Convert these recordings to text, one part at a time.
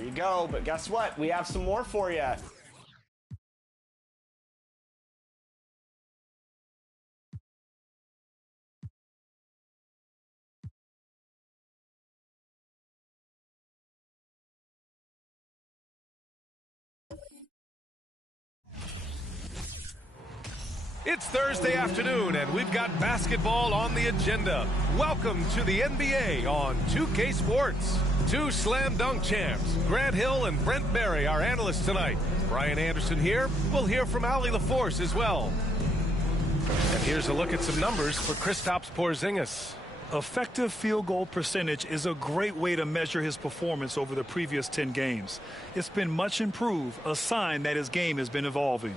There you go. But guess what? We have some more for you. It's Thursday afternoon, and we've got basketball on the agenda. Welcome to the NBA on 2K Sports. Two slam dunk champs, Grant Hill and Brent Barry, our analysts tonight. Brian Anderson here. We'll hear from Allie LaForce as well. And here's a look at some numbers for Kristaps Porzingis. Effective field goal percentage is a great way to measure his performance over the previous 10 games. It's been much improved, a sign that his game has been evolving.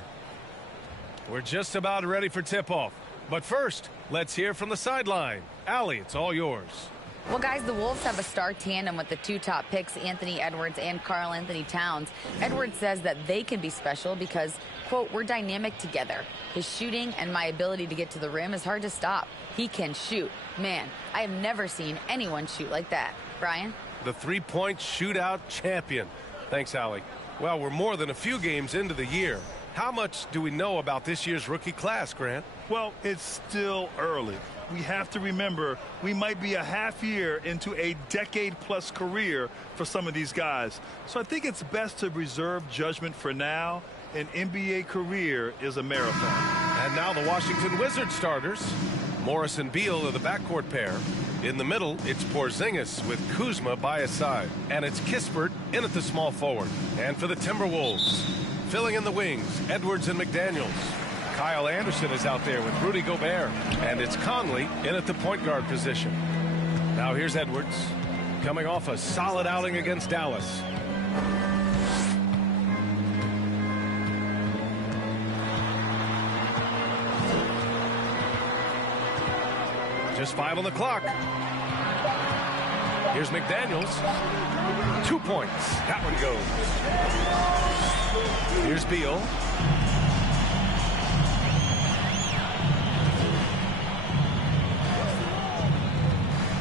We're just about ready for tip-off. But first, let's hear from the sideline. Allie, it's all yours. Well, guys, the Wolves have a star tandem with the two top picks, Anthony Edwards and Karl-Anthony Towns. Edwards says that they can be special because, quote, we're dynamic together. His shooting and my ability to get to the rim is hard to stop. He can shoot. Man, I have never seen anyone shoot like that. Brian? The three-point shootout champion. Thanks, Allie. Well, we're more than a few games into the year. How much do we know about this year's rookie class, Grant? Well, it's still early. We have to remember we might be a half year into a decade-plus career for some of these guys. So I think it's best to reserve judgment for now. An NBA career is a marathon. And now the Washington Wizards starters. Morris and Beal are the backcourt pair. In the middle, it's Porzingis with Kuzma by his side. And it's Kispert in at the small forward. And for the Timberwolves, filling in the wings, Edwards and McDaniels. Kyle Anderson is out there with Rudy Gobert. And it's Conley in at the point guard position. Now here's Edwards, coming off a solid outing against Dallas. Just 5 on the clock. Here's McDaniels. 2 points. That one goes. Here's Beal.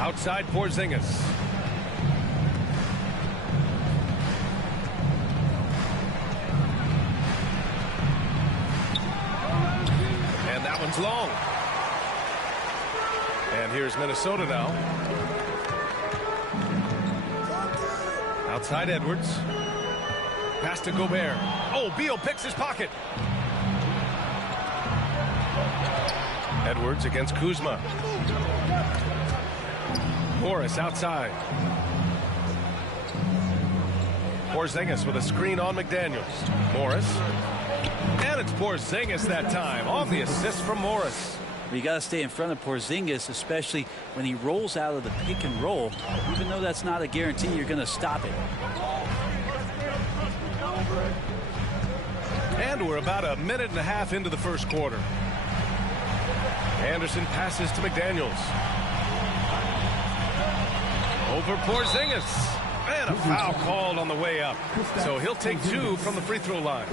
Outside Porzingis. And that one's long. And here's Minnesota now. Outside Edwards. Pass to Gobert. Oh, Beal picks his pocket. Edwards against Kuzma. Morris outside. Porzingis with a screen on McDaniels. Morris. And it's Porzingis that time on the assist from Morris. You got to stay in front of Porzingis, especially when he rolls out of the pick and roll. Even though that's not a guarantee, you're going to stop it. And we're about a minute and a half into the first quarter. Anderson passes to McDaniels. Over Porzingis. And a foul called on the way up. So he'll take 2 from the free throw line.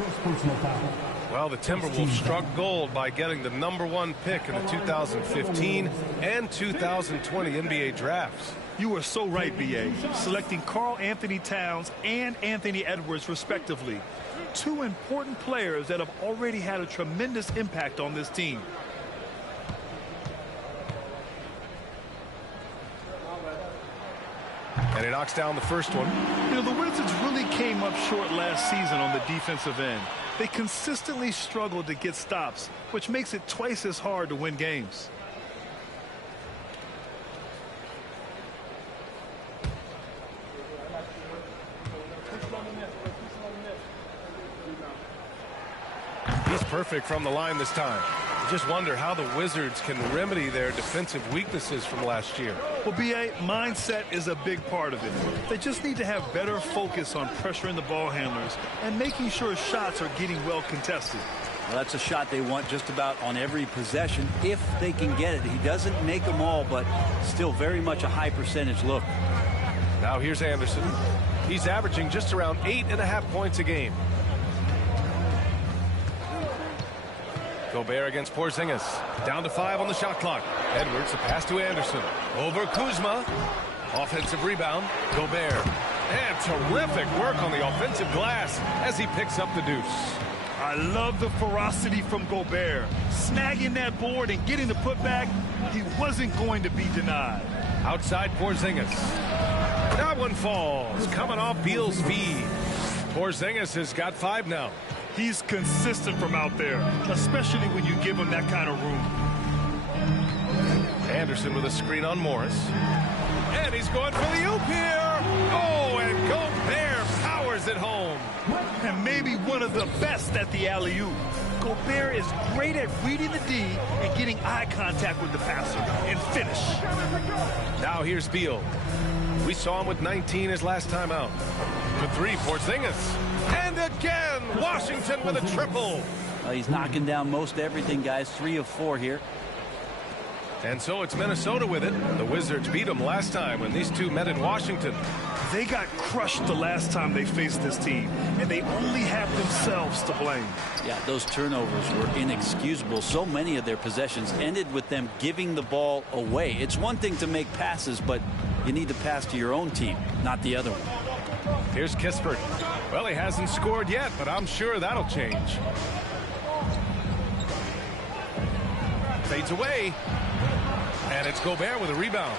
Well, the Timberwolves struck gold by getting the #1 pick in the 2015 and 2020 NBA drafts. You are so right, B.A. Selecting Karl-Anthony Towns and Anthony Edwards, respectively. 2 important players that have already had a tremendous impact on this team. And he knocks down the first one. You know, the Wizards really came up short last season on the defensive end. They consistently struggled to get stops, which makes it twice as hard to win games. He's perfect from the line this time. You just wonder how the Wizards can remedy their defensive weaknesses from last year. Well, B.A., mindset is a big part of it. They just need to have better focus on pressuring the ball handlers and making sure shots are getting well contested. Well, that's a shot they want just about on every possession if they can get it. He doesn't make them all, but still very much a high percentage look. Now here's Anderson. He's averaging just around 8.5 points a game. Gobert against Porzingis. Down to 5 on the shot clock. Edwards, a pass to Anderson. Over Kuzma. Offensive rebound. Gobert. And terrific work on the offensive glass as he picks up the deuce. I love the ferocity from Gobert. Snagging that board and getting the putback, he wasn't going to be denied. Outside Porzingis. That one falls, coming off Beal's feed. Porzingis has got 5 now. He's consistent from out there, especially when you give him that kind of room. Anderson with a screen on Morris. And he's going for the oop here. Oh, and Gobert powers it home. And maybe one of the best at the alley-oop. Gobert is great at reading the D and getting eye contact with the passer and finish. Now here's Beal. We saw him with 19 his last time out. For 3, Porzingis. And again, Washington with a triple. He's knocking down most everything, guys. 3 of 4 here. And so it's Minnesota with it. The Wizards beat them last time when these two met in Washington. They got crushed the last time they faced this team, and they only have themselves to blame. Yeah, those turnovers were inexcusable. So many of their possessions ended with them giving the ball away. It's one thing to make passes, but you need to pass to your own team, not the other one. Here's Kispert. Well, he hasn't scored yet, but I'm sure that'll change. Fades away. And it's Gobert with a rebound.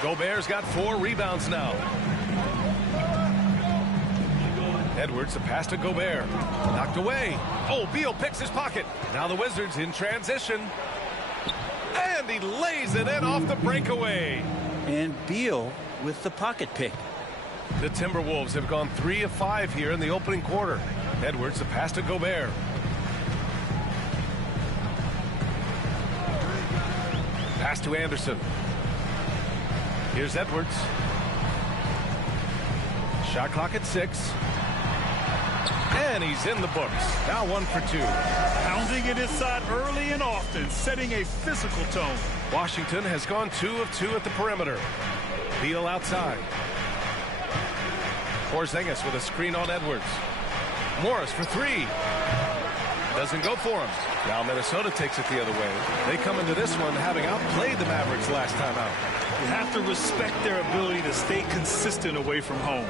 Gobert's got 4 rebounds now. Edwards, the pass to Gobert. Knocked away. Oh, Beal picks his pocket. Now the Wizards in transition. And he lays it in off the breakaway. And Beal with the pocket pick. The Timberwolves have gone 3 of 5 here in the opening quarter. Edwards, the pass to Gobert. Pass to Anderson. Here's Edwards. Shot clock at 6. And he's in the books. Now 1 for 2. Pounding it inside early and often, setting a physical tone. Washington has gone 2 of 2 at the perimeter. Beal outside. Porzingis with a screen on Edwards. Morris for 3. Doesn't go for him. Now Minnesota takes it the other way. They come into this one having outplayed the Mavericks last time out. You have to respect their ability to stay consistent away from home,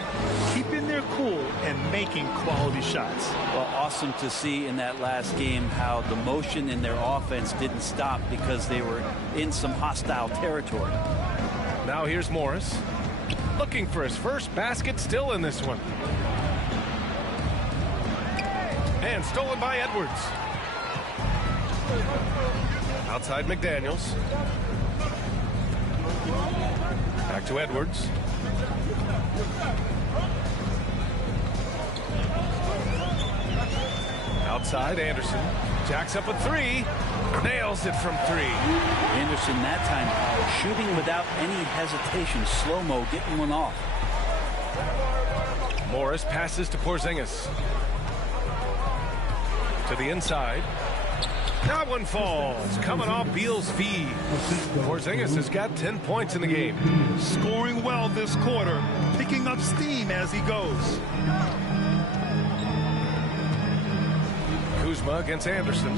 keeping their cool and making quality shots. Well, awesome to see in that last game how the motion in their offense didn't stop because they were in some hostile territory. Now here's Morris. Looking for his first basket, still in this one. And stolen by Edwards. Outside McDaniels. Back to Edwards. Outside Anderson. Jacks up a 3. Nails it from 3. Anderson that time shooting without any hesitation. Slow-mo getting one off. Morris passes to Porzingis. To the inside. That one falls. Coming off Beal's feed. Porzingis has got 10 points in the game. Scoring well this quarter. Picking up steam as he goes. Kuzma against Anderson.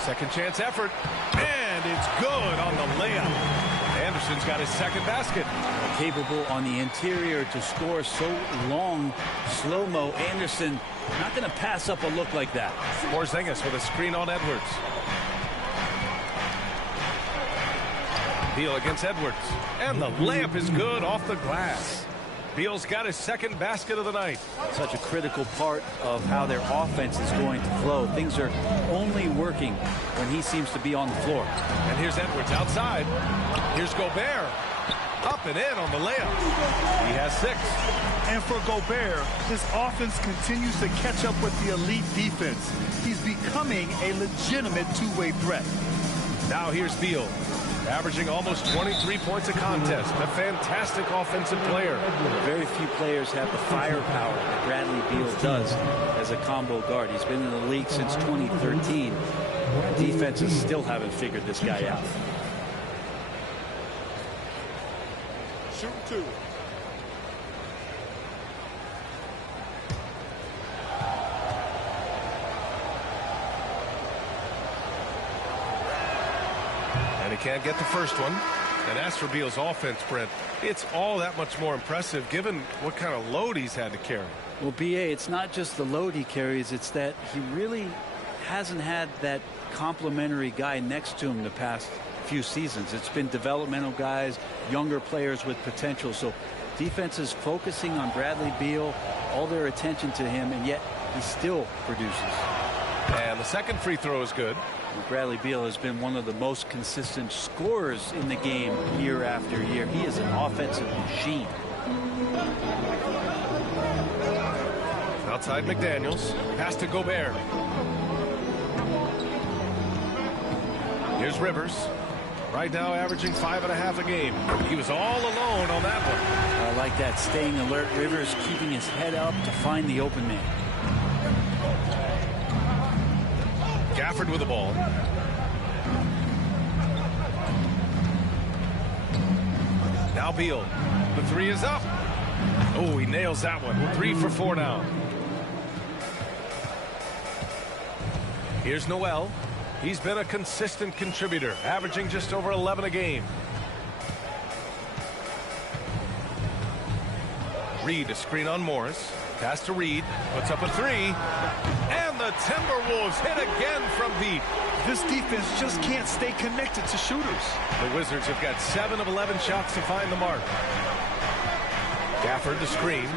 Second chance effort. And it's good on the layup. Anderson's got his second basket. Capable on the interior to score so long. Slow-mo. Anderson not going to pass up a look like that. Porzingis with a screen on Edwards. Beal against Edwards. And the layup is good off the glass. Beal's got his second basket of the night. Such a critical part of how their offense is going to flow. Things are only working when he seems to be on the floor. And here's Edwards outside. Here's Gobert. Up and in on the layup. He has 6. And for Gobert, his offense continues to catch up with the elite defense. He's becoming a legitimate two-way threat. Now here's Beal. Averaging almost 23 points a contest. A fantastic offensive player. Very few players have the firepower that Bradley Beal does as a combo guard. He's been in the league since 2013. Defenses still haven't figured this guy out. Shoot 2. And he can't get the first one. And as for Beal's offense, Brent, it's all that much more impressive given what kind of load he's had to carry. Well, B.A., it's not just the load he carries, it's that he really hasn't had that complimentary guy next to him the past few seasons. It's been developmental guys, younger players with potential. So defense is focusing on Bradley Beal, all their attention to him, and yet he still produces. And the second free throw is good. Bradley Beal has been one of the most consistent scorers in the game year after year. He is an offensive machine. Outside McDaniels. Pass to Gobert. Here's Rivers. Right now averaging 5.5 a game. He was all alone on that one. I like that, staying alert. Rivers keeping his head up to find the open man. Gafford with the ball. Now Beal. The three is up. Oh, he nails that one. 3 for 4 now. Here's Noel. He's been a consistent contributor, averaging just over 11 a game. Reed, a screen on Morris. Pass to Reed. Puts up a 3. And the Timberwolves hit again from deep. This defense just can't stay connected to shooters. The Wizards have got 7 of 11 shots to find the mark. Gafford, the screen.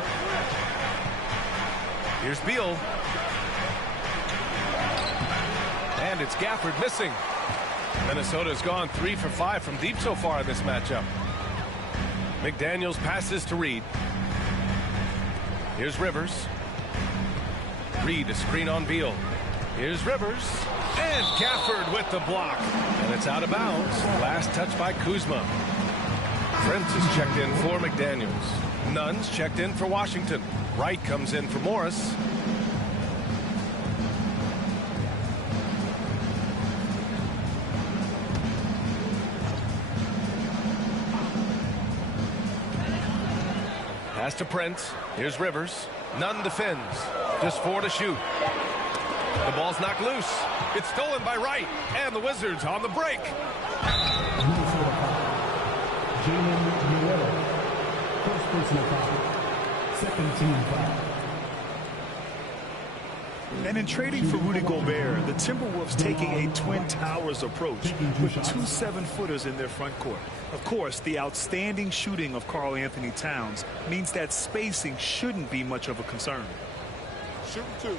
Here's Beal. And it's Gafford missing. Minnesota's gone 3 for 5 from deep so far in this matchup. McDaniels passes to Reed. Here's Rivers. Reed, a screen on Beal. Here's Rivers. And Gafford with the block. And it's out of bounds. Last touch by Kuzma. Prince is checked in for McDaniels. Nunn's checked in for Washington. Wright comes in for Morris. Pass to Prince. Here's Rivers. Nunn defends. Just 4 to shoot. The ball's knocked loose. It's stolen by Wright. And the Wizards on the break. First personal foul. Second team foul. And in trading for Rudy Gobert, the Timberwolves taking a Twin Towers approach with 2 7-footers in their front court. Of course, the outstanding shooting of Karl Anthony Towns means that spacing shouldn't be much of a concern. Shoot 2.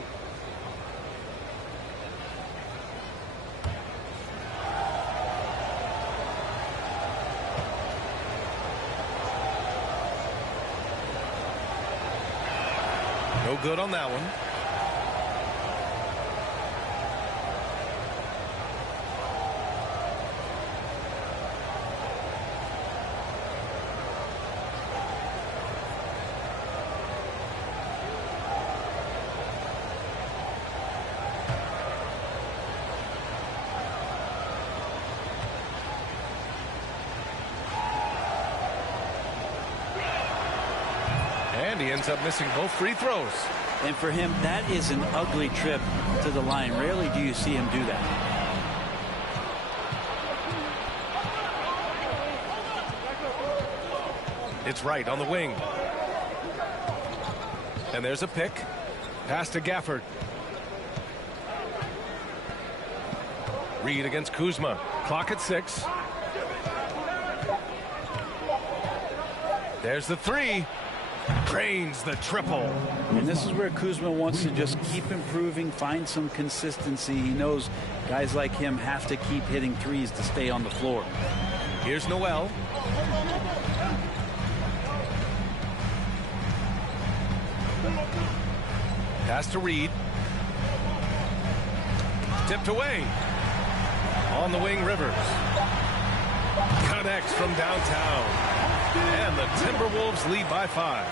No good on that one. And he ends up missing both free throws. And for him, that is an ugly trip to the line. Rarely do you see him do that. It's Wright on the wing. And there's a pick. Pass to Gafford. Reed against Kuzma. Clock at 6. There's the 3. Drains the triple. And this is where Kuzma wants to just keep improving, find some consistency. He knows guys like him have to keep hitting threes to stay on the floor. Here's Noel. Pass to Reed. Tipped away. On the wing, Rivers. Connects from downtown. And the Timberwolves lead by 5.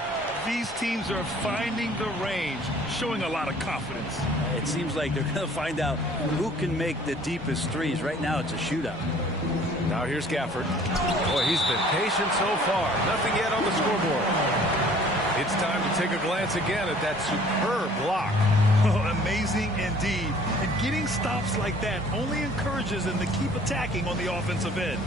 These teams are finding the range, showing a lot of confidence. It seems like they're going to find out who can make the deepest threes. Right now, it's a shootout. Now here's Gafford. Boy, he's been patient so far. Nothing yet on the scoreboard. It's time to take a glance again at that superb block. Amazing indeed. And getting stops like that only encourages them to keep attacking on the offensive end.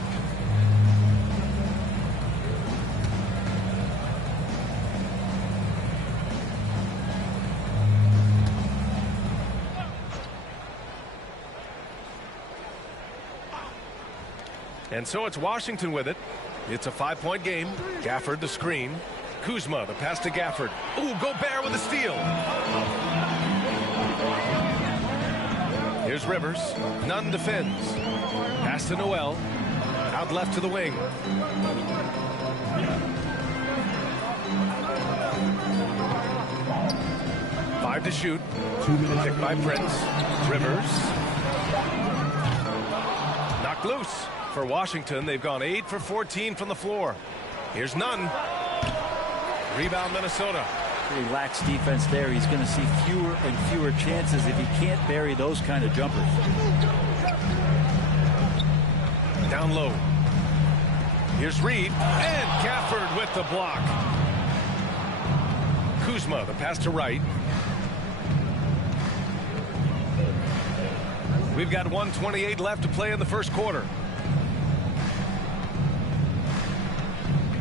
And so it's Washington with it. It's a 5-point game. Gafford the screen. Kuzma the pass to Gafford. Ooh, Gobert with a steal. Here's Rivers. Nunn defends. Pass to Noel. Out left to the wing. Five to shoot. Picked by Prince. Rivers. Knocked loose. For Washington, they've gone 8 for 14 from the floor. Here's Nunn. Rebound Minnesota. Pretty lax defense there. He's going to see fewer and fewer chances if he can't bury those kind of jumpers. Down low. Here's Reed. And Gafford with the block. Kuzma, the pass to Wright. We've got 1:28 left to play in the first quarter.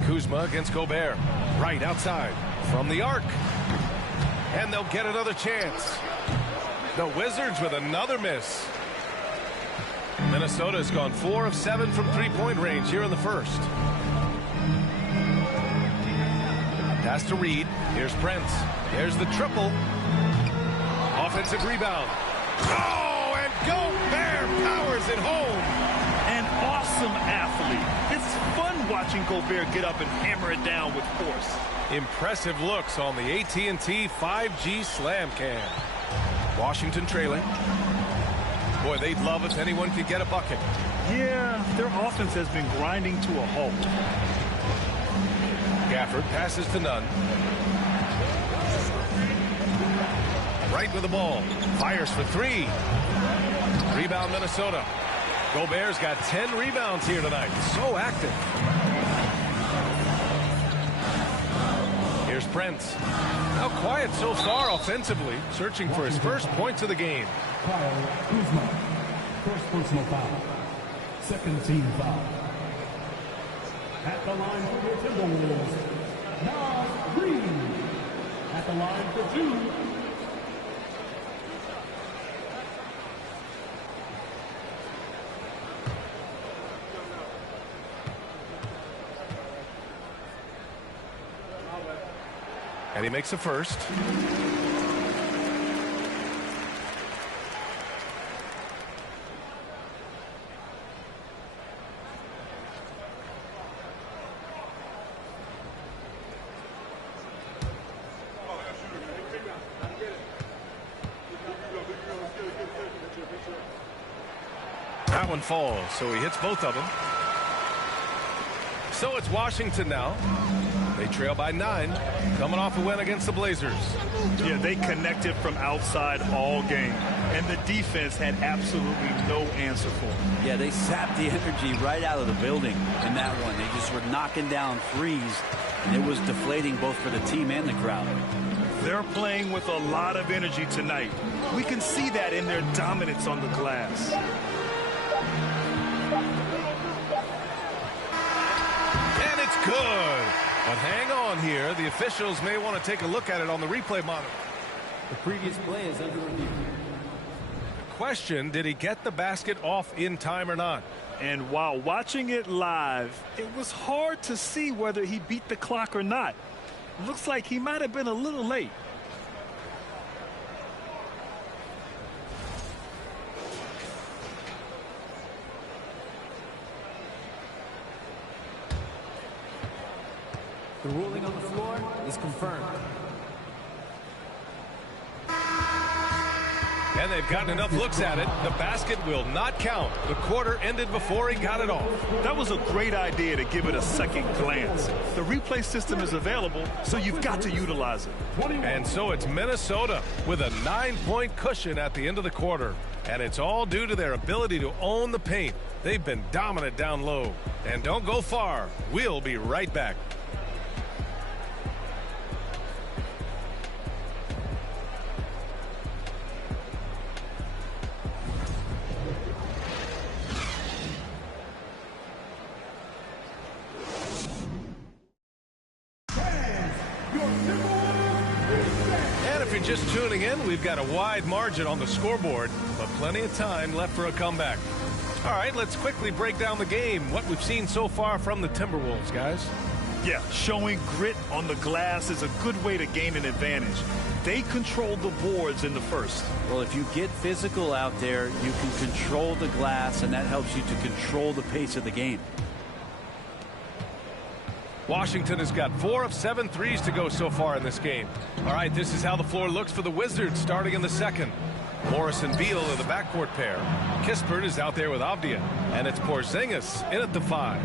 Kuzma against Gobert. Right outside from the arc. And they'll get another chance. The Wizards with another miss. Minnesota's gone 4 of 7 from three-point range here in the first. Pass to Reed. Here's Prince. There's the triple. Offensive rebound. Oh, and Gobert powers it home. An awesome athlete. It's fun watching Gobert get up and hammer it down with force. Impressive looks on the AT&T 5G Slam Cam. Washington trailing. Boy, they'd love if anyone could get a bucket. Yeah, their offense has been grinding to a halt. Gafford passes to Nunn. Right with the ball. Fires for 3. Rebound Minnesota. Gobert's got 10 rebounds here tonight. So active. Here's Prince. How quiet so far offensively. Searching for his first points of the game. Kyle Kuzma. First personal foul. Second team foul. At the line for the Timberwolves, Nas Reed. At the line for 2. And he makes a first. That one falls, so he hits both of them. So it's Washington now. They trail by 9, coming off a win against the Blazers. Yeah, they connected from outside all game, and the defense had absolutely no answer for them. Yeah, they sapped the energy right out of the building in that one. They just were knocking down threes, and it was deflating both for the team and the crowd. They're playing with a lot of energy tonight. We can see that in their dominance on the glass. And it's good. But hang on here. The officials may want to take a look at it on the replay monitor. The previous play is under review. The question, did he get the basket off in time or not? And while watching it live, it was hard to see whether he beat the clock or not. Looks like he might have been a little late. The ruling on the floor is confirmed. And they've gotten enough looks at it. The basket will not count. The quarter ended before he got it off. That was a great idea to give it a second glance. The replay system is available, so you've got to utilize it. And so it's Minnesota with a 9-point cushion at the end of the quarter. And it's all due to their ability to own the paint. They've been dominant down low. And don't go far. We'll be right back. And if you're just tuning in, we've got a wide margin on the scoreboard, but plenty of time left for a comeback. All right, let's quickly break down the game, what we've seen so far from the Timberwolves, guys. Yeah, showing grit on the glass is a good way to gain an advantage. They controlled the boards in the first. Well, if you get physical out there, you can control the glass, and that helps you to control the pace of the game. Washington has got 4 of 7 threes to go so far in this game. All right, this is how the floor looks for the Wizards starting in the second. Morris and Beal are the backcourt pair. Kispert is out there with Avdia, and it's Porzingis in at the 5.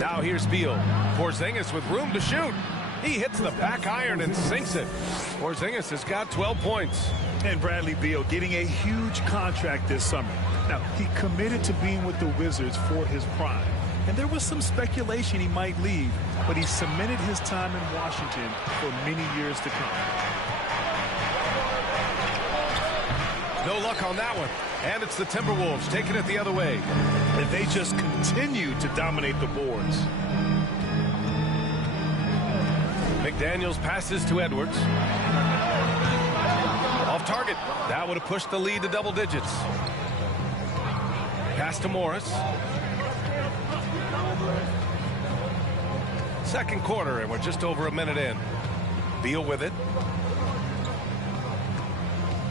Now here's Beal. Porzingis with room to shoot. He hits the back iron and sinks it. Porzingis has got 12 points. And Bradley Beal getting a huge contract this summer. Now, he committed to being with the Wizards for his prime. And there was some speculation he might leave, but he cemented his time in Washington for many years to come. No luck on that one. And it's the Timberwolves taking it the other way. And they just continue to dominate the boards. McDaniels passes to Edwards. Off target. That would have pushed the lead to double digits. Pass to Morris. Second quarter, and we're just over a minute in. Beal with it.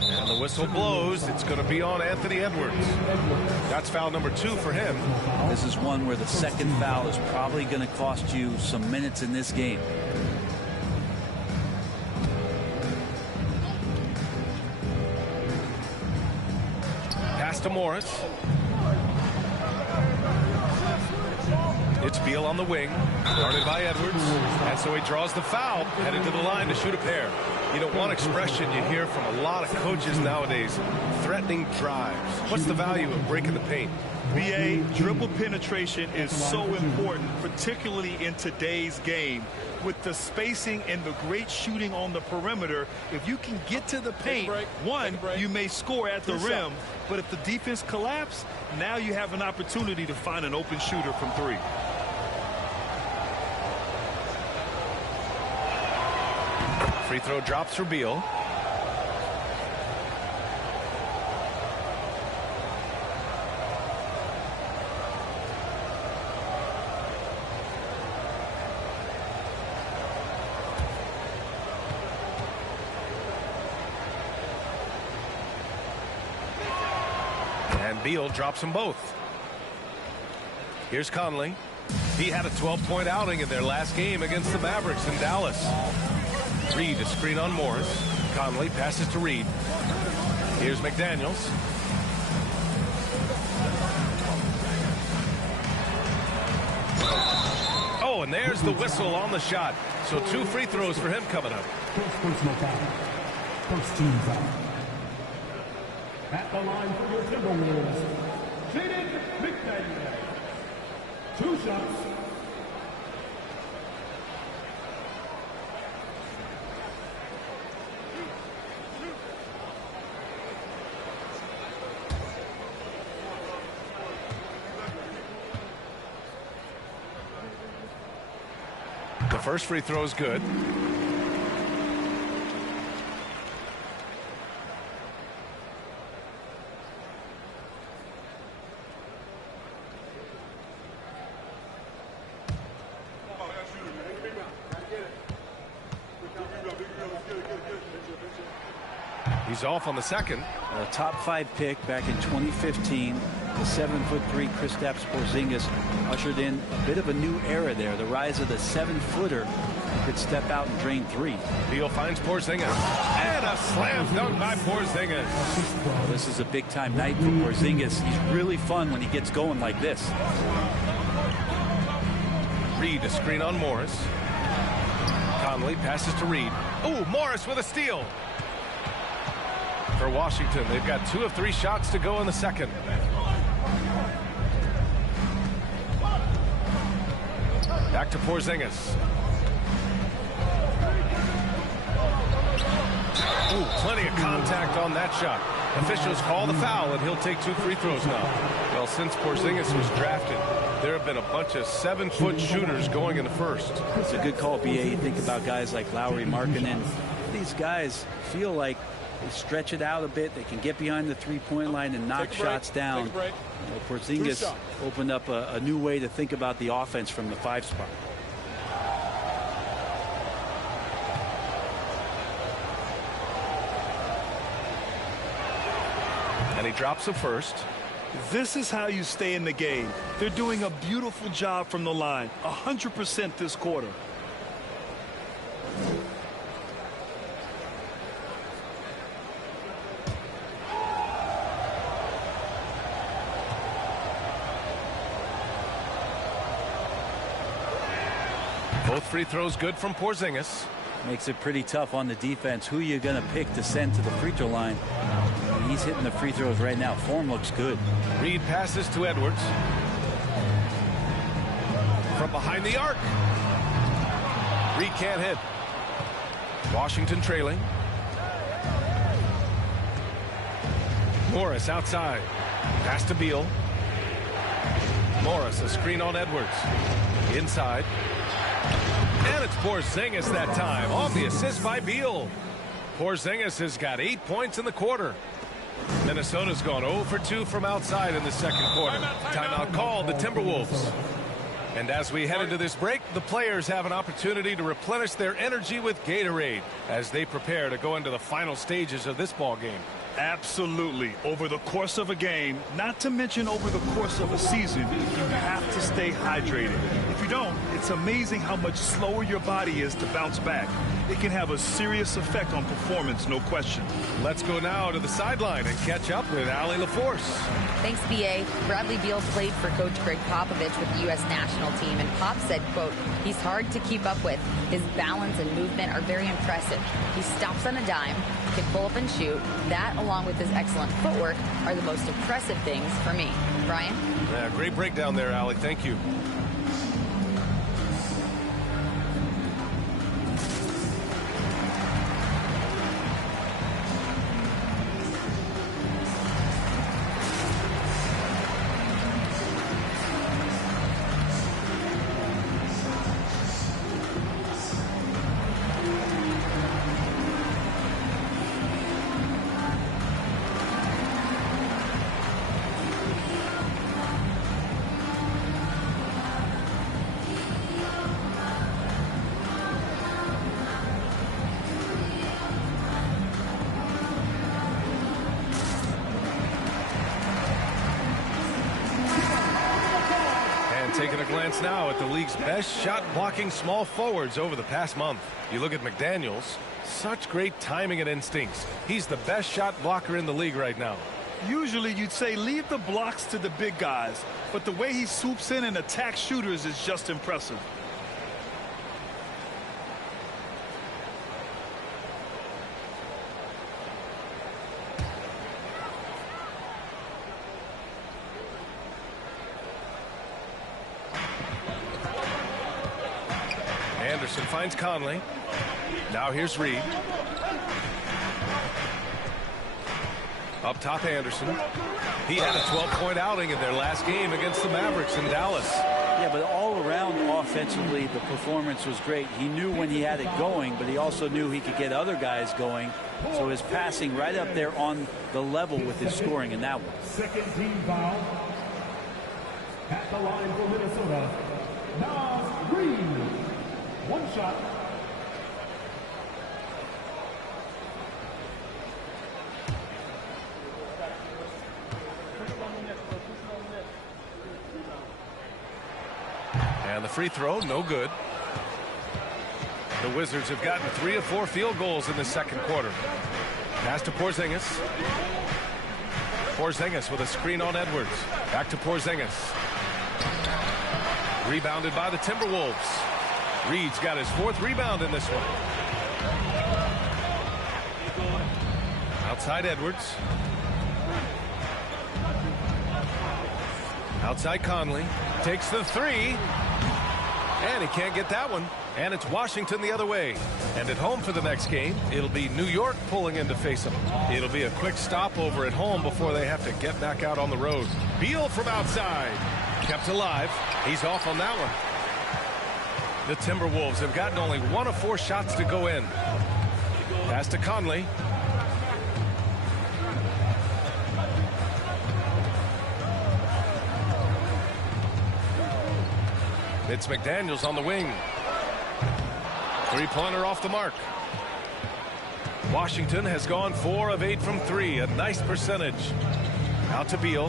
And the whistle blows. It's going to be on Anthony Edwards. That's foul number 2 for him. This is one where the second foul is probably going to cost you some minutes in this game. Pass to Morris. It's Beal on the wing, guarded by Edwards, and so he draws the foul, headed to the line to shoot a pair. You know, one expression you hear from a lot of coaches nowadays, threatening drives. What's the value of breaking the paint? BA, dribble penetration is so important, particularly in today's game. With the spacing and the great shooting on the perimeter, if you can get to the paint, one, you may score at the rim, but if the defense collapses, now you have an opportunity to find an open shooter from 3. Free throw drops for Beal. And Beal drops them both. Here's Conley. He had a 12-point outing in their last game against the Mavericks in Dallas. Reed a screen on Morris. Conley passes to Reed. Here's McDaniels. Oh, and there's the whistle on the shot. So 2 free throws for him coming up. First personal foul. First team foul. At the line for your Timberwolves, Jaden McDaniels. 2 shots. The first free throw is good. He's off on the second. A top 5 pick back in 2015. The 7'3" Kristaps Porzingis ushered in a bit of a new era there. The rise of the 7-footer could step out and drain 3. Beal finds Porzingis. And a slam dunk by Porzingis. Well, this is a big time night for Porzingis. He's really fun when he gets going like this. Reed a screen on Morris. Conley passes to Reed. Oh, Morris with a steal. For Washington, they've got 2 of 3 shots to go in the second. Back to Porzingis. Ooh, plenty of contact on that shot. Officials call the foul, and he'll take 2 free throws now. Well, since Porzingis was drafted, there have been a bunch of 7-foot shooters going in the first. It's a good call, BA. You think about guys like Lowry, Markkanen. These guys feel like they stretch it out a bit. They can get behind the three-point line and knock shots down. Porzingis opened up a new way to think about the offense from the 5 spot. And he drops the first. This is how you stay in the game. They're doing a beautiful job from the line. 100% this quarter. Both free throws good from Porzingis. Makes it pretty tough on the defense. Who you going to pick to send to the free throw line? He's hitting the free throws right now. Form looks good. Reed passes to Edwards. From behind the arc. Reed can't hit. Washington trailing. Morris outside. Pass to Beal. Morris, a screen on Edwards. Inside. And it's Porzingis that time on the assist by Beal. Porzingis has got 8 points in the quarter. Minnesota's gone 0 for 2 from outside in the second quarter. Timeout called the Timberwolves. And as we head into this break, the players have an opportunity to replenish their energy with Gatorade as they prepare to go into the final stages of this ball game. Absolutely. Over the course of a game, not to mention over the course of a season, you have to stay hydrated. If you don't, it's amazing how much slower your body is to bounce back. It can have a serious effect on performance, no question. Let's go now to the sideline and catch up with Allie LaForce. Thanks, BA. Bradley Beal played for Coach Greg Popovich with the U.S. national team, and Pop said, quote, he's hard to keep up with. His balance and movement are very impressive. He stops on a dime, can pull up and shoot. That, along with his excellent footwork, are the most impressive things for me. Brian? Yeah, great breakdown there, Allie. Thank you. Taking a glance now at the league's best shot blocking small forwards over the past month. You look at McDaniels, such great timing and instincts. He's the best shot blocker in the league right now. Usually you'd say leave the blocks to the big guys, but the way he swoops in and attacks shooters is just impressive. Anderson finds Conley. Now here's Reed. Up top, Anderson. He had a 12-point outing in their last game against the Mavericks in Dallas. Yeah, but all around offensively, the performance was great. He knew when he had it going, but he also knew he could get other guys going. So his passing right up there on the level with his scoring in that one. Second team foul. At the line for Minnesota, Naz Reid. One shot. And the free throw, no good. The Wizards have gotten 3 of 4 field goals in the second quarter. Pass to Porzingis. Porzingis with a screen on Edwards. Back to Porzingis. Rebounded by the Timberwolves. Reed's got his 4th rebound in this one. Outside Edwards. Outside Conley. Takes the 3. And he can't get that one. And it's Washington the other way. And at home for the next game, it'll be New York pulling in to face them. It'll be a quick stopover at home before they have to get back out on the road. Beal from outside. Kept alive. He's off on that one. The Timberwolves have gotten only 1 of 4 shots to go in. Pass to Conley. It's McDaniels on the wing. Three-pointer off the mark. Washington has gone 4 of 8 from 3. A nice percentage. Out to Beal.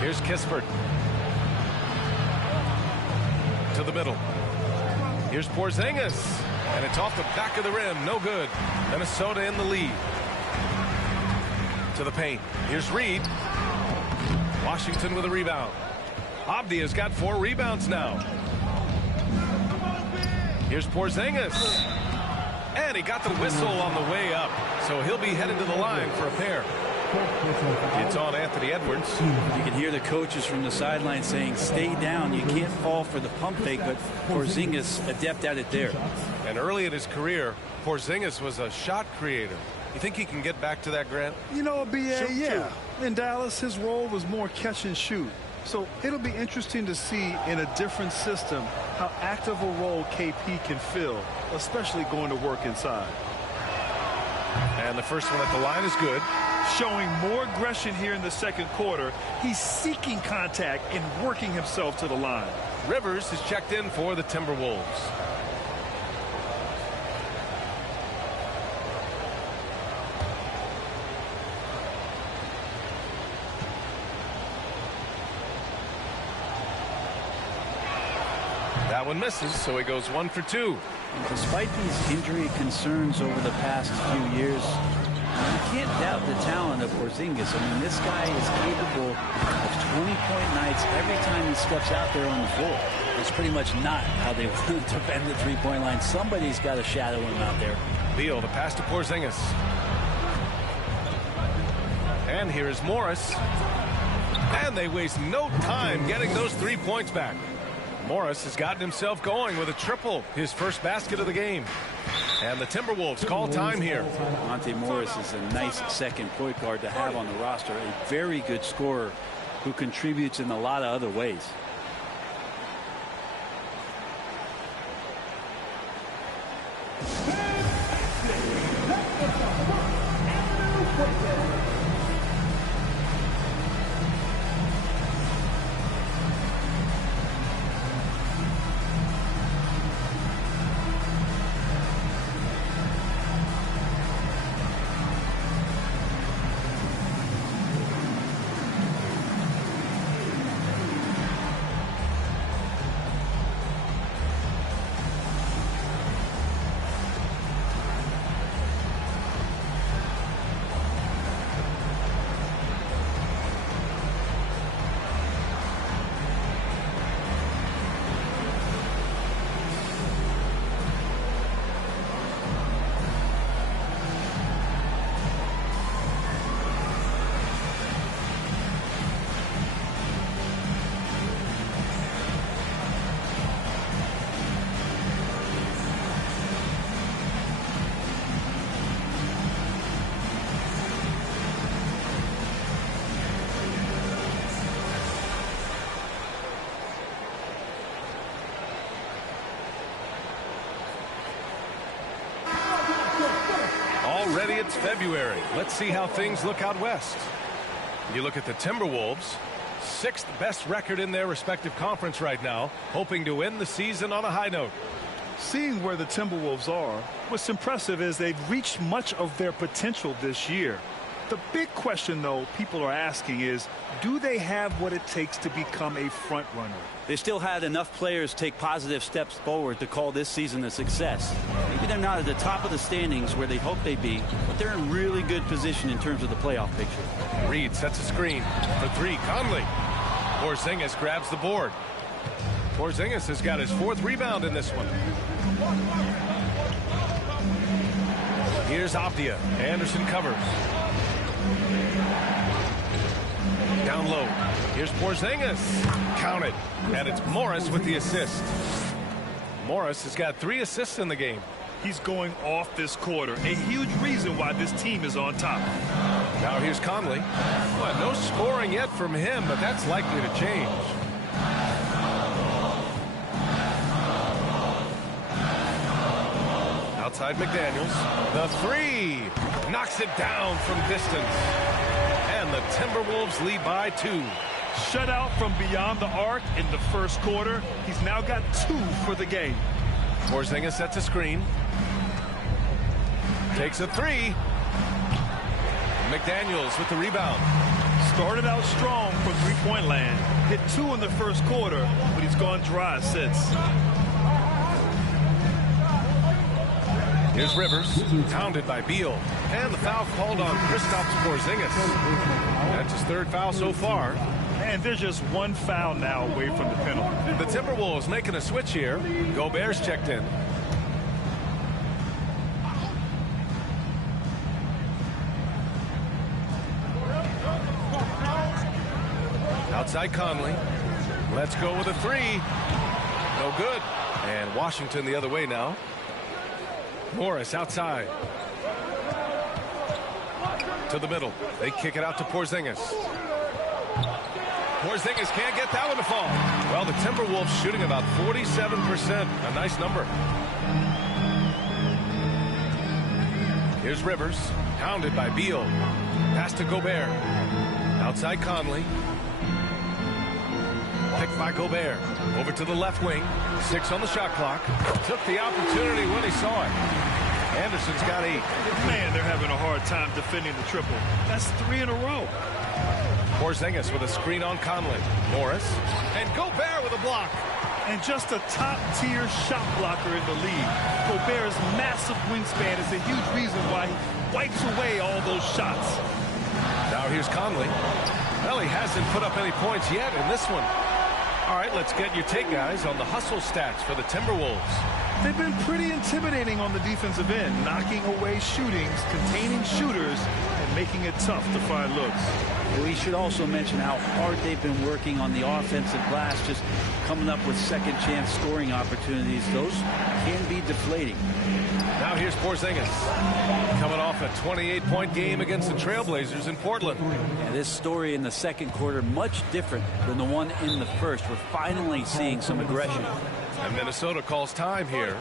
Here's Kispert. To the middle. Here's Porzingis. And it's off the back of the rim. No good. Minnesota in the lead. To the paint. Here's Reed. Washington with a rebound. Abdia's got 4 rebounds now. Here's Porzingis. And he got the whistle on the way up. So he'll be headed to the line for a pair. It's on Anthony Edwards. You can hear the coaches from the sideline saying, stay down. You can't fall for the pump fake, but Porzingis adept at it there. And early in his career, Porzingis was a shot creator. You think he can get back to that, Grant? You know, BA, yeah. In Dallas, his role was more catch and shoot. So it'll be interesting to see in a different system how active a role KP can fill, especially going to work inside. And the first one at the line is good. Showing more aggression here in the second quarter. He's seeking contact and working himself to the line. Rivers is checked in for the Timberwolves. That one misses, so he goes 1 for 2. And despite these injury concerns over the past few years, you can't doubt the talent of Porzingis. I mean, this guy is capable of 20-point nights every time he steps out there on the floor. It's pretty much not how they want to defend the three-point line. Somebody's got to shadow him out there. Beal, the pass to Porzingis. And here's Morris. And they waste no time getting those 3 points back. Morris has gotten himself going with a triple, his first basket of the game. And the Timberwolves call time here. Monte Morris is a nice second point guard to have on the roster. A very good scorer who contributes in a lot of other ways. Already it's February. Let's see how things look out west. You look at the Timberwolves, 6th best record in their respective conference right now, hoping to end the season on a high note. Seeing where the Timberwolves are, what's impressive is they've reached much of their potential this year. The big question, though, people are asking is, do they have what it takes to become a front runner? They still had enough players take positive steps forward to call this season a success. Maybe they're not at the top of the standings where they hope they'd be, but they're in really good position in terms of the playoff picture. Reed sets a screen for 3. Conley. Porzingis grabs the board. Porzingis has got his 4th rebound in this one. Here's Abdia. Anderson covers. Down low. Here's Porzingis. Counted. And it's Morris with the assist. Morris has got 3 assists in the game. He's going off this quarter. A huge reason why this team is on top. Now here's Conley. Well, no scoring yet from him, but that's likely to change. Outside McDaniels. The 3. Knocks it down from distance. And the Timberwolves lead by 2. Shutout from beyond the arc in the first quarter. He's now got 2 for the game. Porzingis sets a screen. Takes a 3. McDaniels with the rebound. Started out strong from three-point land. Hit 2 in the first quarter, but he's gone dry since. Here's Rivers, pounded by Beal. And the foul called on Kristaps Porzingis. That's his 3rd foul so far. And there's just 1 foul now away from the penalty. The Timberwolves making a switch here. Gobert's checked in. Outside Conley. Let's go with a 3. No good. And Washington the other way now. Morris outside. To the middle. They kick it out to Porzingis. Porzingis can't get that one to fall. Well, the Timberwolves shooting about 47%. A nice number. Here's Rivers. Pounded by Beal. Pass to Gobert. Outside Conley. Picked by Gobert. Over to the left wing. 6 on the shot clock. Took the opportunity when he saw it. Anderson's got 8. Man, they're having a hard time defending the triple. That's 3 in a row. Porzingis with a screen on Conley. Morris. And Gobert with a block. And just a top-tier shot blocker in the league. Gobert's massive wingspan is a huge reason why he wipes away all those shots. Now here's Conley. Well, he hasn't put up any points yet in this one. All right, let's get your take, guys, on the hustle stats for the Timberwolves. They've been pretty intimidating on the defensive end, knocking away shootings, containing shooters, and making it tough to find looks. We should also mention how hard they've been working on the offensive glass, just coming up with second chance scoring opportunities. Those can be deflating. Now here's Porzingis, coming off a 28-point game against the Trailblazers in Portland. Yeah, this story in the second quarter much different than the one in the first. We're finally seeing some aggression. And Minnesota calls time here.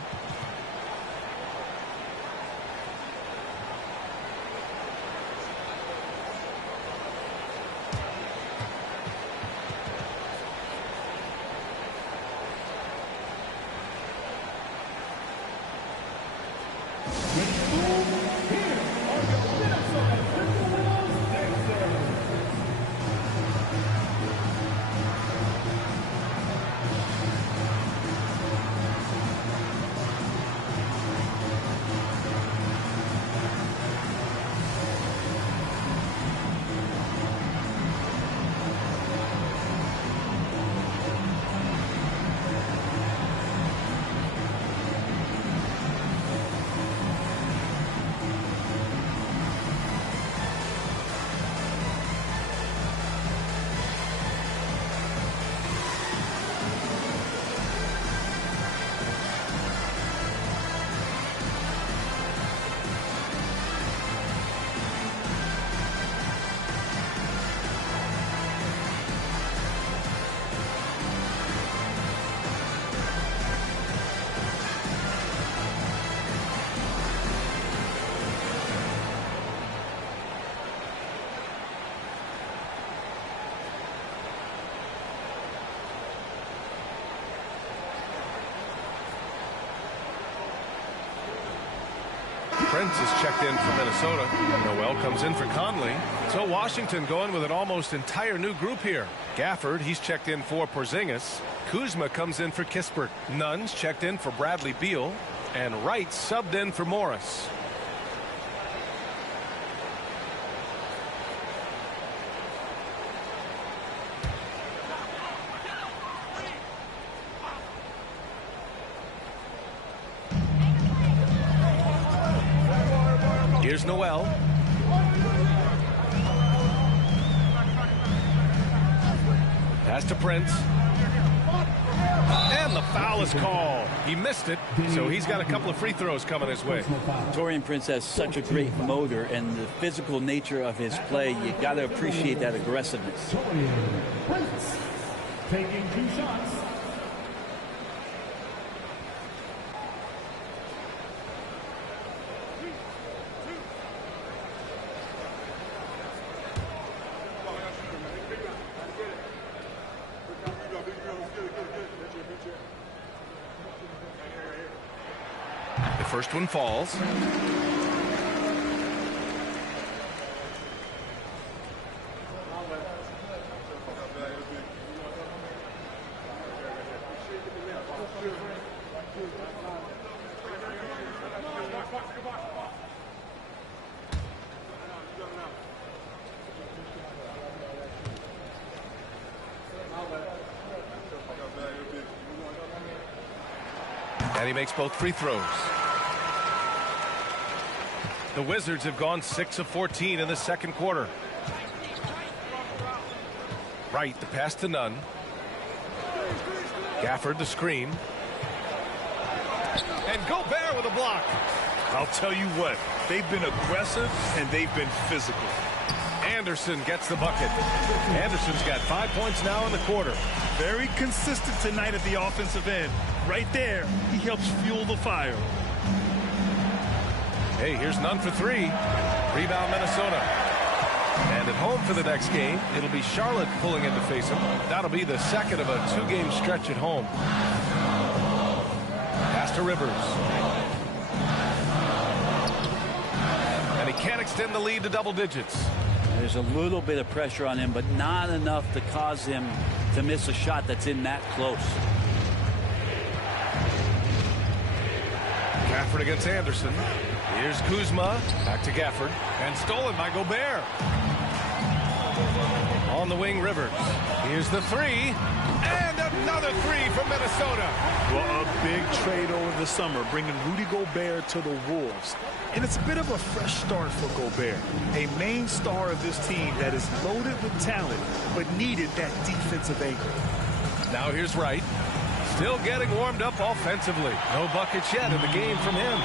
Prince is checked in for Minnesota. Noel comes in for Conley. So Washington going with an almost entire new group here. Gafford, he's checked in for Porzingis. Kuzma comes in for Kispert. Nunn's checked in for Bradley Beal. And Wright subbed in for Morris. Here's Noel. Pass to Prince. And the foul is called. He missed it, so he's got a couple of free throws coming his way. Taurean Prince has such a great motor, and the physical nature of his play, you got to appreciate that aggressiveness. Taurean Prince taking 2 shots. The first one falls. And he makes both free throws. The Wizards have gone 6 of 14 in the second quarter. Wright, the pass to Nunn. Gafford, the screen. And Gobert with a block. I'll tell you what, they've been aggressive and they've been physical. Anderson gets the bucket. Anderson's got 5 points now in the quarter. Very consistent tonight at the offensive end. Right there, he helps fuel the fire. Hey, here's Nunn for 3. Rebound Minnesota. And at home for the next game, it'll be Charlotte pulling in to face him. That'll be the second of a 2-game stretch at home. Pass to Rivers. And he can't extend the lead to double digits. There's a little bit of pressure on him, but not enough to cause him to miss a shot that's in that close. Gafford against Anderson. Here's Kuzma. Back to Gafford. And stolen by Gobert. On the wing, Rivers. Here's the 3. And another 3 from Minnesota. Well, a big trade over the summer, bringing Rudy Gobert to the Wolves. And it's a bit of a fresh start for Gobert, a main star of this team that is loaded with talent, but needed that defensive anchor. Now here's Wright. Still getting warmed up offensively. No buckets yet in the game from him.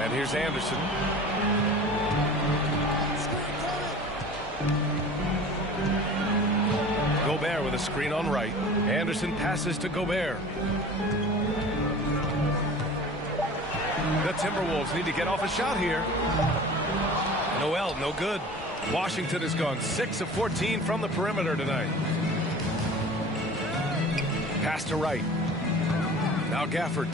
And here's Anderson. Gobert with a screen on Wright. Anderson passes to Gobert. The Timberwolves need to get off a shot here. Noel, no good. Washington has gone 6 of 14 from the perimeter tonight. Pass to Wright. Now Gafford.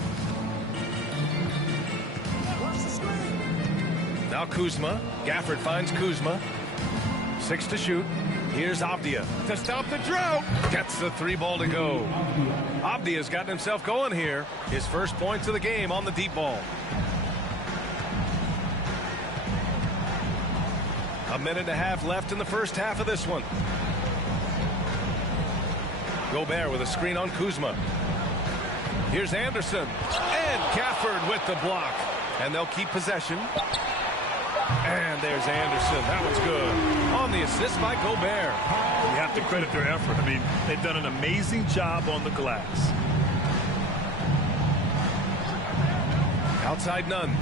Now Kuzma. Gafford finds Kuzma. 6 to shoot. Here's Avdia to stop the drought. Gets the 3-ball to go. Avdia's gotten himself going here. His first points of the game on the deep ball. A minute and a half left in the first half of this one. Gobert with a screen on Kuzma. Here's Anderson. And Gafford with the block. And they'll keep possession. And there's Anderson. That was good. On the assist by Gobert. You have to credit their effort. I mean, they've done an amazing job on the glass. Outside Nunn.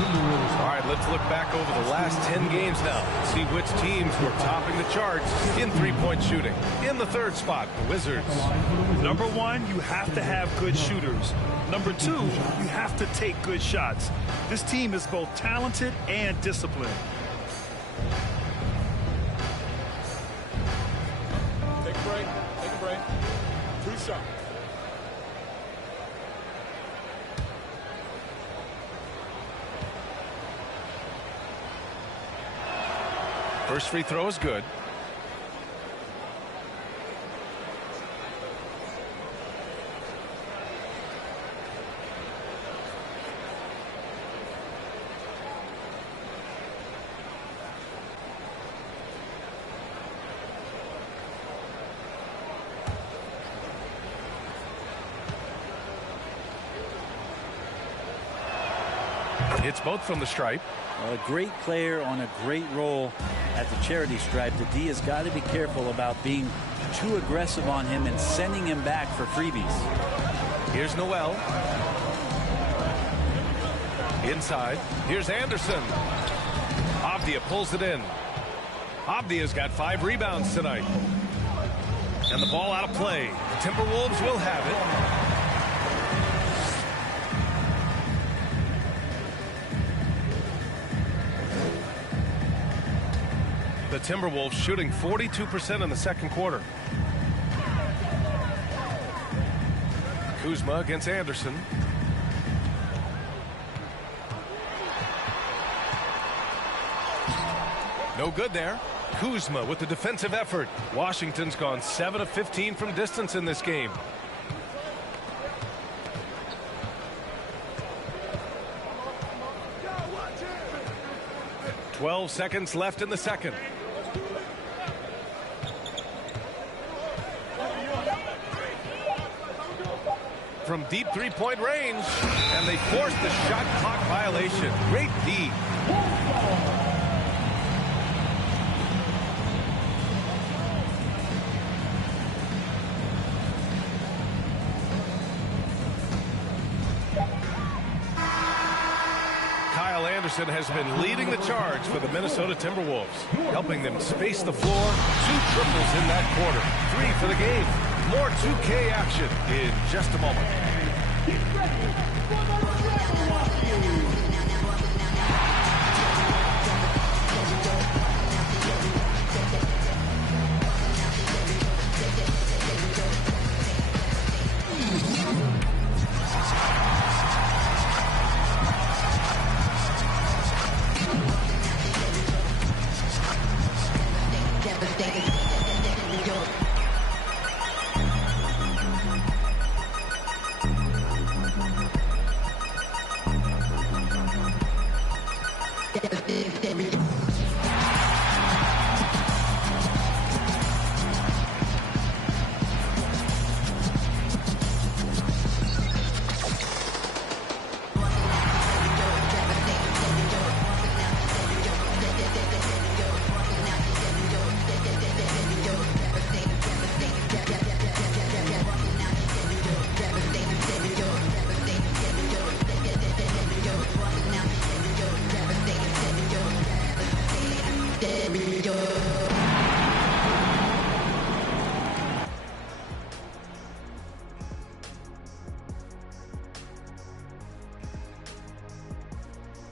All right, let's look back over the last 10 games now. See which teams were topping the charts in three-point shooting. In the third spot, the Wizards. Number 1, you have to have good shooters. Number 2, you have to take good shots. This team is both talented and disciplined. Take a break. Take a break. 2 shots. First free throw is good. Hits both from the stripe. A great player on a great role at the charity stripe. The D has got to be careful about being too aggressive on him and sending him back for freebies. Here's Noel. Inside. Here's Anderson. Avdia pulls it in. Avdia's got 5 rebounds tonight. And the ball out of play. The Timberwolves will have it. The Timberwolves shooting 42% in the second quarter. Kuzma against Anderson. No good there. Kuzma with the defensive effort. Washington's gone 7 of 15 from distance in this game. "12 seconds left in the second. From deep three-point range, and they forced the shot clock violation. Great D. Kyle Anderson has been leading the charge for the Minnesota Timberwolves, helping them space the floor. 2 triples in that quarter. 3 for the game. More 2K action in just a moment.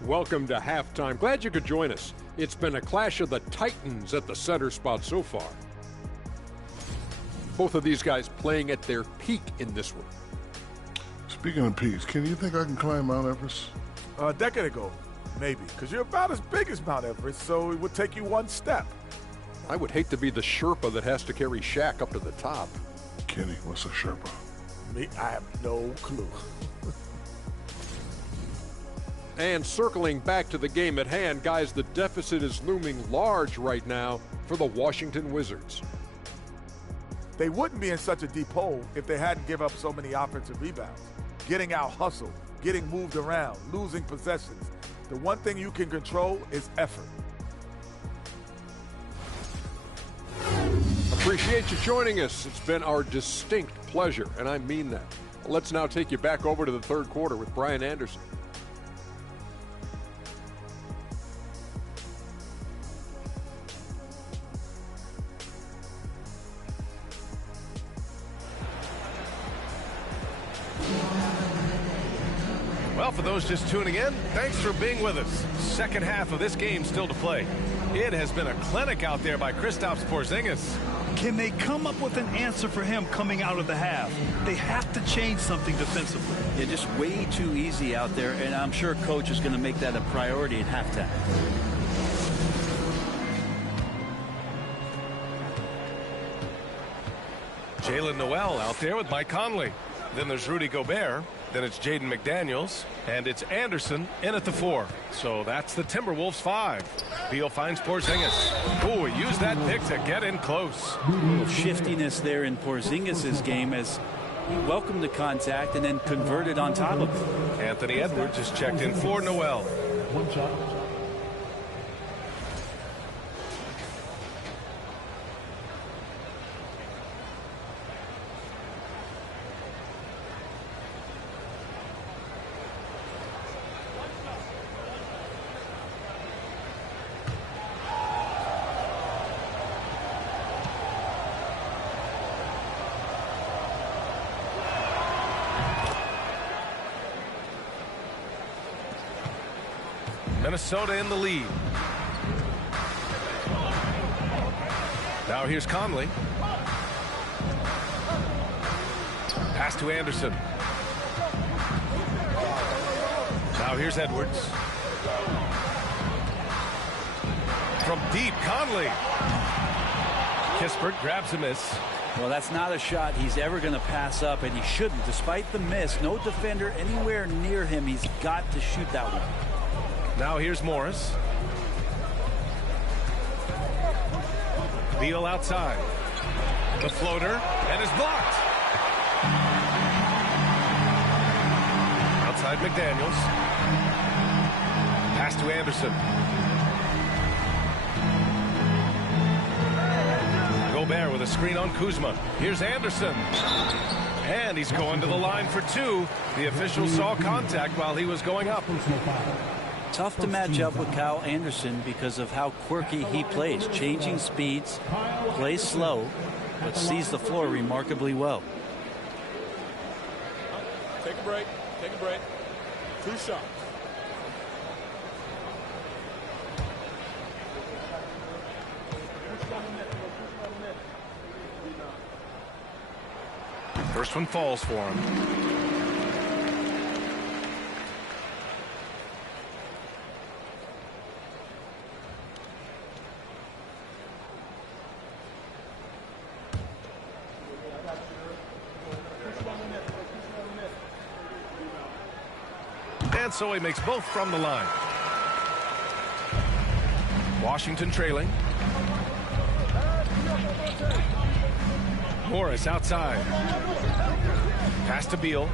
Welcome to halftime. Glad you could join us. It's been a clash of the Titans at the center spot so far. Both of these guys playing at their peak in this one. Speaking of peaks, can you think I can climb Mount Everest? A decade ago, maybe, because you're about as big as Mount Everest, so it would take you 1 step. I would hate to be the Sherpa that has to carry Shaq up to the top. Kenny, what's a Sherpa? Me, I have no clue. And circling back to the game at hand, guys, the deficit is looming large right now for the Washington Wizards. They wouldn't be in such a deep hole if they hadn't given up so many offensive rebounds. Getting out hustled, getting moved around, losing possessions. The one thing you can control is effort. Appreciate you joining us. It's been our distinct pleasure, and I mean that. Let's now take you back over to the third quarter with Brian Anderson. Well, for those just tuning in, thanks for being with us. Second half of this game still to play. It has been a clinic out there by Kristaps Porzingis. Can they come up with an answer for him coming out of the half? They have to change something defensively. Yeah, just way too easy out there, and I'm sure coach is going to make that a priority at halftime. Jalen Noel out there with Mike Conley. Then there's Rudy Gobert. Then it's Jaden McDaniels. And it's Anderson in at the 4. So that's the Timberwolves 5. Beal finds Porzingis. Ooh, he used that pick to get in close. A little shiftiness there in Porzingis' game as He welcomed the contact and then converted on top of it. Anthony Edwards is checked in for Noel. One shot. Minnesota in the lead. Now here's Conley. Pass to Anderson. Now here's Edwards. From deep, Conley. Kispert grabs a miss. Well, that's not a shot he's ever going to pass up, and he shouldn't. Despite the miss, no defender anywhere near him. He's got to shoot that one. Now here's Morris. Beal outside. The floater, and is blocked. Outside McDaniels. Pass to Anderson. Gobert with a screen on Kuzma. Here's Anderson. And he's going to the line for two. The official saw contact while he was going up. Tough to match up with Kyle Anderson because of how quirky he plays. Changing speeds, plays slow, but sees the floor remarkably well. Take a break. Take a break. 2 shots. First one falls for him. And so he makes both from the line. Washington trailing. Morris outside. Pass to Beal.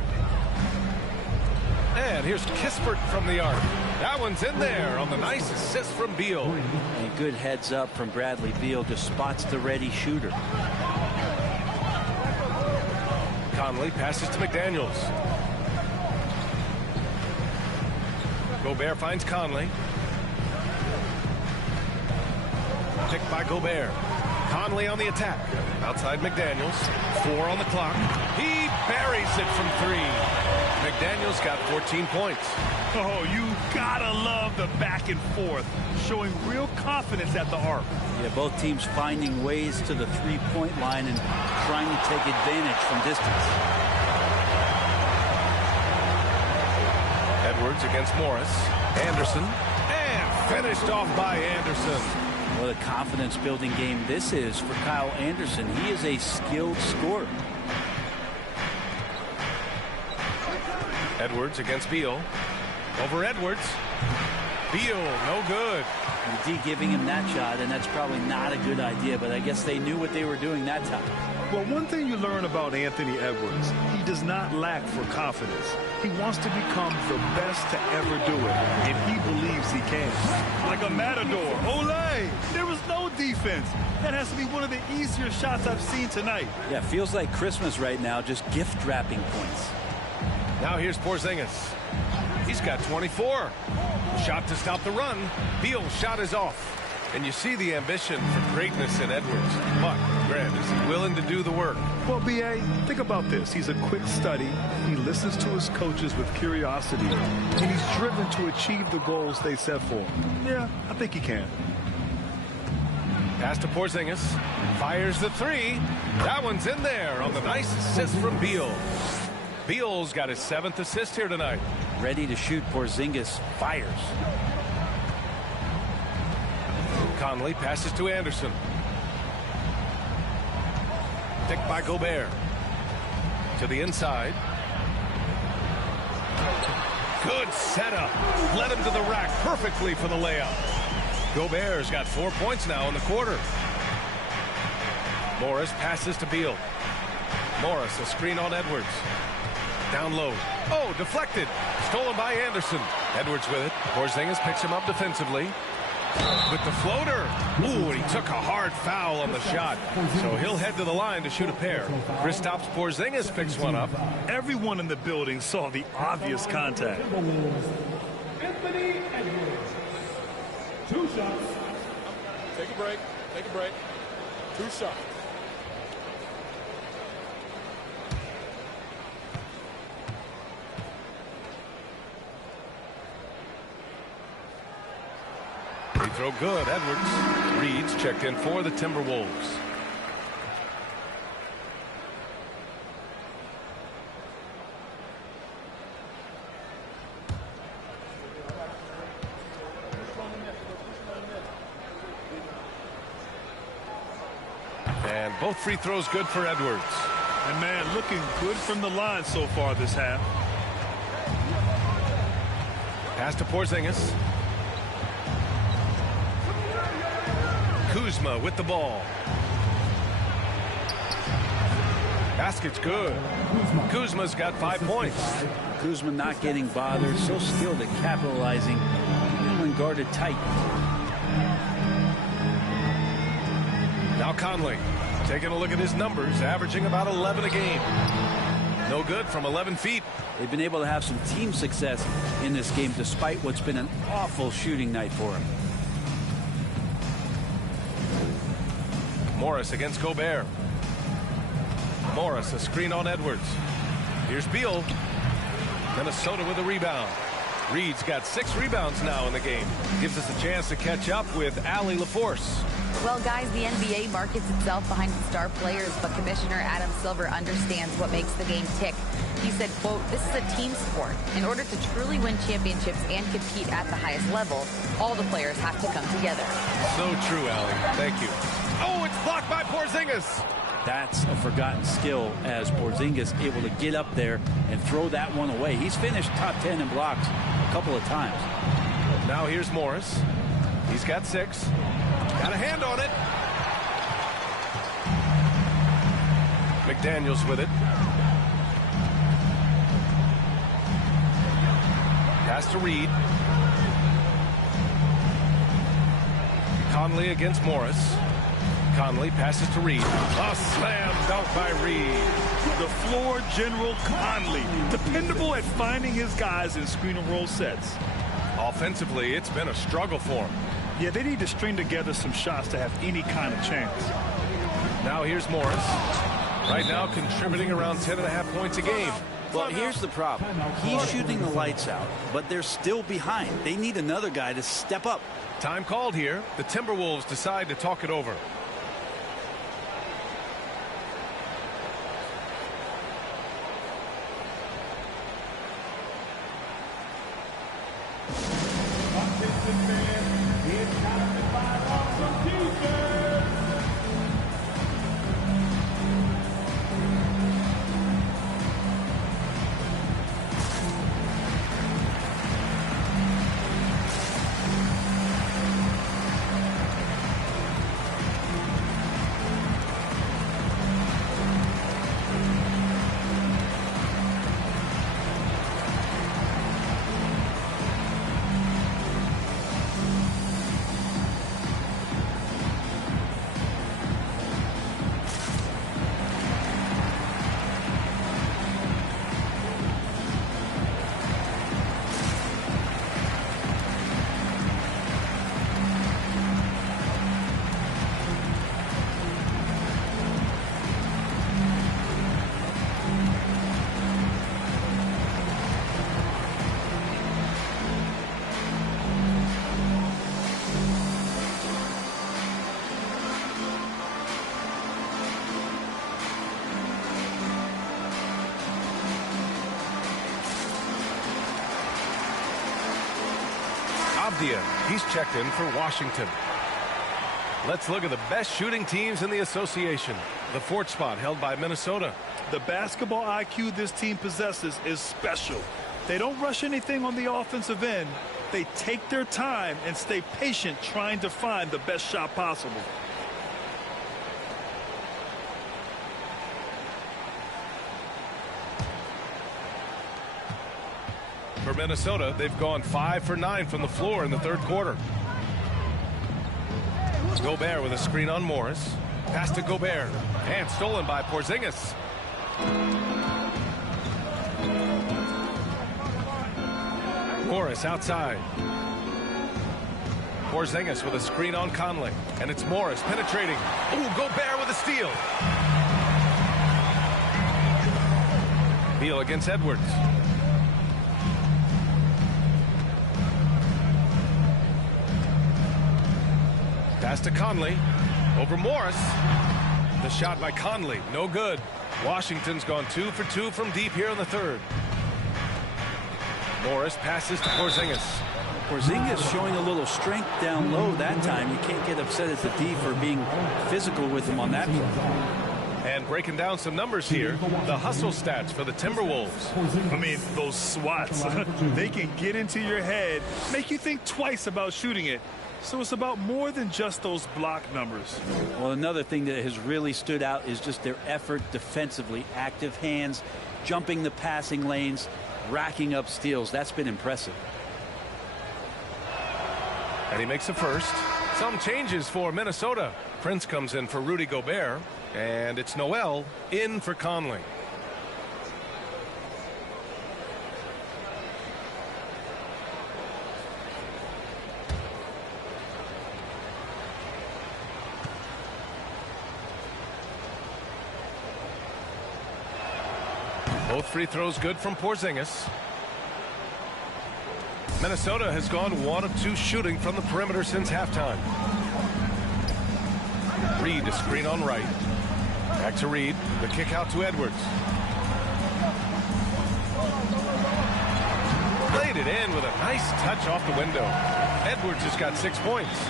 And here's Kispert from the arc. That one's in there on the nice assist from Beal. A good heads up from Bradley Beal. Just spots the ready shooter. Conley passes to McDaniels. Gobert finds Conley. Picked by Gobert. Conley on the attack. Outside McDaniels. 4 on the clock. He buries it from 3. McDaniels got 14 points. Oh, you gotta love the back and forth, showing real confidence at the arc. Yeah, both teams finding ways to the three-point line and trying to take advantage from distance. Edwards against Morris. Anderson. And finished off by Anderson. What a confidence-building game this is for Kyle Anderson. He is a skilled scorer. Edwards against Beal. Over Edwards. Beal, no good. The D giving him that shot, and that's probably not a good idea, but I guess they knew what they were doing that time. Well, one thing you learn about Anthony Edwards, he does not lack for confidence. He wants to become the best to ever do it, and he believes he can. Like a matador. Olay! There was no defense. That has to be one of the easier shots I've seen tonight. Yeah, feels like Christmas right now, just gift wrapping points. Now here's Porzingis. He's got 24. Shot to stop the run. Beal's shot is off. And you see the ambition for greatness in Edwards. But, Grant, is he willing to do the work? Well, B.A., think about this. He's a quick study. He listens to his coaches with curiosity. And he's driven to achieve the goals they set for him. Yeah, I think he can. Pass to Porzingis. Fires the 3. That one's in there on the nice assist from Beal. Beal's got his 7th assist here tonight. Ready to shoot. Porzingis fires. Conley passes to Anderson. Picked by Gobert. To the inside. Good setup. Led him to the rack perfectly for the layup. Gobert's got 4 points now in the quarter. Morris passes to Beal. Morris, a screen on Edwards. Down low. Oh, deflected. Stolen by Anderson. Edwards with it. Porzingis picks him up defensively. With the floater. Ooh, and he took a hard foul on the shot. So he'll head to the line to shoot a pair. Kristaps Porzingis picks one up. Everyone in the building saw the obvious contact. Anthony Edwards. 2 shots. Take a break. Take a break. 2 shots. Free throw good. Edwards. Reed's checked in for the Timberwolves. And both free throws good for Edwards. And man, looking good from the line so far this half. Pass to Porzingis. Kuzma with the ball. Basket's good. Kuzma's got 5 points. Kuzma not getting bothered, so skilled at capitalizing, even when guarded tight. Now Conley taking a look at his numbers, averaging about 11 a game. No good from 11 feet. They've been able to have some team success in this game despite what's been an awful shooting night for him. Morris against Gobert. Morris, a screen on Edwards. Here's Beal. Minnesota with a rebound. Reed's got 6 rebounds now in the game. Gives us a chance to catch up with Allie LaForce. Well, guys, the NBA markets itself behind its star players, but Commissioner Adam Silver understands what makes the game tick. He said, quote, "This is a team sport. In order to truly win championships and compete at the highest level, all the players have to come together." So true, Allie. Thank you. Oh, it's blocked by Porzingis. That's a forgotten skill as Porzingis able to get up there and throw that one away. He's finished top 10 in blocks a couple of times. Now here's Morris. He's got 6. Got a hand on it. McDaniels with it. Pass to Reed. Conley against Morris. Conley passes to Reed. A slam dunk by Reed. The floor general Conley, dependable at finding his guys in screen and roll sets. Offensively, it's been a struggle for him. Yeah, they need to string together some shots to have any kind of chance. Now here's Morris. Right now contributing around 10.5 points a game. Well, here's the problem. He's shooting the lights out, but they're still behind. They need another guy to step up. Time called here. The Timberwolves decide to talk it over. He's checked in for Washington. Let's look at the best shooting teams in the association. The 4th spot held by Minnesota. The basketball IQ this team possesses is special. They don't rush anything on the offensive end. They take their time and stay patient trying to find the best shot possible. For Minnesota, they've gone 5 for 9 from the floor in the third quarter. Gobert with a screen on Morris. Pass to Gobert. And stolen by Porzingis. Morris outside. Porzingis with a screen on Conley. And it's Morris penetrating. Ooh, Gobert with a steal. Beal against Edwards. Pass to Conley. Over Morris. The shot by Conley. No good. Washington's gone 2 for 2 from deep here in the third. Morris passes to Porzingis. Porzingis showing a little strength down low that time. You can't get upset at the D for being physical with him on that play. And breaking down some numbers here, the hustle stats for the Timberwolves. I mean, those swats, they can get into your head, make you think twice about shooting it. So it's about more than just those block numbers. Well, another thing that has really stood out is just their effort defensively. Active hands, jumping the passing lanes, racking up steals. That's been impressive. And he makes the first. Some changes for Minnesota. Prince comes in for Rudy Gobert. And it's Noel in for Conley. Both free throws good from Porzingis. Minnesota has gone 1 of 2 shooting from the perimeter since halftime. Reed, a screen on right. Back to Reed. The kick out to Edwards. Played it in with a nice touch off the window. Edwards has got 6 points.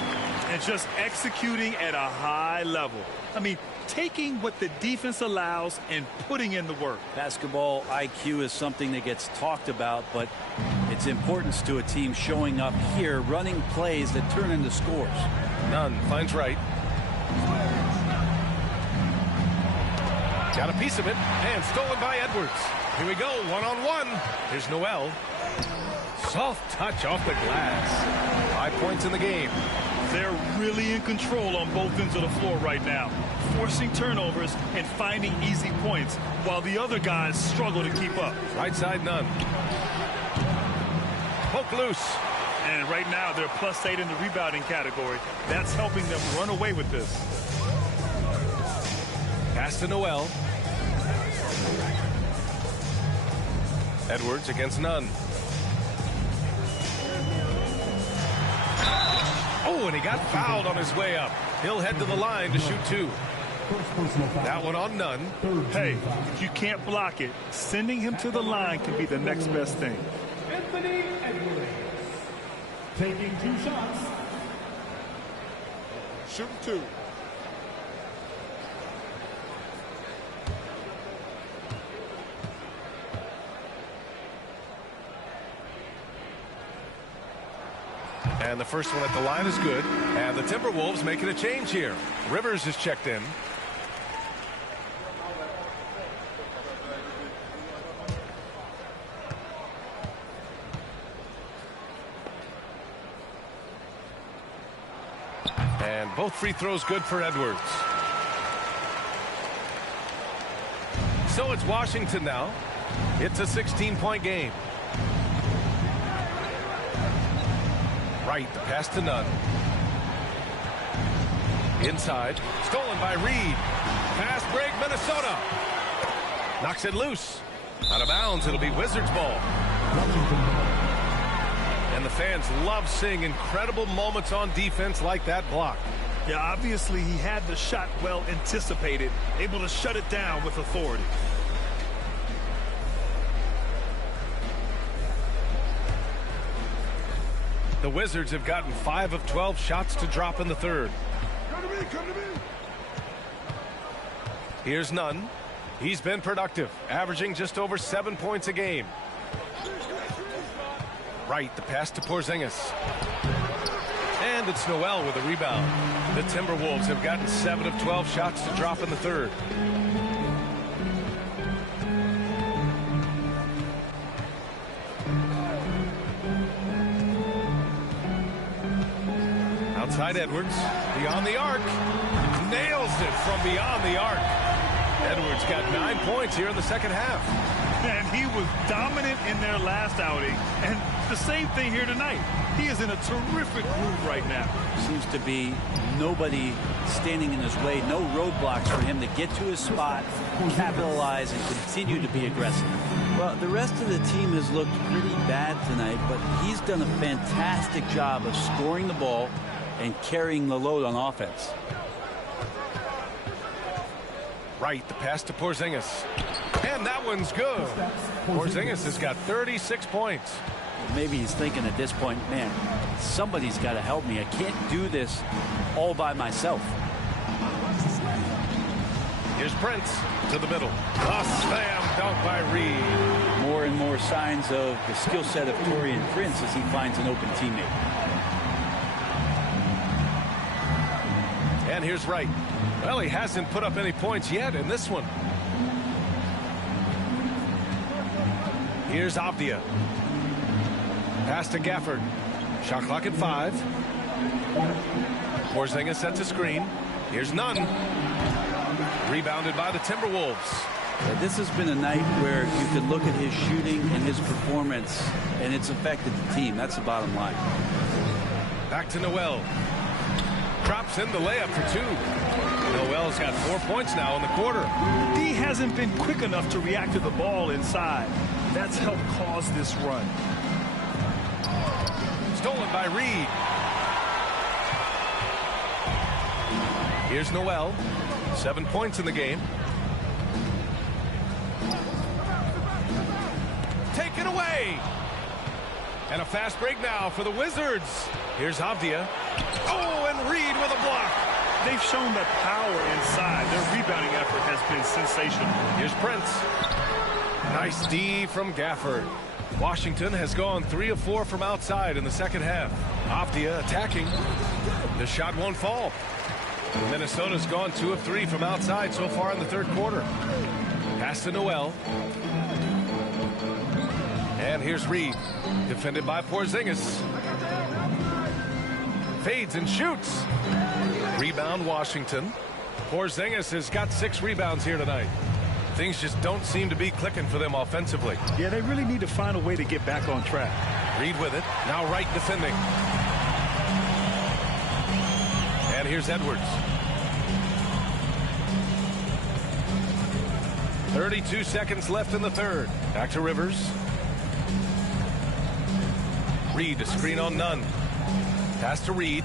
And just executing at a high level. I mean, taking what the defense allows and putting in the work. Basketball IQ is something that gets talked about, but its importance to a team showing up here, running plays that turn into scores. Nunn finds right. Got a piece of it, and stolen by Edwards. Here we go, one-on-one. Here's Noel. Soft touch off the glass. 5 points in the game. They're really in control on both ends of the floor right now, forcing turnovers and finding easy points, while the other guys struggle to keep up. Right side, Nunn. Poke loose. And right now, they're +8 in the rebounding category. That's helping them run away with this. Pass to Noel. Edwards against Nunn. Oh, and he got fouled on his way up. He'll head to the line to shoot 2. That one on Nunn. Hey, if you can't block it, sending him to the line can be the next best thing. Anthony Edwards taking 2 shots. Shooting 2. And the first one at the line is good. And the Timberwolves making a change here. Rivers is checked in. And both free throws good for Edwards. So it's Washington now. It's a 16-point game. Right, the pass to Nunn. Inside, stolen by Reed. Fast break, Minnesota. Knocks it loose. Out of bounds, it'll be Wizards ball. And the fans love seeing incredible moments on defense like that block. Yeah, obviously he had the shot well anticipated, able to shut it down with authority. The Wizards have gotten 5 of 12 shots to drop in the third. Come to me, come to me. Here's Nunn. He's been productive, averaging just over 7 points a game. Right, the pass to Porzingis. And it's Noel with a rebound. The Timberwolves have gotten 7 of 12 shots to drop in the third. Outside Edwards, beyond the arc. Nails it from beyond the arc. Edwards got 9 points here in the second half. And he was dominant in their last outing. And the same thing here tonight. He is in a terrific groove right now. Seems to be nobody standing in his way, no roadblocks for him to get to his spot, capitalize, and continue to be aggressive. Well, the rest of the team has looked pretty bad tonight, but he's done a fantastic job of scoring the ball and carrying the load on offense. Right, the pass to Porzingis. And that one's good. Porzingis has got 36 points. Maybe he's thinking at this point, man, somebody's got to help me. I can't do this all by myself. Here's Prince to the middle. A slam dunk by Reed. More and more signs of the skill set of Taurean Prince as he finds an open teammate. And here's Wright. Well, he hasn't put up any points yet in this one. Here's Avdia. Pass to Gafford. Shot clock at 5. Porzingis sets a screen. Here's Nunn. Rebounded by the Timberwolves. This has been a night where you could look at his shooting and his performance, and it's affected the team. That's the bottom line. Back to Noel. Drops in the layup for 2. Noel's got 4 points now in the quarter. D hasn't been quick enough to react to the ball inside. That's helped cause this run. Stolen by Reed. Here's Noel. 7 points in the game. Taken away. And a fast break now for the Wizards. Here's Avdia. Oh, and Reed with a block. They've shown that power inside. Their rebounding effort has been sensational. Here's Prince. Nice D from Gafford. Washington has gone 3 of 4 from outside in the second half. Avdia attacking. The shot won't fall. Minnesota's gone 2 of 3 from outside so far in the third quarter. Pass to Noel. And here's Reed. Defended by Porzingis. Fades and shoots. Rebound Washington. Porzingis has got 6 rebounds here tonight. Things just don't seem to be clicking for them offensively. Yeah, they really need to find a way to get back on track. Reed with it. Now Wright defending. And here's Edwards. 32 seconds left in the third. Back to Rivers. Reed to screen on Nunn. Pass to Reed.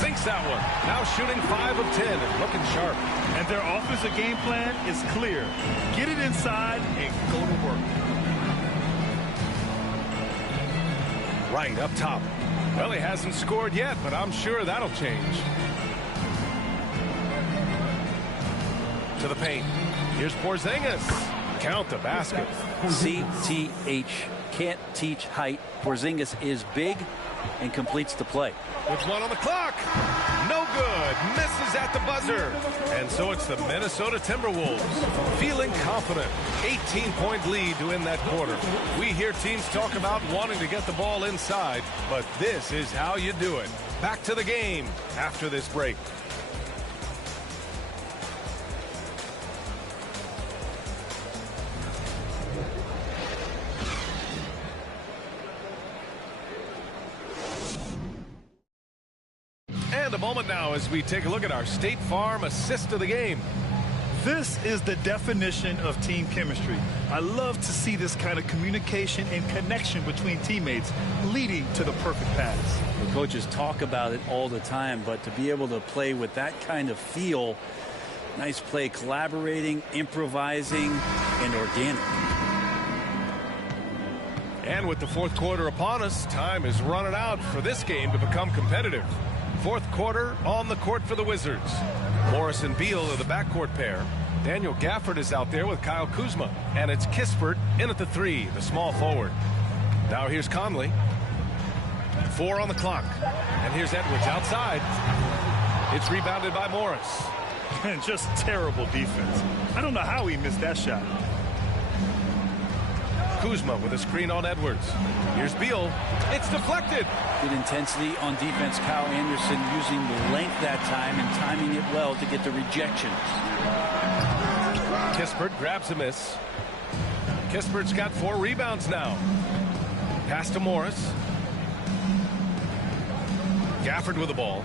Sinks that one. Now shooting 5 of 10 and looking sharp. And their offensive game plan is clear. Get it inside and go to work. Right up top. Well, he hasn't scored yet, but I'm sure that'll change. To the paint. Here's Porzingis. Count the basket. CTH. Can't teach height. Porzingis is big and completes the play. With 1 on the clock. No good. Misses at the buzzer. And so it's the Minnesota Timberwolves feeling confident. 18-point lead to end that quarter. We hear teams talk about wanting to get the ball inside, but this is how you do it. Back to the game after this break. And a moment now as we take a look at our State Farm assist of the game. This is the definition of team chemistry. I love to see this kind of communication and connection between teammates leading to the perfect pass. The coaches talk about it all the time, but to be able to play with that kind of feel, nice play, collaborating, improvising, and organic. And with the fourth quarter upon us, time is running out for this game to become competitive. Fourth quarter on the court for the Wizards. Morris and Beal are the backcourt pair. Daniel Gafford is out there with Kyle Kuzma. And it's Kispert in at the 3, the small forward. Now here's Conley. 4 on the clock. And here's Edwards outside. It's rebounded by Morris. And just terrible defense. I don't know how he missed that shot. Kuzma with a screen on Edwards. Here's Beal. It's deflected. Good intensity on defense. Kyle Anderson using the length that time and timing it well to get the rejection. Kispert grabs a miss. Kispert's got 4 rebounds now. Pass to Morris. Gafford with the ball.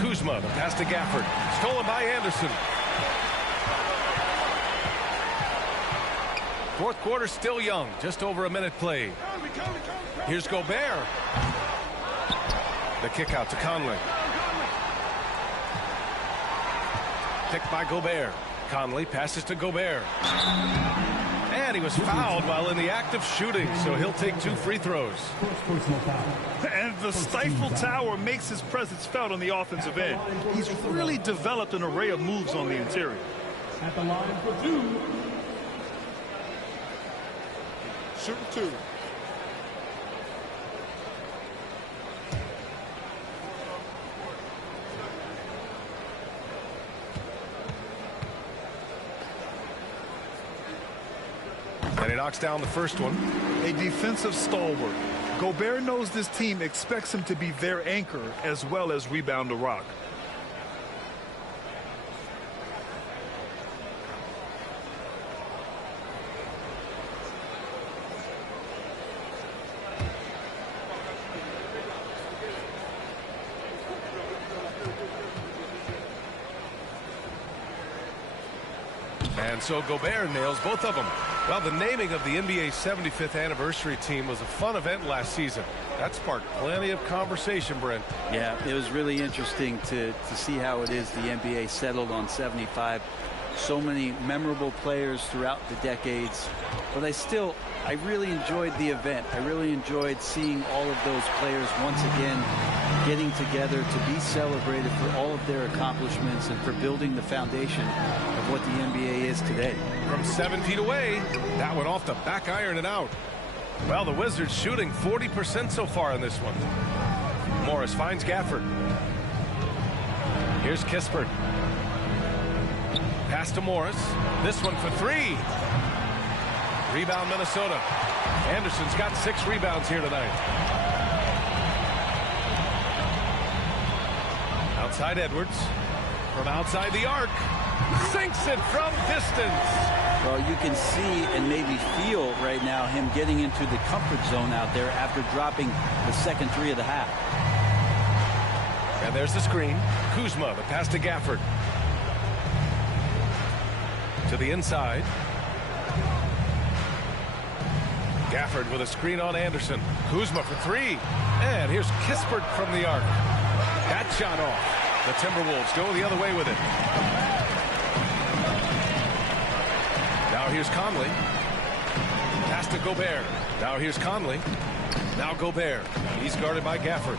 Kuzma, the pass to Gafford. Stolen by Anderson. Fourth quarter still young. Just over a minute played. Here's Gobert. The kick out to Conley. Picked by Gobert. Conley passes to Gobert. And he was fouled while in the act of shooting, so he'll take 2 free throws. And the Stifle Tower makes his presence felt on the offensive end. He's really developed an array of moves on the interior. At the line for 2. Shooting 2. And he knocks down the first one. A defensive stalwart. Gobert knows this team expects him to be their anchor as well as rebound the rock. And so Gobert nails both of them. Well, the naming of the NBA 75th anniversary team was a fun event last season. That sparked plenty of conversation, Brent. Yeah, it was really interesting to see how it is the NBA settled on 75. So many memorable players throughout the decades. But I really enjoyed the event. I really enjoyed seeing all of those players once again getting together to be celebrated for all of their accomplishments and for building the foundation of what the NBA is today. From 7 feet away, that went off the back iron and out. Well, the Wizards shooting 40% so far in this one. Morris finds Gafford. Here's Kispert. Pass to Morris. This one for 3. Rebound Minnesota. Anderson's got 6 rebounds here tonight. Outside Edwards. From outside the arc. Sinks it from distance. Well, you can see and maybe feel right now him getting into the comfort zone out there after dropping the second 3 of the half. And there's the screen. Kuzma, the pass to Gafford. To the inside. Gafford with a screen on Anderson. Kuzma for 3. And here's Kispert from the arc. That shot off. The Timberwolves go the other way with it. Now here's Conley. Pass to Gobert. Now here's Conley. Now Gobert. He's guarded by Gafford.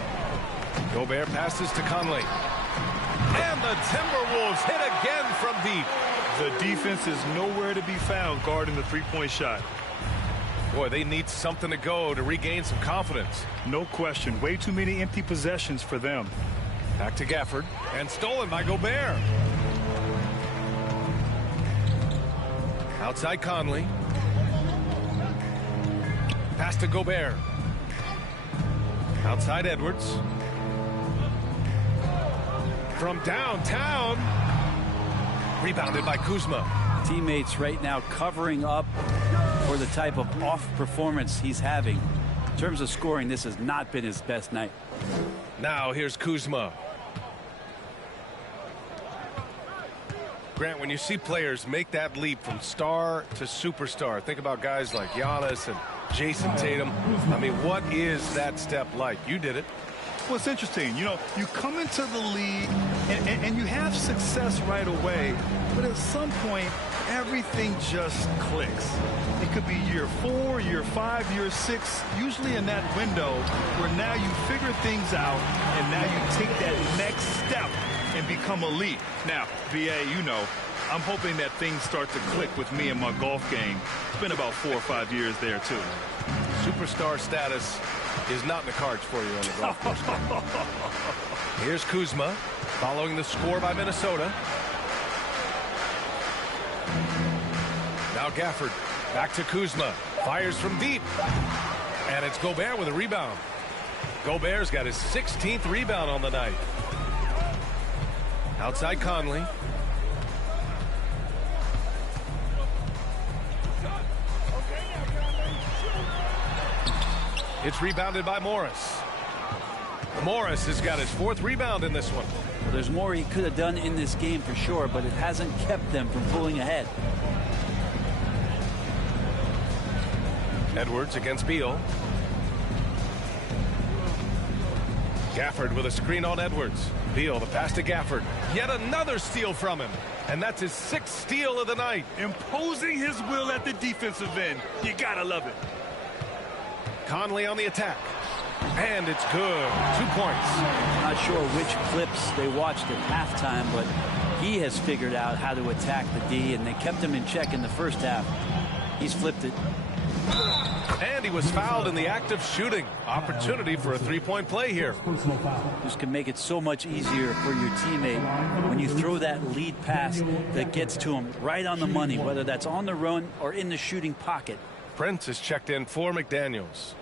Gobert passes to Conley. And the Timberwolves hit again from deep. The defense is nowhere to be found guarding the three-point shot. Boy, they need something to go to regain some confidence. No question. Way too many empty possessions for them. Back to Gafford. And stolen by Gobert. Outside Conley. Pass to Gobert. Outside Edwards. From downtown. Rebounded by Kuzma. Teammates right now covering up for the type of off performance he's having. In terms of scoring, this has not been his best night. Now here's Kuzma. Grant, when you see players make that leap from star to superstar, think about guys like Giannis and Jason Tatum. I mean, what is that step like? You did it. Well, it's interesting. You know, you come into the league and you have success right away, but at some point, everything just clicks. It could be year 4, year 5, year 6, usually in that window where now you figure things out and now you take that next step and become elite. Now, BA, you know, I'm hoping that things start to click with me and my golf game. It's been about 4 or 5 years there, too. Superstar status is not in the cards for you on the golf course. Here's Kuzma following the score by Minnesota. Now Gafford back to Kuzma. Fires from deep. And it's Gobert with a rebound. Gobert's got his 16th rebound on the night. Outside Conley. It's rebounded by Morris. Morris has got his 4th rebound in this one. Well, there's more he could have done in this game for sure, but it hasn't kept them from pulling ahead. Edwards against Beal. Gafford with a screen on Edwards. Beal, the pass to Gafford. Yet another steal from him. And that's his 6th steal of the night. Imposing his will at the defensive end. You gotta love it. Conley on the attack. And it's good. 2 points. Not sure which clips they watched at halftime, but he has figured out how to attack the D, and they kept him in check in the first half. He's flipped it. And he was fouled in the act of shooting. Opportunity for a 3-point play here. This can make it so much easier for your teammate when you throw that lead pass that gets to him right on the money, whether that's on the run or in the shooting pocket. Prince is checked in for McDaniels.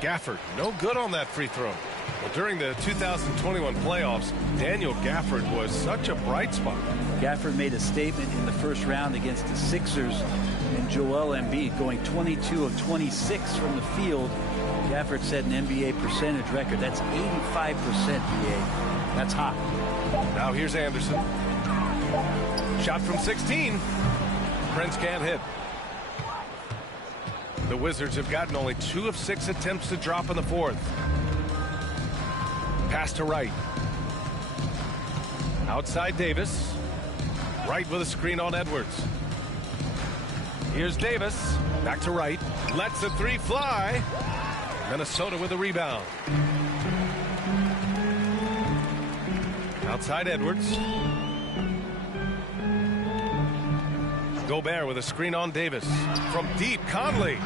Gafford, no good on that free throw. Well, during the 2021 playoffs, Daniel Gafford was such a bright spot. Gafford made a statement in the first round against the Sixers and Joel Embiid, going 22 of 26 from the field. Gafford set an NBA percentage record. That's 85%, BA. That's hot. Now here's Anderson. Shot from 16. Prince can't hit. The Wizards have gotten only 2 of 6 attempts to drop in the 4th. Pass to Wright. Outside Davis. Wright with a screen on Edwards. Here's Davis. Back to Wright. Lets the 3 fly. Minnesota with a rebound. Outside Edwards. Gobert with a screen on Davis. From deep, Conley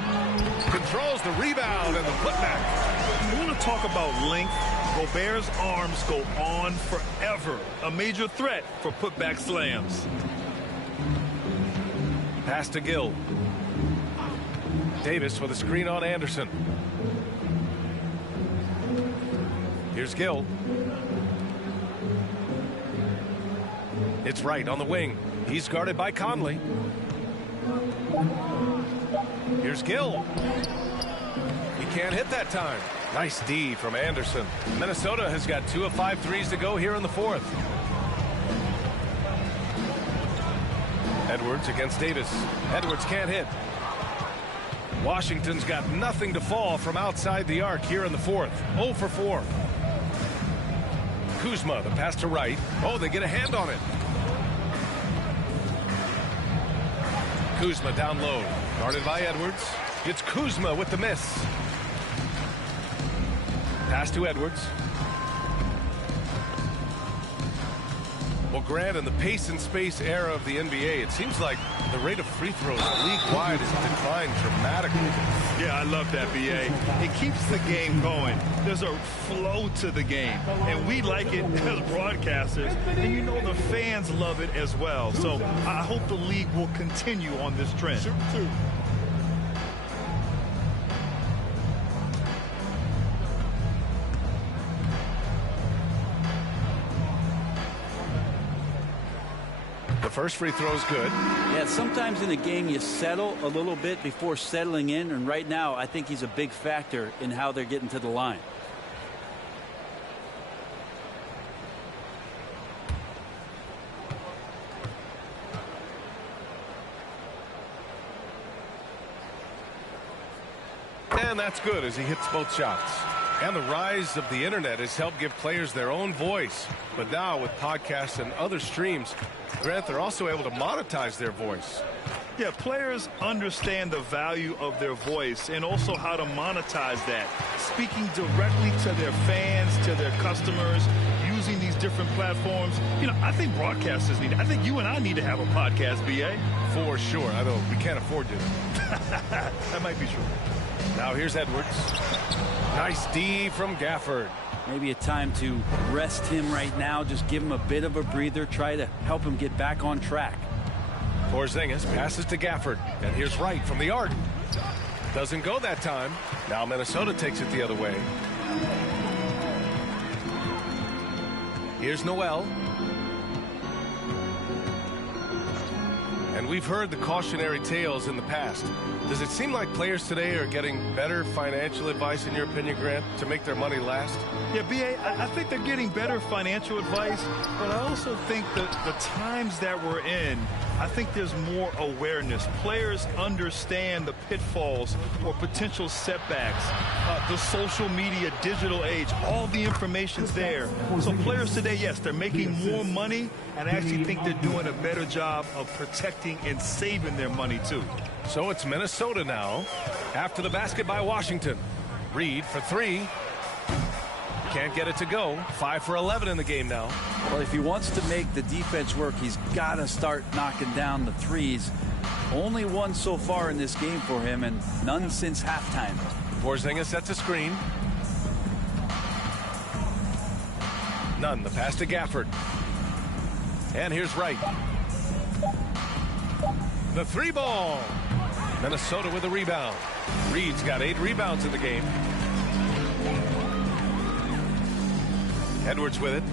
controls the rebound and the putback. You want to talk about length? Gobert's arms go on forever. A major threat for putback slams. Pass to Gill. Davis with a screen on Anderson. Here's Gill. It's Wright on the wing. He's guarded by Conley. Here's Gill. He can't hit that time. Nice D from Anderson. Minnesota has got 2 of 5 threes to go here in the 4th. Edwards against Davis. Edwards can't hit. Washington's got nothing to fall from outside the arc here in the 4th. 0 for 4. Kuzma, the pass to Wright. Oh, they get a hand on it. Kuzma down low. Guarded by Edwards. It's Kuzma with the miss. Pass to Edwards. Well, Grant, in the pace and space era of the NBA, it seems like the rate of free throws league-wide has declined dramatically. Yeah, I love that, BA. It keeps the game going. There's a flow to the game, and we like it as broadcasters, and you know the fans love it as well. So I hope the league will continue on this trend. The first free throw is good. Yeah, sometimes in a game you settle a little bit before settling in, and right now I think he's a big factor in how they're getting to the line. And that's good as he hits both shots. And the rise of the internet has helped give players their own voice. But now with podcasts and other streams, Grant, they're also able to monetize their voice. Yeah, players understand the value of their voice and also how to monetize that. Speaking directly to their fans, to their customers, using these different platforms. You know, I think broadcasters need, I think you and I need to have a podcast, B.A. For sure. I know we can't afford to. That might be true. Now here's Edwards. Nice D from Gafford. Maybe a time to rest him right now. Just give him a bit of a breather. Try to help him get back on track. Porzingis passes to Gafford. And here's Wright from the arc. Doesn't go that time. Now Minnesota takes it the other way. Here's Noel. And we've heard the cautionary tales in the past. Does it seem like players today are getting better financial advice, in your opinion, Grant, to make their money last? Yeah, B.A., I think they're getting better financial advice, but I also think that the times that we're in, I think there's more awareness. Players understand the pitfalls or potential setbacks, the social media, digital age, all the information's there. So players today, yes, they're making more money, and I actually think they're doing a better job of protecting and saving their money, too. So it's Minnesota now after the basket by Washington. Reed for three. Can't get it to go. 5 for 11 in the game now. Well, if he wants to make the defense work, he's got to start knocking down the threes. Only one so far in this game for him, and none since halftime. Porzingis sets a screen. None. The pass to Gafford. And here's Wright. The three ball. Minnesota with a rebound. Reed's got 8 rebounds in the game. Edwards with it.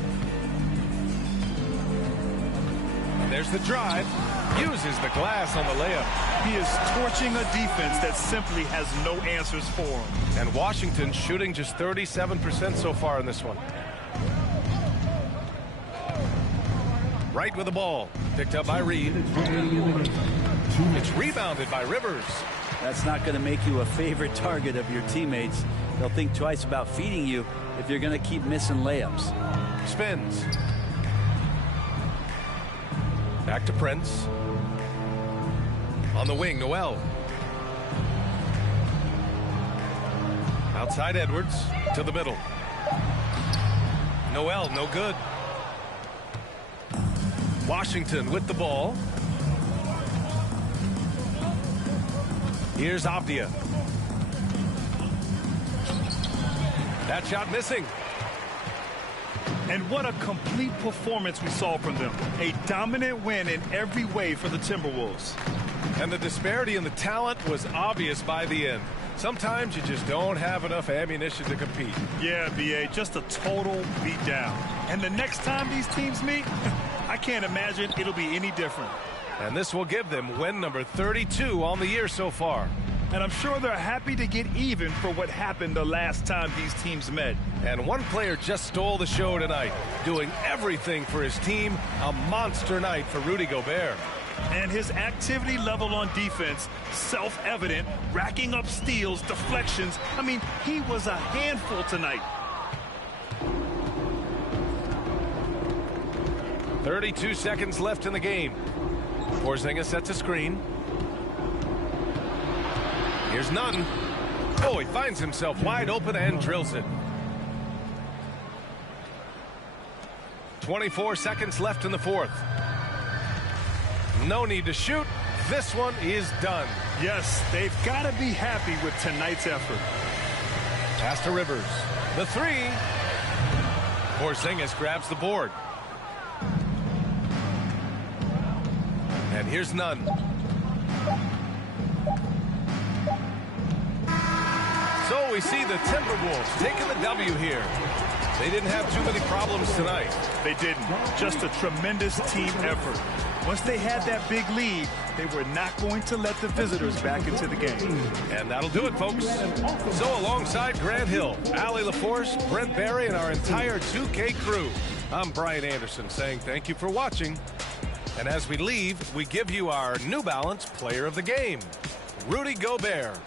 There's the drive. Uses the glass on the layup. He is torching a defense that simply has no answers for him. And Washington shooting just 37% so far in this one. Wright with the ball. Picked up by Reed. It's rebounded by Rivers. That's not going to make you a favorite target of your teammates. They'll think twice about feeding you if you're going to keep missing layups. Spins. Back to Prince. On the wing, Noel. Outside Edwards to the middle. Noel, no good. Washington with the ball. Here's Avdia. That shot missing. And what a complete performance we saw from them. A dominant win in every way for the Timberwolves. And the disparity in the talent was obvious by the end. Sometimes you just don't have enough ammunition to compete. Yeah, B.A., just a total beatdown. And the next time these teams meet, I can't imagine it'll be any different. And this will give them win number 32 on the year so far. And I'm sure they're happy to get even for what happened the last time these teams met. And one player just stole the show tonight, doing everything for his team. A monster night for Rudy Gobert. And his activity level on defense, self-evident, racking up steals, deflections. I mean, he was a handful tonight. 32 seconds left in the game. Porzingis sets a screen. Here's Nunn. Oh, he finds himself wide open and drills it. 24 seconds left in the fourth. No need to shoot. This one is done. Yes, they've got to be happy with tonight's effort. Pass to Rivers. The three. Porzingis grabs the board. And here's Nunn. So we see the Timberwolves taking the W here. They didn't have too many problems tonight. They didn't. Just a tremendous team effort. Once they had that big lead, they were not going to let the visitors back into the game. And that'll do it, folks. So alongside Grant Hill, Allie LaForce, Brent Barry, and our entire 2K crew, I'm Brian Anderson saying thank you for watching. And as we leave, we give you our New Balance Player of the Game, Rudy Gobert.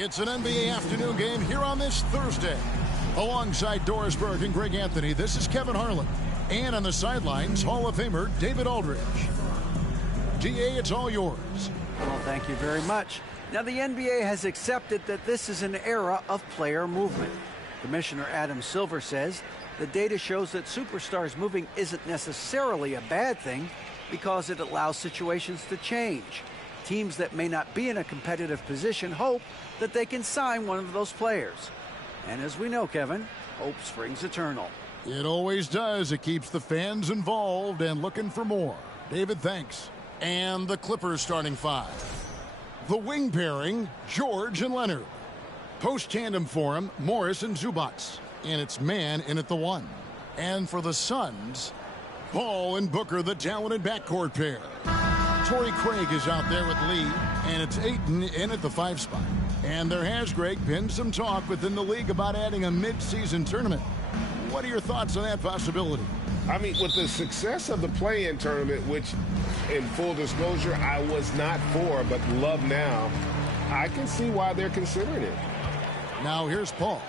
It's an NBA afternoon game here on this Thursday. Alongside Doris Burke and Greg Anthony, this is Kevin Harlan. And on the sidelines, Hall of Famer David Aldridge. DA, it's all yours. Well, thank you very much. Now, the NBA has accepted that this is an era of player movement. Commissioner Adam Silver says the data shows that superstars moving isn't necessarily a bad thing because it allows situations to change. Teams that may not be in a competitive position hope that they can sign one of those players. And as we know, Kevin, hope springs eternal. It always does. It keeps the fans involved and looking for more. David, thanks. And the Clippers starting five. The wing pairing, George and Leonard. Post tandem for him, Morris and Zubats. And it's man in at the one. And for the Suns, Paul and Booker, the talented backcourt pair. Torrey Craig is out there with Lee, and it's Ayton in at the 5 spot. And there has, Greg, been some talk within the league about adding a mid-season tournament. What are your thoughts on that possibility? I mean, with the success of the play-in tournament, which, in full disclosure, I was not for, but love now, I can see why they're considering it. Now here's Paul.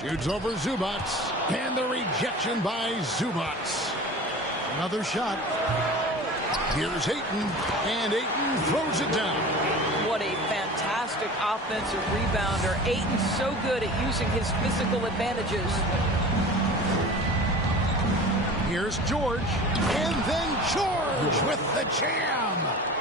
Shoots over Zubats, and the rejection by Zubats. Another shot. Here's Ayton, and Ayton throws it down. What a fantastic offensive rebounder. Ayton's so good at using his physical advantages. Here's George, and then George with the jam.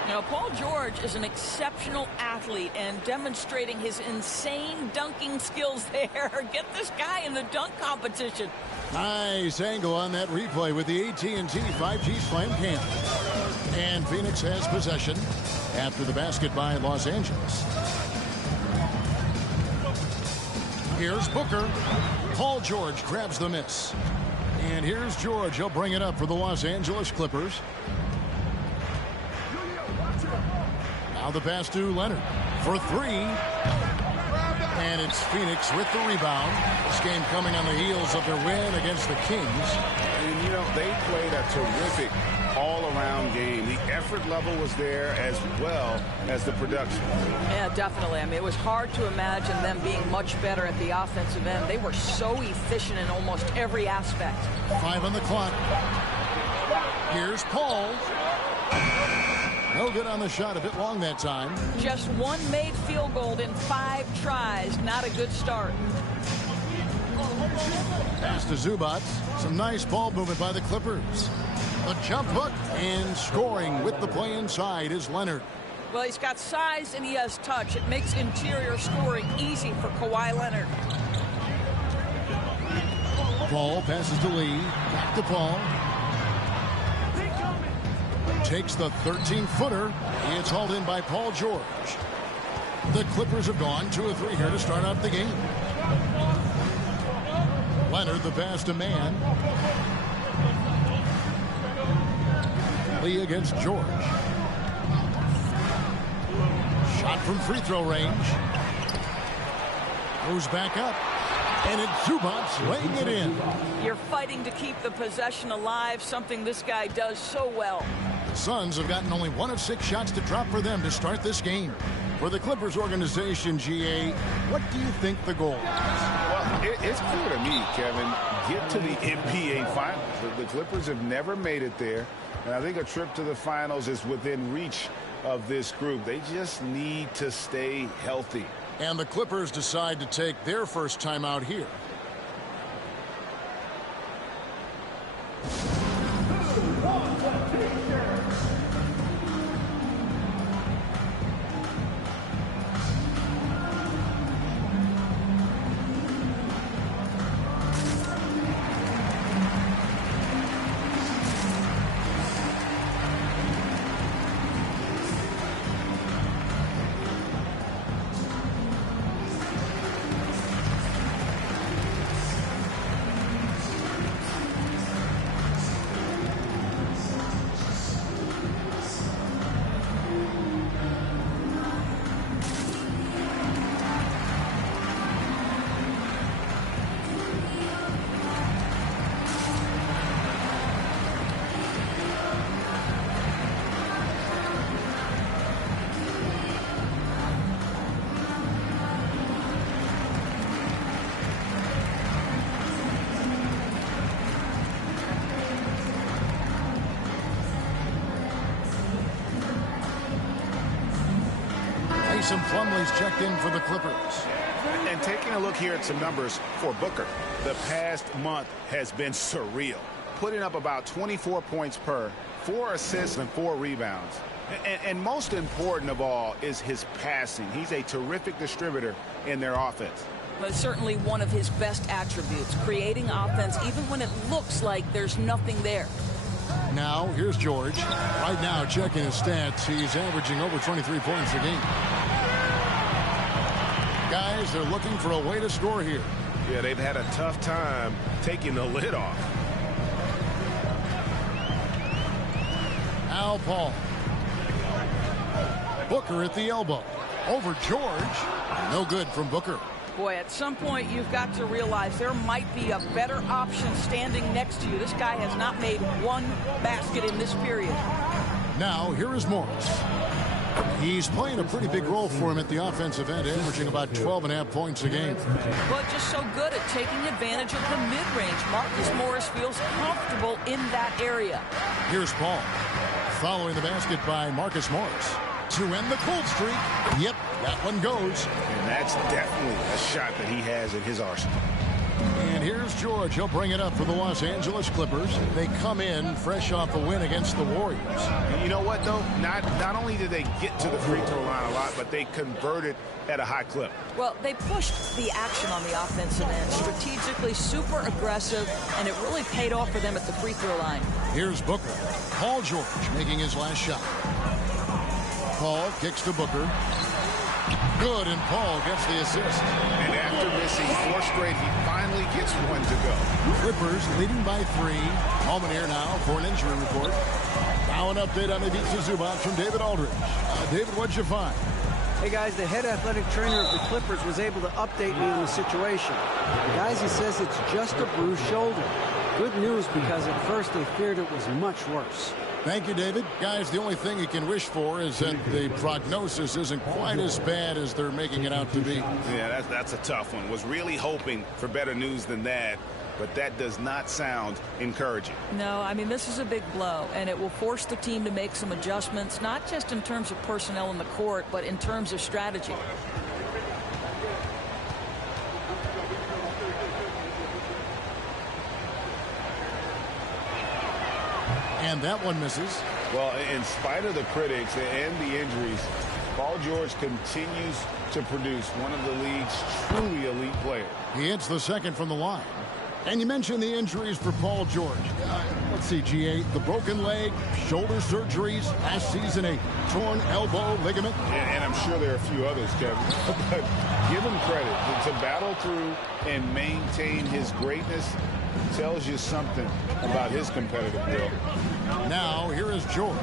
Now, Paul George is an exceptional athlete and demonstrating his insane dunking skills there. Get this guy in the dunk competition. Nice angle on that replay with the AT&T 5G Slam Cam. And Phoenix has possession after the basket by Los Angeles. Here's Booker. Paul George grabs the miss. And here's George. He'll bring it up for the Los Angeles Clippers. Now the pass to Leonard for 3. And it's Phoenix with the rebound. This game coming on the heels of their win against the Kings. And, you know, they played a terrific all-around game. The effort level was there as well as the production. Yeah, definitely. I mean, it was hard to imagine them being much better at the offensive end. They were so efficient in almost every aspect. 5 on the clock. Here's Paul. No good on the shot, a bit long that time. Just one made field goal in 5 tries. Not a good start. Pass to Zubats. Some nice ball movement by the Clippers. A jump hook and scoring with the play inside is Leonard. Well, he's got size and he has touch. It makes interior scoring easy for Kawhi Leonard. Paul passes to Lee. Back to Paul. Takes the 13-footer. It's hauled in by Paul George. The Clippers have gone 2 of 3 here to start out the game. Leonard, the pass to man. Lee against George. Shot from free throw range. Goes back up. And it's Zubats laying it in. You're fighting to keep the possession alive, something this guy does so well. The Suns have gotten only 1 of 6 shots to drop for them to start this game. For the Clippers organization, GA, what do you think the goal is? Well, it's clear to me, Kevin. Get to the NBA Finals. The Clippers have never made it there. And I think a trip to the finals is within reach of this group. They just need to stay healthy. And the Clippers decide to take their first time out here. Mason Plumlee's checked in for the Clippers. And taking a look here at some numbers for Booker, the past month has been surreal. Putting up about 24 points per, 4 assists and 4 rebounds. And most important of all is his passing. He's a terrific distributor in their offense. But certainly one of his best attributes, creating offense even when it looks like there's nothing there. Now, here's George. Right now, checking his stats, he's averaging over 23 points a game. Guys, they're looking for a way to score here. Yeah, they've had a tough time taking the lid off. Al Paul. Booker at the elbow. Over George. No good from Booker. Boy, at some point you've got to realize there might be a better option standing next to you. This guy has not made one basket in this period. Now, here is Morris. He's playing a pretty big role for him at the offensive end, averaging about 12.5 points a game. Well, just so good at taking advantage of the mid-range. Marcus Morris feels comfortable in that area. Here's Paul. Following the basket by Marcus Morris. To end the cold streak. Yep, that one goes. And that's definitely a shot that he has in his arsenal. And here's George. He'll bring it up for the Los Angeles Clippers. They come in fresh off a win against the Warriors. You know what, though? Not only did they get to the free throw line a lot, but they converted at a high clip. Well, they pushed the action on the offensive end. Strategically super aggressive, and it really paid off for them at the free throw line. Here's Booker. Paul George making his last shot. Paul kicks to Booker. Good, and Paul gets the assist. And after missing 4 straight, he finally gets one to go. Clippers leading by 3. Moment here now for an injury report. Now an update on Ivica Zubac from David Aldridge. David, what'd you find? Hey, guys, the head athletic trainer of the Clippers was able to update me on the situation. Guys, he says it's just a bruised shoulder. Good news, because at first they feared it was much worse. Thank you, David. Guys, the only thing you can wish for is that the prognosis isn't quite as bad as they're making it out to be. Yeah, that's a tough one. Was really hoping for better news than that, but that does not sound encouraging. No, I mean, this is a big blow, and it will force the team to make some adjustments, not just in terms of personnel in the court, but in terms of strategy. And that one misses. Well, in spite of the critics and the injuries, Paul George continues to produce one of the league's truly elite players. He hits the second from the line. And you mentioned the injuries for Paul George. Let's see, G8, the broken leg, shoulder surgeries, last season a torn elbow ligament. And I'm sure there are a few others, Kevin. But give him credit. To battle through and maintain his greatness tells you something about his competitive will. Now, here is George.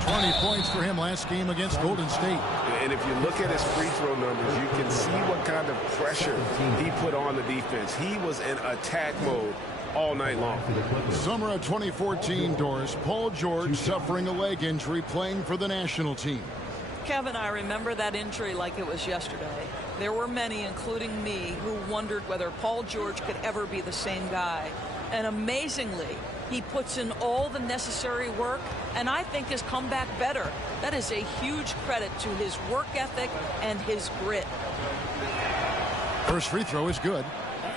20 points for him last game against Golden State. And if you look at his free throw numbers, you can see what kind of pressure he put on the defense. He was in attack mode all night long. Summer of 2014, Doris. Paul George suffering a leg injury playing for the national team. Kevin, I remember that injury like it was yesterday. There were many, including me, who wondered whether Paul George could ever be the same guy. And amazingly, he puts in all the necessary work, and I think has come back better. That is a huge credit to his work ethic and his grit. First free throw is good.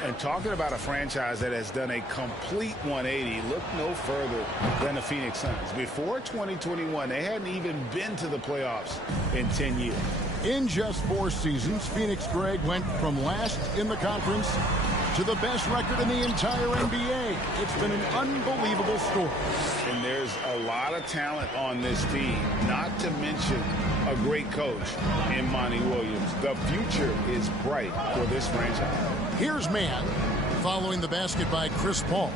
And talking about a franchise that has done a complete 180, look no further than the Phoenix Suns. Before 2021, they hadn't even been to the playoffs in 10 years. In just 4 seasons, Phoenix, Greg, went from last in the conference to the best record in the entire NBA. It's been an unbelievable story. And there's a lot of talent on this team, not to mention a great coach in Monty Williams. The future is bright for this franchise. Here's Mann following the basket by Chris Paul.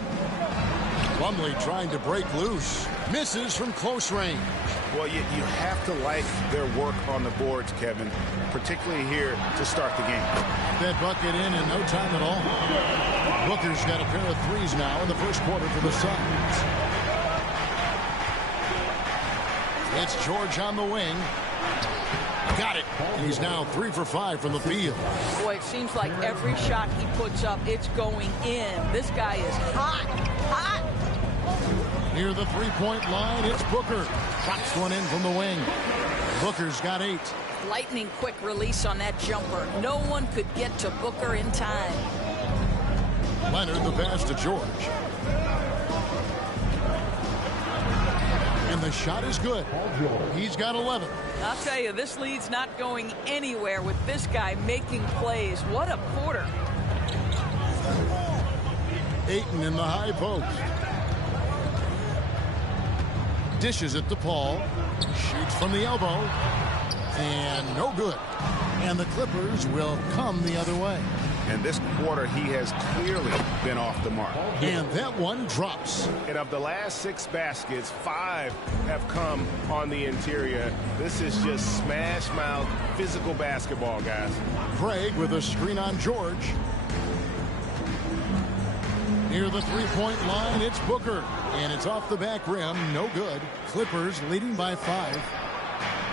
Plumlee trying to break loose. Misses from close range. Well, you have to like their work on the boards, Kevin, particularly here to start the game. That bucket in no time at all. Booker's got a pair of threes now in the first quarter for the Suns. It's George on the wing. Got it. He's now 3 for 5 from the field. Boy, it seems like every shot he puts up, it's going in. This guy is hot, hot. Near the three-point line, it's Booker. Drops one in from the wing. Booker's got 8. lightning quick release on that jumper. No one could get to Booker in time. Leonard the pass to George. And the shot is good. He's got 11. I'll tell you, this lead's not going anywhere with this guy making plays. What a quarter. Ayton in the high post. Dishes it to Paul. Shoots from the elbow. And no good. And the Clippers will come the other way. And this quarter, he has clearly been off the mark. And that one drops. And of the last 6 baskets, 5 have come on the interior. This is just smash mouth physical basketball, guys. Craig with a screen on George. Near the three-point line, it's Booker. And it's off the back rim. No good. Clippers leading by 5.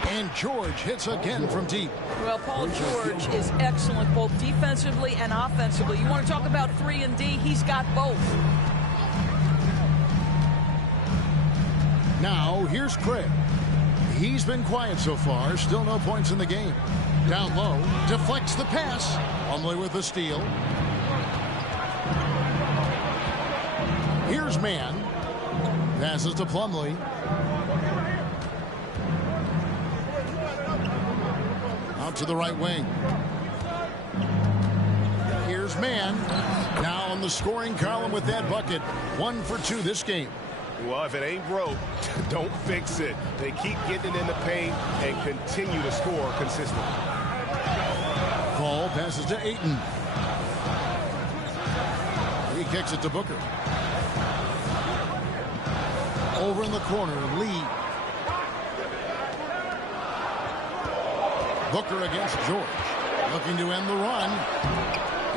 And George hits again from deep. Well, Paul George is excellent both defensively and offensively. You want to talk about 3 and D? He's got both. Now, here's Craig. He's been quiet so far. Still no points in the game. Down low. Deflects the pass. Plumlee with the steal. Here's Mann. Passes to Plumlee. Out to the right wing. Here's Mann. Now on the scoring column with that bucket. 1 for 2 this game. Well, if it ain't broke, don't fix it. They keep getting it in the paint and continue to score consistently. Paul passes to Ayton. He kicks it to Booker. Over in the corner, Lee. Booker against George. Looking to end the run.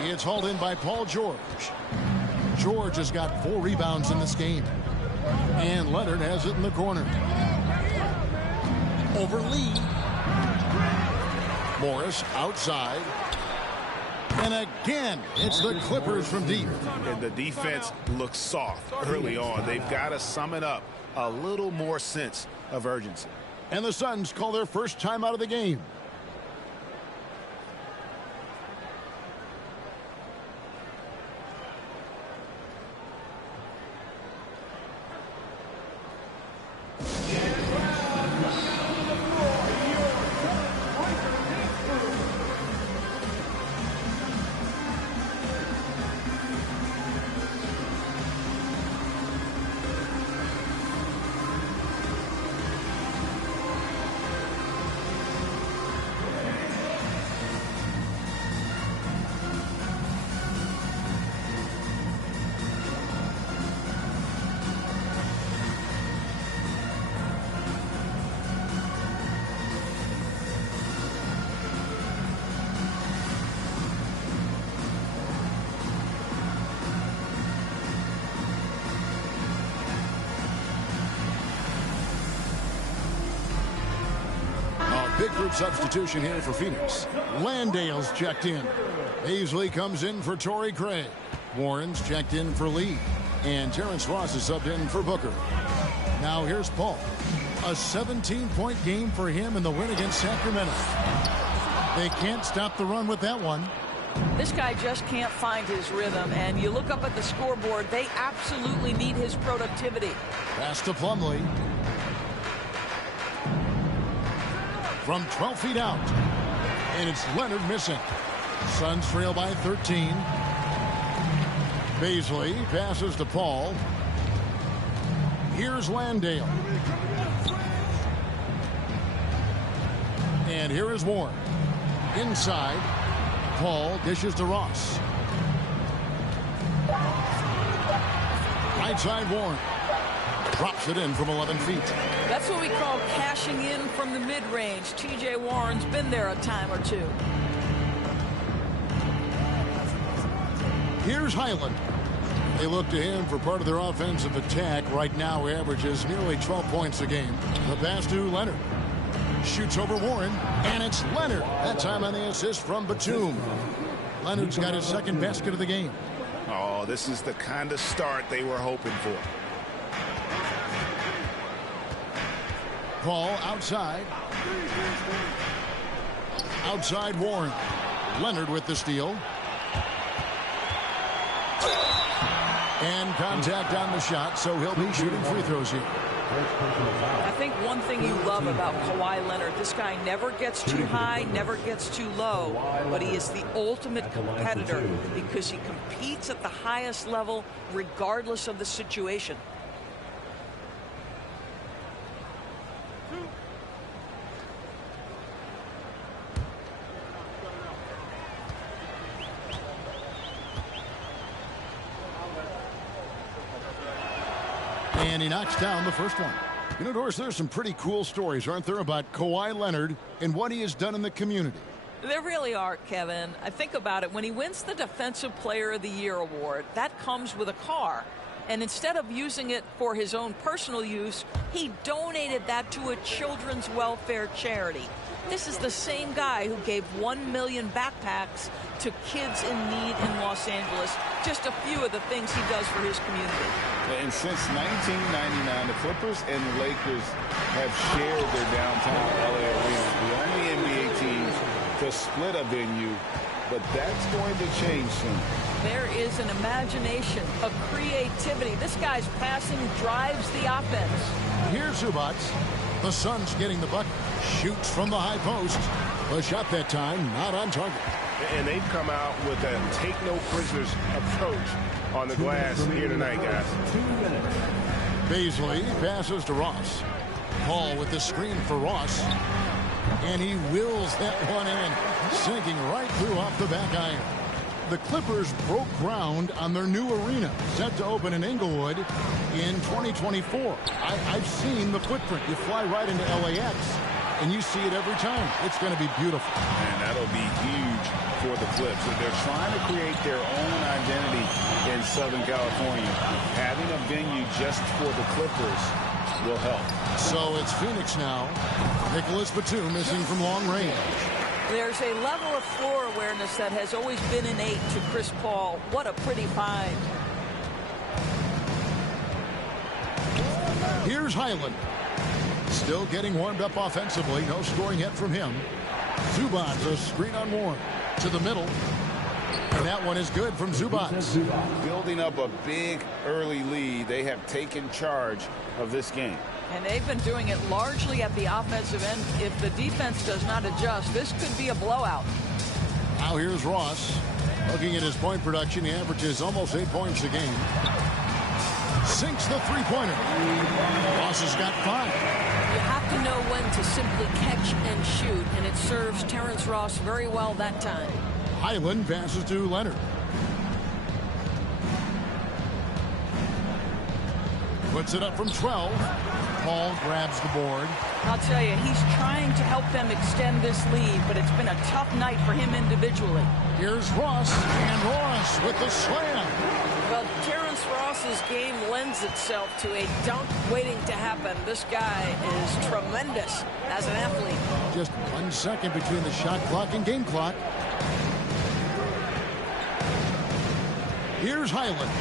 He is hauled in by Paul George. George has got 4 rebounds in this game. And Leonard has it in the corner. Over Lee. Morris outside. And again, it's the Clippers from deep. And the defense looks soft early on. They've got to sum it up. A little more sense of urgency. And the Suns call their first time out of the game. Big group substitution here for Phoenix. Landale's checked in. Paisley comes in for Torrey Craig. Warren's checked in for Lee. And Terrence Ross is subbed in for Booker. Now here's Paul. A 17-point game for him in the win against Sacramento. They can't stop the run with that one. This guy just can't find his rhythm, and you look up at the scoreboard, they absolutely need his productivity. Pass to Plumlee. From 12 feet out. And it's Leonard missing. Suns trail by 13. Paisley passes to Paul. Here's Landale. And here is Warren. Inside. Paul dishes to Ross. Right side Warren. Drops it in from 11 feet. That's what we call cashing in from the mid-range. T.J. Warren's been there a time or two. Here's Highland. They look to him for part of their offensive attack. Right now, averages nearly 12 points a game. The pass to Leonard. Shoots over Warren, and it's Leonard. That time on the assist from Batum. Leonard's got his second basket of the game. Oh, this is the kind of start they were hoping for. Paul outside. Outside Warren. Leonard with the steal. And contact on the shot, so he'll be shooting free throws here. I think one thing you love about Kawhi Leonard, this guy never gets too high, never gets too low, but he is the ultimate competitor because he competes at the highest level regardless of the situation. And he knocks down the first one. You know, Doris, there's some pretty cool stories, aren't there, about Kawhi Leonard and what he has done in the community? There really are, Kevin. I think about it. When he wins the Defensive Player of the Year award, that comes with a car. And instead of using it for his own personal use, he donated that to a children's welfare charity. This is the same guy who gave 1 million backpacks to kids in need in Los Angeles. Just a few of the things he does for his community. And since 1999, the Clippers and the Lakers have shared their downtown LA arena. The only NBA teams to split a venue, but that's going to change soon. There is an imagination, a creativity. This guy's passing drives the offense. Here's Zubac. The Suns getting the bucket. Shoots from the high post. The shot that time not on target. And they've come out with a take-no-prisoners approach on the glass here tonight, guys. Baisley passes to Ross. Paul with the screen for Ross. And he wills that one in, sinking right through off the back iron. The Clippers broke ground on their new arena, set to open in Inglewood in 2024. I've seen the footprint. You fly right into LAX, and you see it every time. It's going to be beautiful. And that'll be huge for the Clips. They're trying to create their own identity in Southern California. Having a venue just for the Clippers will help. So it's Phoenix now. Nicholas Batum missing from long range. There's a level of floor awareness that has always been innate to Chris Paul. What a pretty find. Here's Highland. Still getting warmed up offensively. No scoring yet from him. Zubac, a screen on Warren. To the middle. And that one is good from Zubac. Building up a big early lead. They have taken charge of this game. And they've been doing it largely at the offensive end. If the defense does not adjust, this could be a blowout. Now here's Ross. Looking at his point production, he averages almost 8 points a game. Sinks the three-pointer. Ross has got 5. You have to know when to simply catch and shoot, and it serves Terrence Ross very well that time. Highland passes to Leonard. Puts it up from 12. Paul grabs the board. I'll tell you, he's trying to help them extend this lead, but it's been a tough night for him individually. Here's Ross, and Ross with the slam. Well, Terrence Ross's game lends itself to a dunk waiting to happen. This guy is tremendous as an athlete. Just 1 second between the shot clock and game clock. Here's Highland.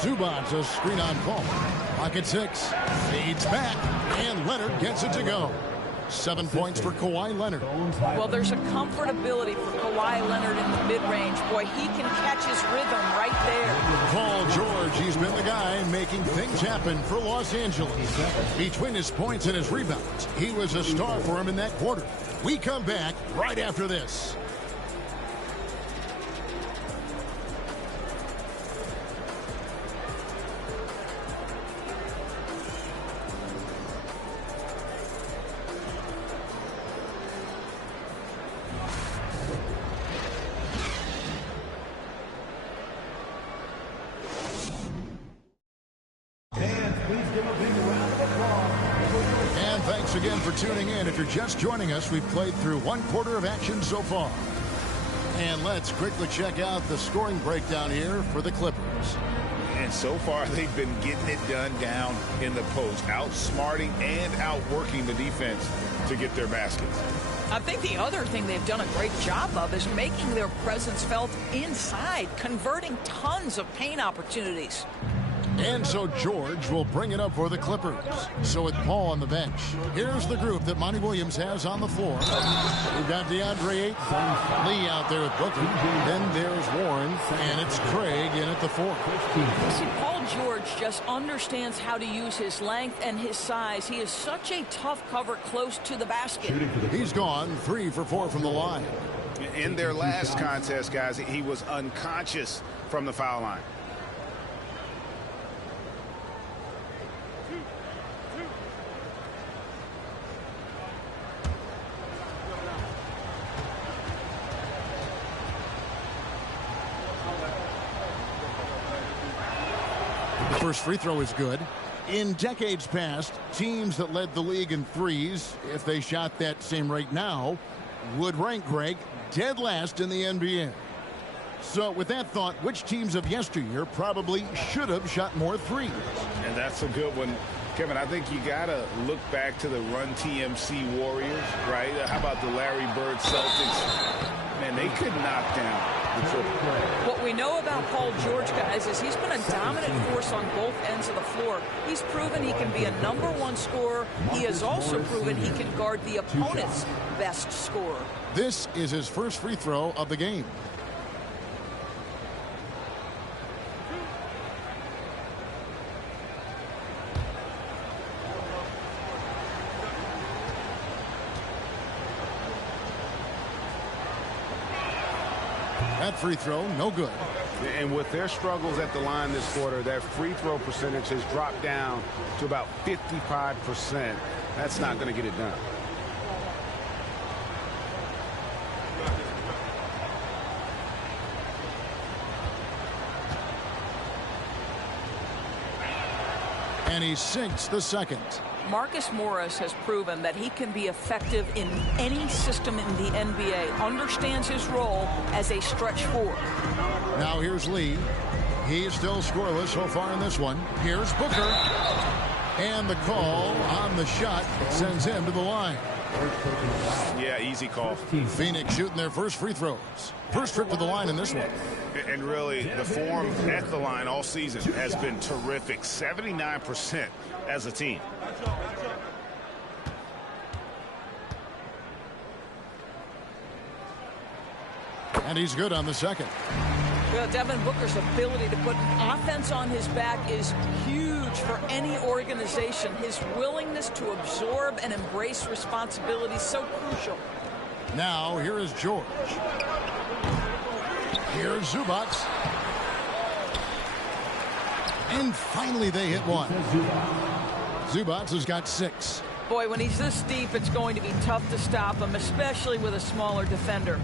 Zubac, a screen on Paul. Pocket 6. Fades back. And Leonard gets it to go. 7 points for Kawhi Leonard. Well, there's a comfortability for Kawhi Leonard in the mid-range. Boy, he can catch his rhythm right there. Paul George, he's been the guy making things happen for Los Angeles. Between his points and his rebounds, he was a star for him in that quarter. We come back right after this. Again for tuning in. If you're just joining us, we've played through 1 quarter of action so far. And let's quickly check out the scoring breakdown here for the Clippers. And so far, they've been getting it done down in the post, outsmarting and outworking the defense to get their baskets. I think the other thing they've done a great job of is making their presence felt inside, converting tons of paint opportunities. And so George will bring it up for the Clippers. So with Paul on the bench, here's the group that Monty Williams has on the floor. We've got DeAndre Ayton, Lee out there with Booker. Then there's Warren, and it's Craig in at the 4. See, Paul George just understands how to use his length and his size. He is such a tough cover close to the basket. He's gone 3 for 4 from the line. In their last contest, guys, he was unconscious from the foul line. The first free throw is good. In decades past, teams that led the league in threes, if they shot that same rate now, would rank, Greg, dead last in the NBA. So with that thought, which teams of yesteryear probably should have shot more threes? And that's a good one. Kevin, I think you got to look back to the Run TMC Warriors, right? How about the Larry Bird Celtics? Man, they could knock down the triple. What we know about Paul George, guys, is he's been a dominant force on both ends of the floor. He's proven he can be a #1 scorer. He has also proven he can guard the opponent's best scorer. This is his first free throw of the game. That free throw, no good. And with their struggles at the line this quarter, their free throw percentage has dropped down to about 55%. That's not going to get it done. And he sinks the second. Marcus Morris has proven that he can be effective in any system in the NBA, understands his role as a stretch 4. Now here's Lee. He's still scoreless so far in this one. Here's Booker. And the call on the shot sends him to the line. Yeah, easy call. Phoenix shooting their first free throws. First trip to the line in this one. And really, the form at the line all season has been terrific. 79% as a team. And he's good on the second. Well, Devin Booker's ability to put offense on his back is huge for any organization. His willingness to absorb and embrace responsibility is so crucial. Now, here is George. Here's Zubac. And finally they hit one. Zubac has got 6. Boy, when he's this deep, it's going to be tough to stop him, especially with a smaller defender.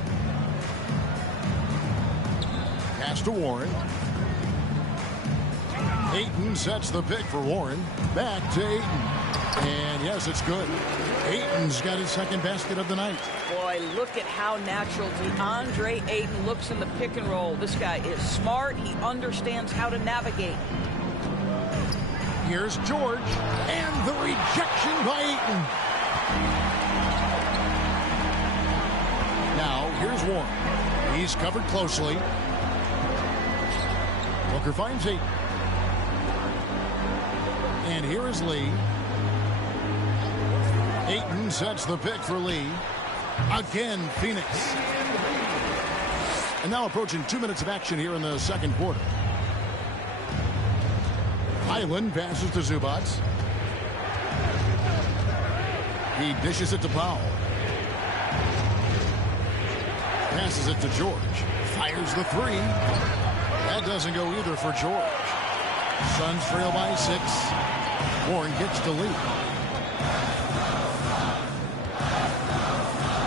Pass to Warren. Ayton sets the pick for Warren. Back to Ayton. And yes, it's good. Ayton's got his second basket of the night. Boy, look at how natural DeAndre Ayton looks in the pick and roll. This guy is smart. He understands how to navigate. Here's George. And the rejection by Ayton. Now, here's Warren. He's covered closely. Booker finds Ayton. And here is Lee. Ayton sets the pick for Lee. Again, Phoenix. And now approaching 2 minutes of action here in the second quarter. Highland passes to Zubac. He dishes it to Powell. Passes it to George. Fires the 3. That doesn't go either for George. Suns trail by 6. Warren gets to lead.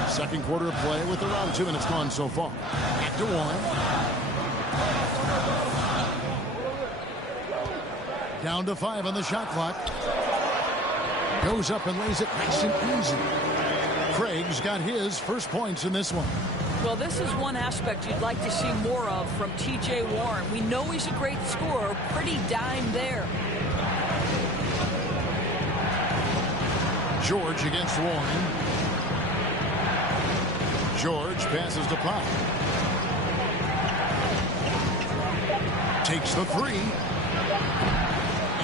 Second quarter of play with around 2 minutes gone so far. Back to Warren. Down to 5 on the shot clock. Goes up and lays it nice and easy. Craig's got his first points in this one. Well, this is one aspect you'd like to see more of from T.J. Warren. We know he's a great scorer. Pretty dime there. George against Warren. George passes to Powell. Takes the 3.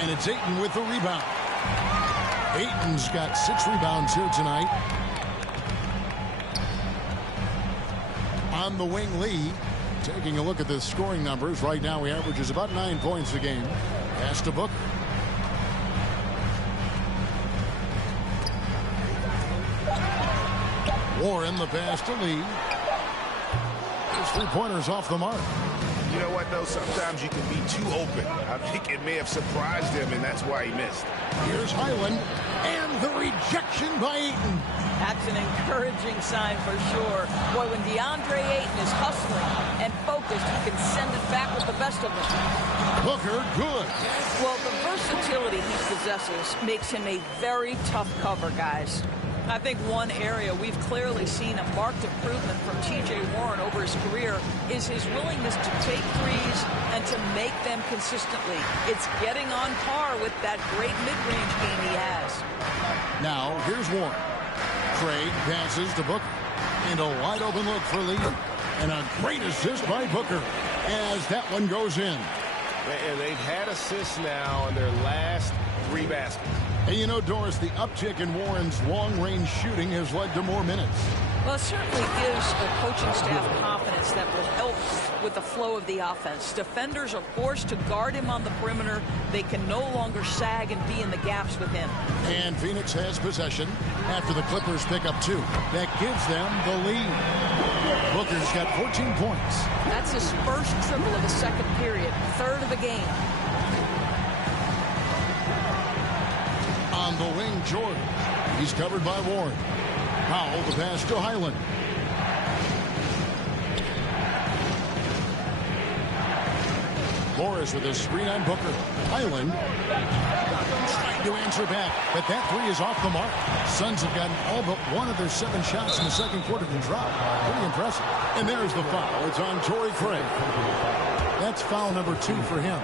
And it's Ayton with the rebound. Ayton's got 6 rebounds here tonight. On the wing, Lee. Taking a look at the scoring numbers. Right now he averages about 9 points a game. Pass to Booker. Warren the pass to Lee. His 3-pointers off the mark. You know what, though? Sometimes you can be too open. I think it may have surprised him, and that's why he missed. Here's Highland, and the rejection by Ayton. That's an encouraging sign for sure. Boy, when DeAndre Ayton is hustling and focused, he can send it back with the best of them. Booker, good. Well, the versatility he possesses makes him a very tough cover, guys. I think one area we've clearly seen a marked improvement from T.J. Warren over his career is his willingness to take threes and to make them consistently. It's getting on par with that great mid-range game he has. Now, here's Warren. Craig passes to Booker. And a wide-open look for Lee. And a great assist by Booker as that one goes in. And they've had assists now on their last 3 baskets. And you know, Doris, the uptick in Warren's long-range shooting has led to more minutes. Well, it certainly gives the coaching staff confidence that will help with the flow of the offense. Defenders are forced to guard him on the perimeter. They can no longer sag and be in the gaps with him. And Phoenix has possession after the Clippers pick up 2. That gives them the lead. Booker's got 14 points. That's his first triple of the second period, 3rd of the game. On the wing, George. He's covered by Warren. Powell, the pass to Highland. Morris with a screen on Booker. Highland trying to answer back, but that 3 is off the mark. Suns have gotten all but 1 of their 7 shots in the second quarter to drop. Pretty impressive. And there's the foul. It's on Torrey Craig. That's foul number 2 for him.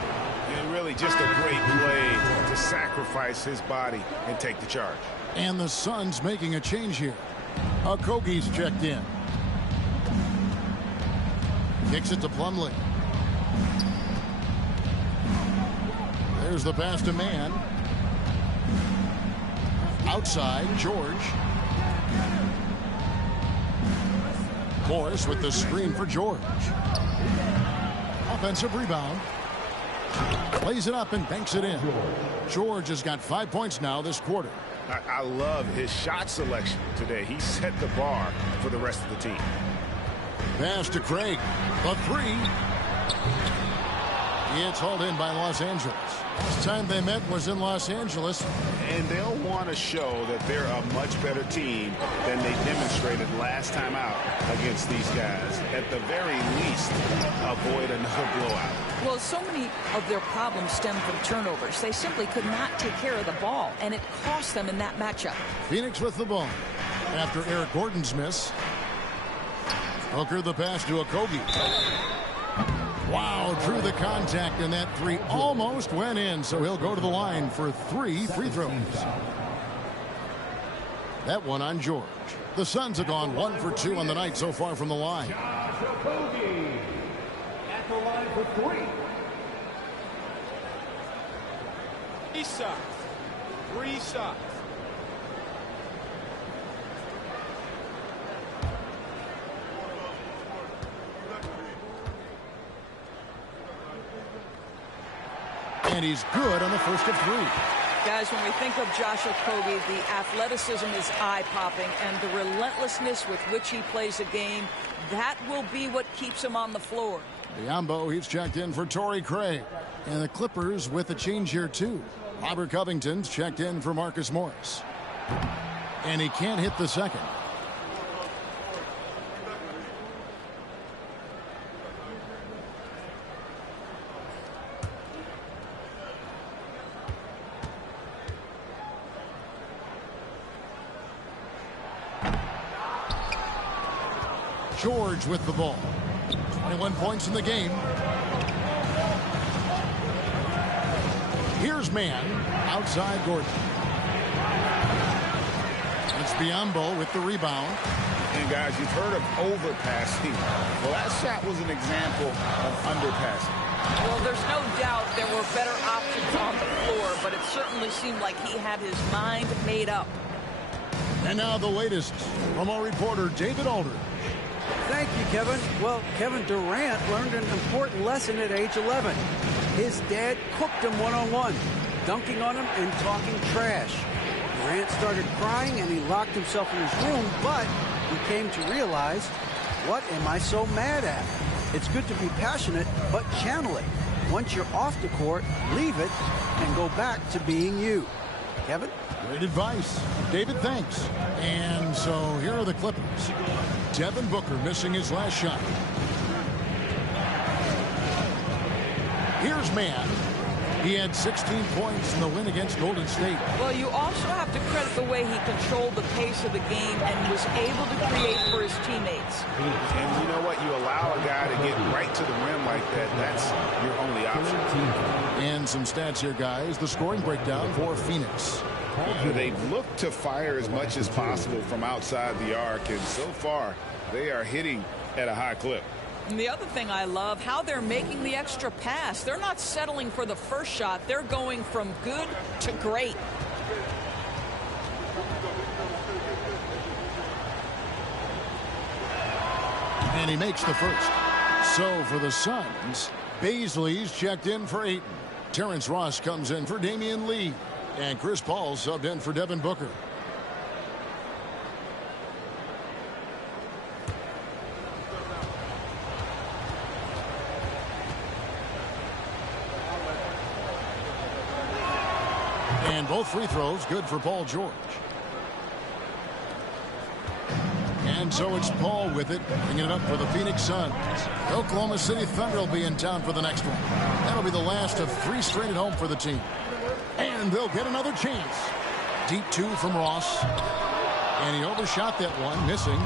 And really just a great play to sacrifice his body and take the charge. And the Suns making a change here. Okogie's checked in. Kicks it to Plumlee. There's the pass to Mann. Outside, George. Morris with the screen for George. Offensive rebound. Plays it up and banks it in. George has got 5 points now this quarter. I love his shot selection today. He set the bar for the rest of the team. Pass to Craig. The 3. It's hauled in by Los Angeles. Last time they met was in Los Angeles. And they'll want to show that they're a much better team than they demonstrated last time out against these guys. At the very least, avoid another blowout. Well, so many of their problems stem from turnovers. They simply could not take care of the ball, and it cost them in that matchup. Phoenix with the ball after Eric Gordon's miss. Booker the pass to Okogie. Wow, through the contact, and that 3 almost went in, so he'll go to the line for 3 free throws. That one on George. The Suns have gone 1 for 2 on the night so far from the line. Okogie at the line for 3. 3 shots. 3 shots. And he's good on the first of 3. Guys, when we think of Josh Okogie, the athleticism is eye-popping, and the relentlessness with which he plays the game, that will be what keeps him on the floor. Biombo, he's checked in for Torrey Craig. And the Clippers with a change here, too. Robert Covington's checked in for Marcus Morris. And he can't hit the second. George with the ball. 21 points in the game. Here's Mann. Outside Gordon. It's Biombo with the rebound. And guys, you've heard of overpassing. Well, that shot was an example of underpassing. Well, there's no doubt there were better options on the floor, certainly seemed like he had his mind made up. And now the latest from our reporter, David Aldridge. Thank you, Kevin. Well, Kevin Durant learned an important lesson at age 11. His dad cooked him one-on-one, dunking on him and talking trash. Durant started crying and he locked himself in his room, but he came to realize, what am I so mad at? It's good to be passionate, but channel it. Once you're off the court, leave it and go back to being you. Kevin? Great advice. David, thanks. And so here are the Clippers. Devin Booker missing his last shot. Here's Mann. He had 16 points in the win against Golden State. Well, you also have to credit the way he controlled the pace of the game and was able to create for his teammates. And you know what? You allow a guy to get right to the rim like that. That's your only option. And some stats here, guys. The scoring breakdown for Phoenix. They've looked to fire as much as possible from outside the arc, and so far they are hitting at a high clip. And the other thing I love, how they're making the extra pass. They're not settling for the first shot. They're going from good to great. And he makes the first. So for the Suns, Baisley's checked in for Ayton. Terrence Ross comes in for Damian Lee. And Chris Paul subbed in for Devin Booker. And both free throws good for Paul George. And so it's Paul with it, bringing it up for the Phoenix Suns. Oklahoma City Thunder will be in town for the next one. That'll be the last of 3 straight at home for the team. And they'll get another chance. Deep 2 from Ross. And he overshot that one, missing.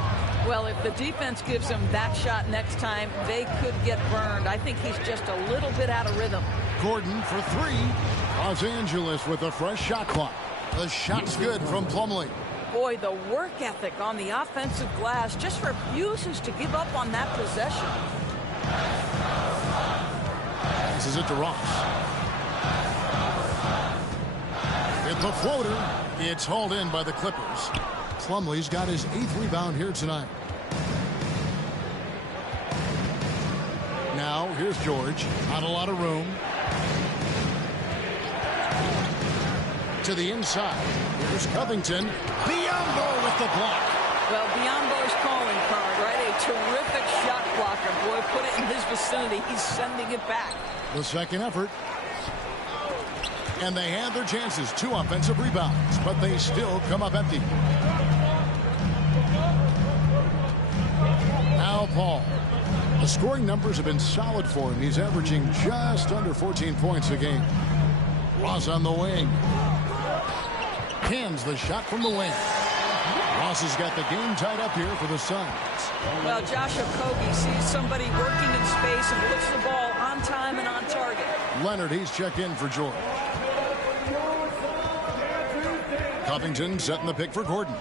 Well, if the defense gives him that shot next time, they could get burned. I think he's just a little bit out of rhythm. Gordon for 3. Los Angeles with a fresh shot clock. The shot's good from Plumlee. Boy, the work ethic on the offensive glass just refuses to give up on that possession. This is it to Ross. It's a floater. It's hauled in by the Clippers. Plumlee's got his 8th rebound here tonight. Now, here's George. Not a lot of room. To the inside. Here's Covington. Biyombo with the block. Well, Biyombo's calling card, right? A terrific shot blocker. Boy, put it in his vicinity. He's sending it back. The second effort. And they had their chances. 2 offensive rebounds, but they still come up empty. Now Paul. The scoring numbers have been solid for him. He's averaging just under 14 points a game. Ross on the wing. Hands the shot from the wing. Ross has got the game tied up here for the Suns. Well, Josh Okogie sees somebody working in space and puts the ball on time and on target. Leonard, he's checked in for George. Covington setting the pick for Gordon.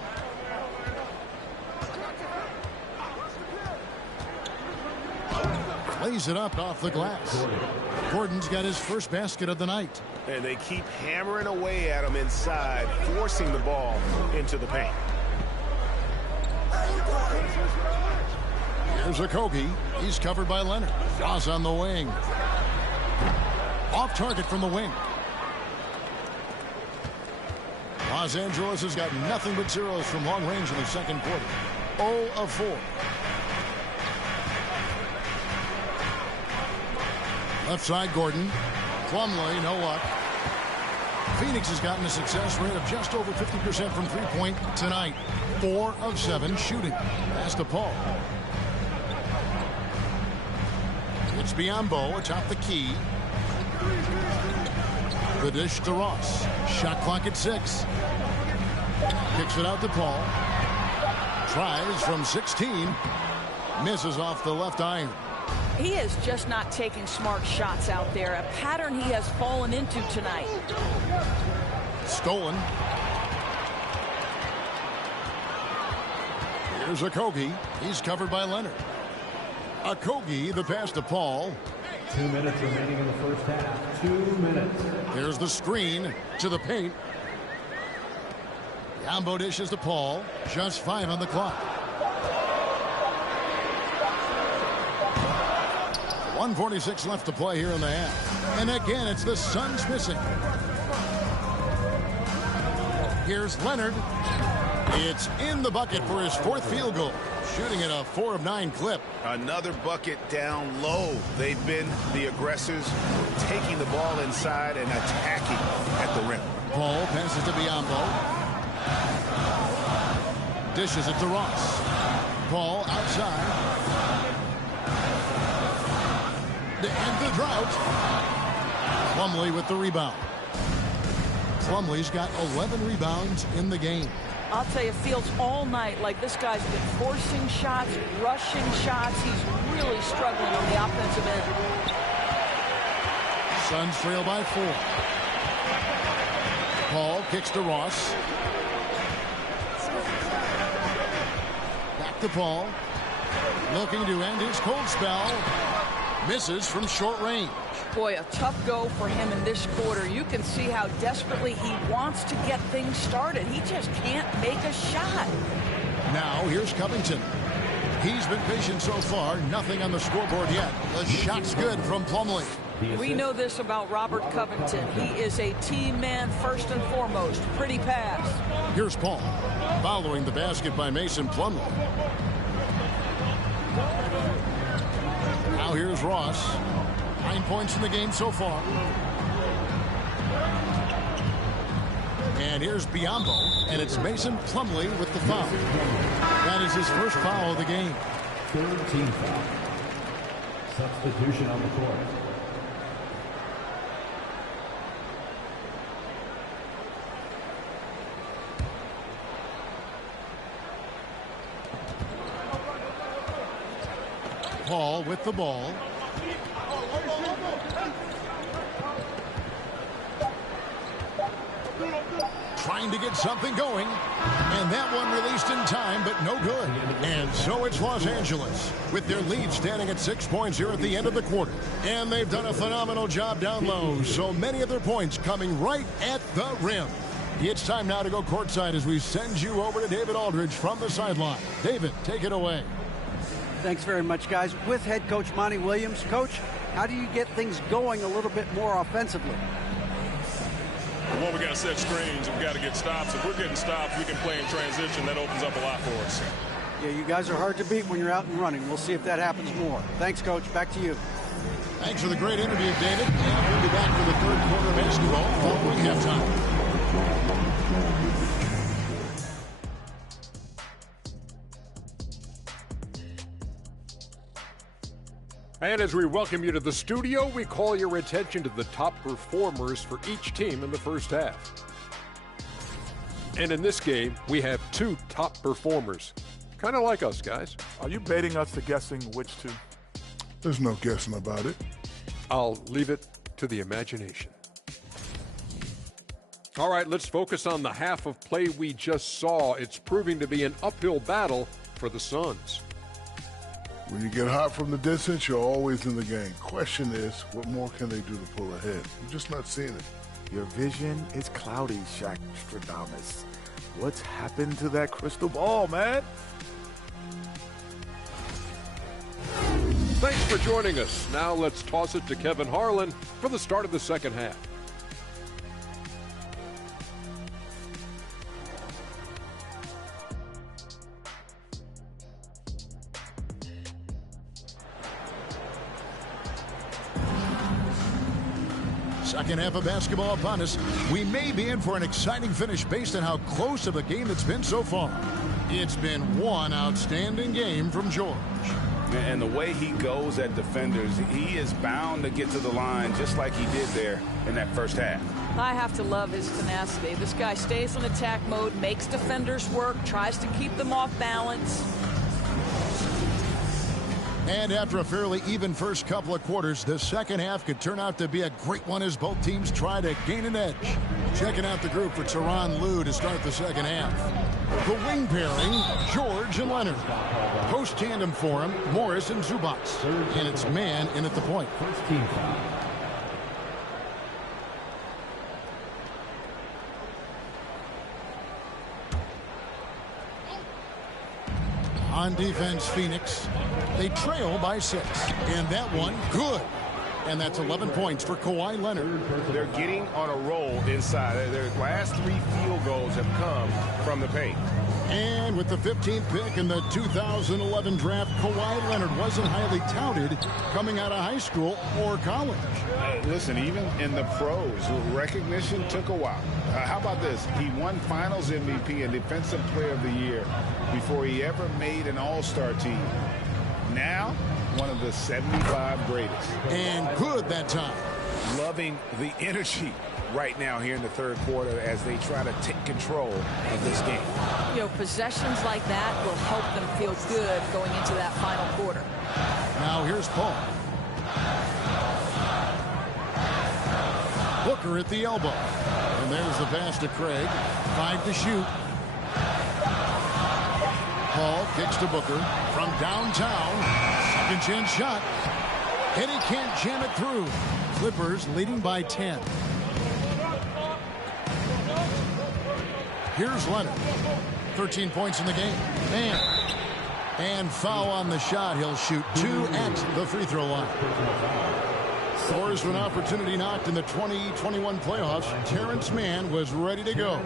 Lays it up off the glass. Gordon's got his first basket of the night. And they keep hammering away at him inside, forcing the ball into the paint. Here's Okogie. He's covered by Leonard. Ross on the wing. Off target from the wing. Los Angeles has got nothing but zeros from long range in the second quarter. 0 of 4. Left side, Gordon. Plumlee, no luck. Phoenix has gotten a success rate of just over 50% from three-point tonight. 4 of 7 shooting. Pass to Paul. It's Biyombo atop the key. The dish to Ross. Shot clock at 6. Kicks it out to Paul. Tries from 16. Misses off the left iron. He is just not taking smart shots out there. A pattern he has fallen into tonight. Stolen. Here's Okogie. He's covered by Leonard. Okogie, the pass to Paul. 2 minutes remaining in the first half. 2 minutes. Here's the screen to the paint. Yambo dishes to Paul. Just 5 on the clock. 1:46 left to play here in the half. And again, it's the Suns missing. Here's Leonard. It's in the bucket for his 4th field goal. Shooting at a 4 of 9 clip. Another bucket down low. They've been the aggressors, taking the ball inside and attacking at the rim. Paul passes to Biyombo. Dishes it to Ross. Paul outside. To end the drought. Plumlee with the rebound. Plumlee's got 11 rebounds in the game. I'll tell you, it feels all night like this guy's been forcing shots, rushing shots. He's really struggling on the offensive end. Suns trail by 4. Paul kicks to Ross. Back to Paul. Looking to end his cold spell. Misses from short range. Boy, a tough go for him in this quarter. You can see how desperately he wants to get things started. He just can't make a shot. Now here's Covington. He's been patient so far. Nothing on the scoreboard yet. The shot's good from Plumlee. We know this about Robert Covington. He is a team man first and foremost. Pretty pass. Here's Paul. Following the basket by Mason Plumlee. Now here's Ross. 9 points in the game so far. And here's Biyombo, and it's Mason Plumlee with the foul. That is his first foul of the game. 3rd team foul. Substitution on the court. Paul with the ball. Trying to get something going. And that one released in time, but no good. And so it's Los Angeles with their lead standing at 6 points here at the end of the quarter. And they've done a phenomenal job down low. So many of their points coming right at the rim. It's time now to go courtside as we send you over to David Aldridge from the sideline. David, take it away. Thanks very much, guys. With head coach Monty Williams. Coach, how do you get things going a little bit more offensively? Well, we got to set screens. We got to get stops. If we're getting stops, we can play in transition. That opens up a lot for us. Yeah, you guys are hard to beat when you're out and running. We'll see if that happens more. Thanks, Coach. Back to you. Thanks for the great interview, David. And we'll be back for the 3rd quarter of basketball following halftime. And as we welcome you to the studio, we call your attention to the top performers for each team in the first half. And in this game, we have 2 top performers. Kind of like us, guys. Are you baiting us to guessing which 2? There's no guessing about it. I'll leave it to the imagination. All right, let's focus on the half of play we just saw. It's proving to be an uphill battle for the Suns. When you get hot from the distance, you're always in the game. Question is, what more can they do to pull ahead? I'm just not seeing it. Your vision is cloudy, Shaq Stradamus. What's happened to that crystal ball, man? Thanks for joining us. Now let's toss it to Kevin Harlan for the start of the second half. Second half of basketball upon us. We may be in for an exciting finish based on how close of a game it's been so far. It's been one outstanding game from George. And the way he goes at defenders, he is bound to get to the line just like he did there in that first half. I have to love his tenacity. This guy stays in attack mode, makes defenders work, tries to keep them off balance. And after a fairly even first couple of quarters, the second half could turn out to be a great one as both teams try to gain an edge. Checking out the group for Tyronn Lue to start the second half. The wing pairing, George and Leonard. Post tandem for him, Morris and Zubac. And it's man in at the point. First team foul. On defense, Phoenix. They trail by 6. And that one, good. And that's 11 points for Kawhi Leonard. They're getting on a roll inside. Their last 3 field goals have come from the paint. And with the 15th pick in the 2011 draft, Kawhi Leonard wasn't highly touted coming out of high school or college. Listen, even in the pros, recognition took a while. How about this? He won Finals MVP and Defensive Player of the Year before he ever made an All-Star team. Now, one of the 75 greatest. And good that time. Loving the energy right now here in the third quarter as they try to take control of this game. You know, possessions like that will help them feel good going into that final quarter. Now here's Paul. Booker at the elbow. And there's the pass to Craig. 5 to shoot. Paul kicks to Booker from downtown. Second chance shot. And he can't jam it through. Clippers leading by 10. Here's Leonard. 13 points in the game. Man. And foul on the shot. He'll shoot 2 at the free throw line. Scores an opportunity knocked in the 2021 playoffs. Terrence Mann was ready to go.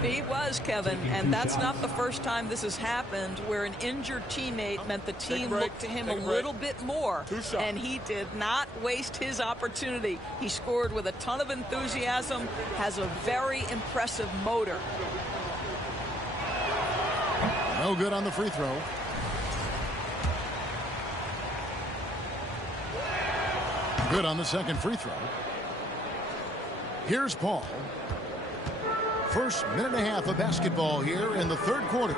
He was, Kevin, and that's not the first time this has happened where an injured teammate meant the team looked to him a little bit more, and he did not waste his opportunity. He scored with a ton of enthusiasm, has a very impressive motor. No good on the free throw. Good on the second free throw. Here's Paul. First minute and a half of basketball here in the third quarter.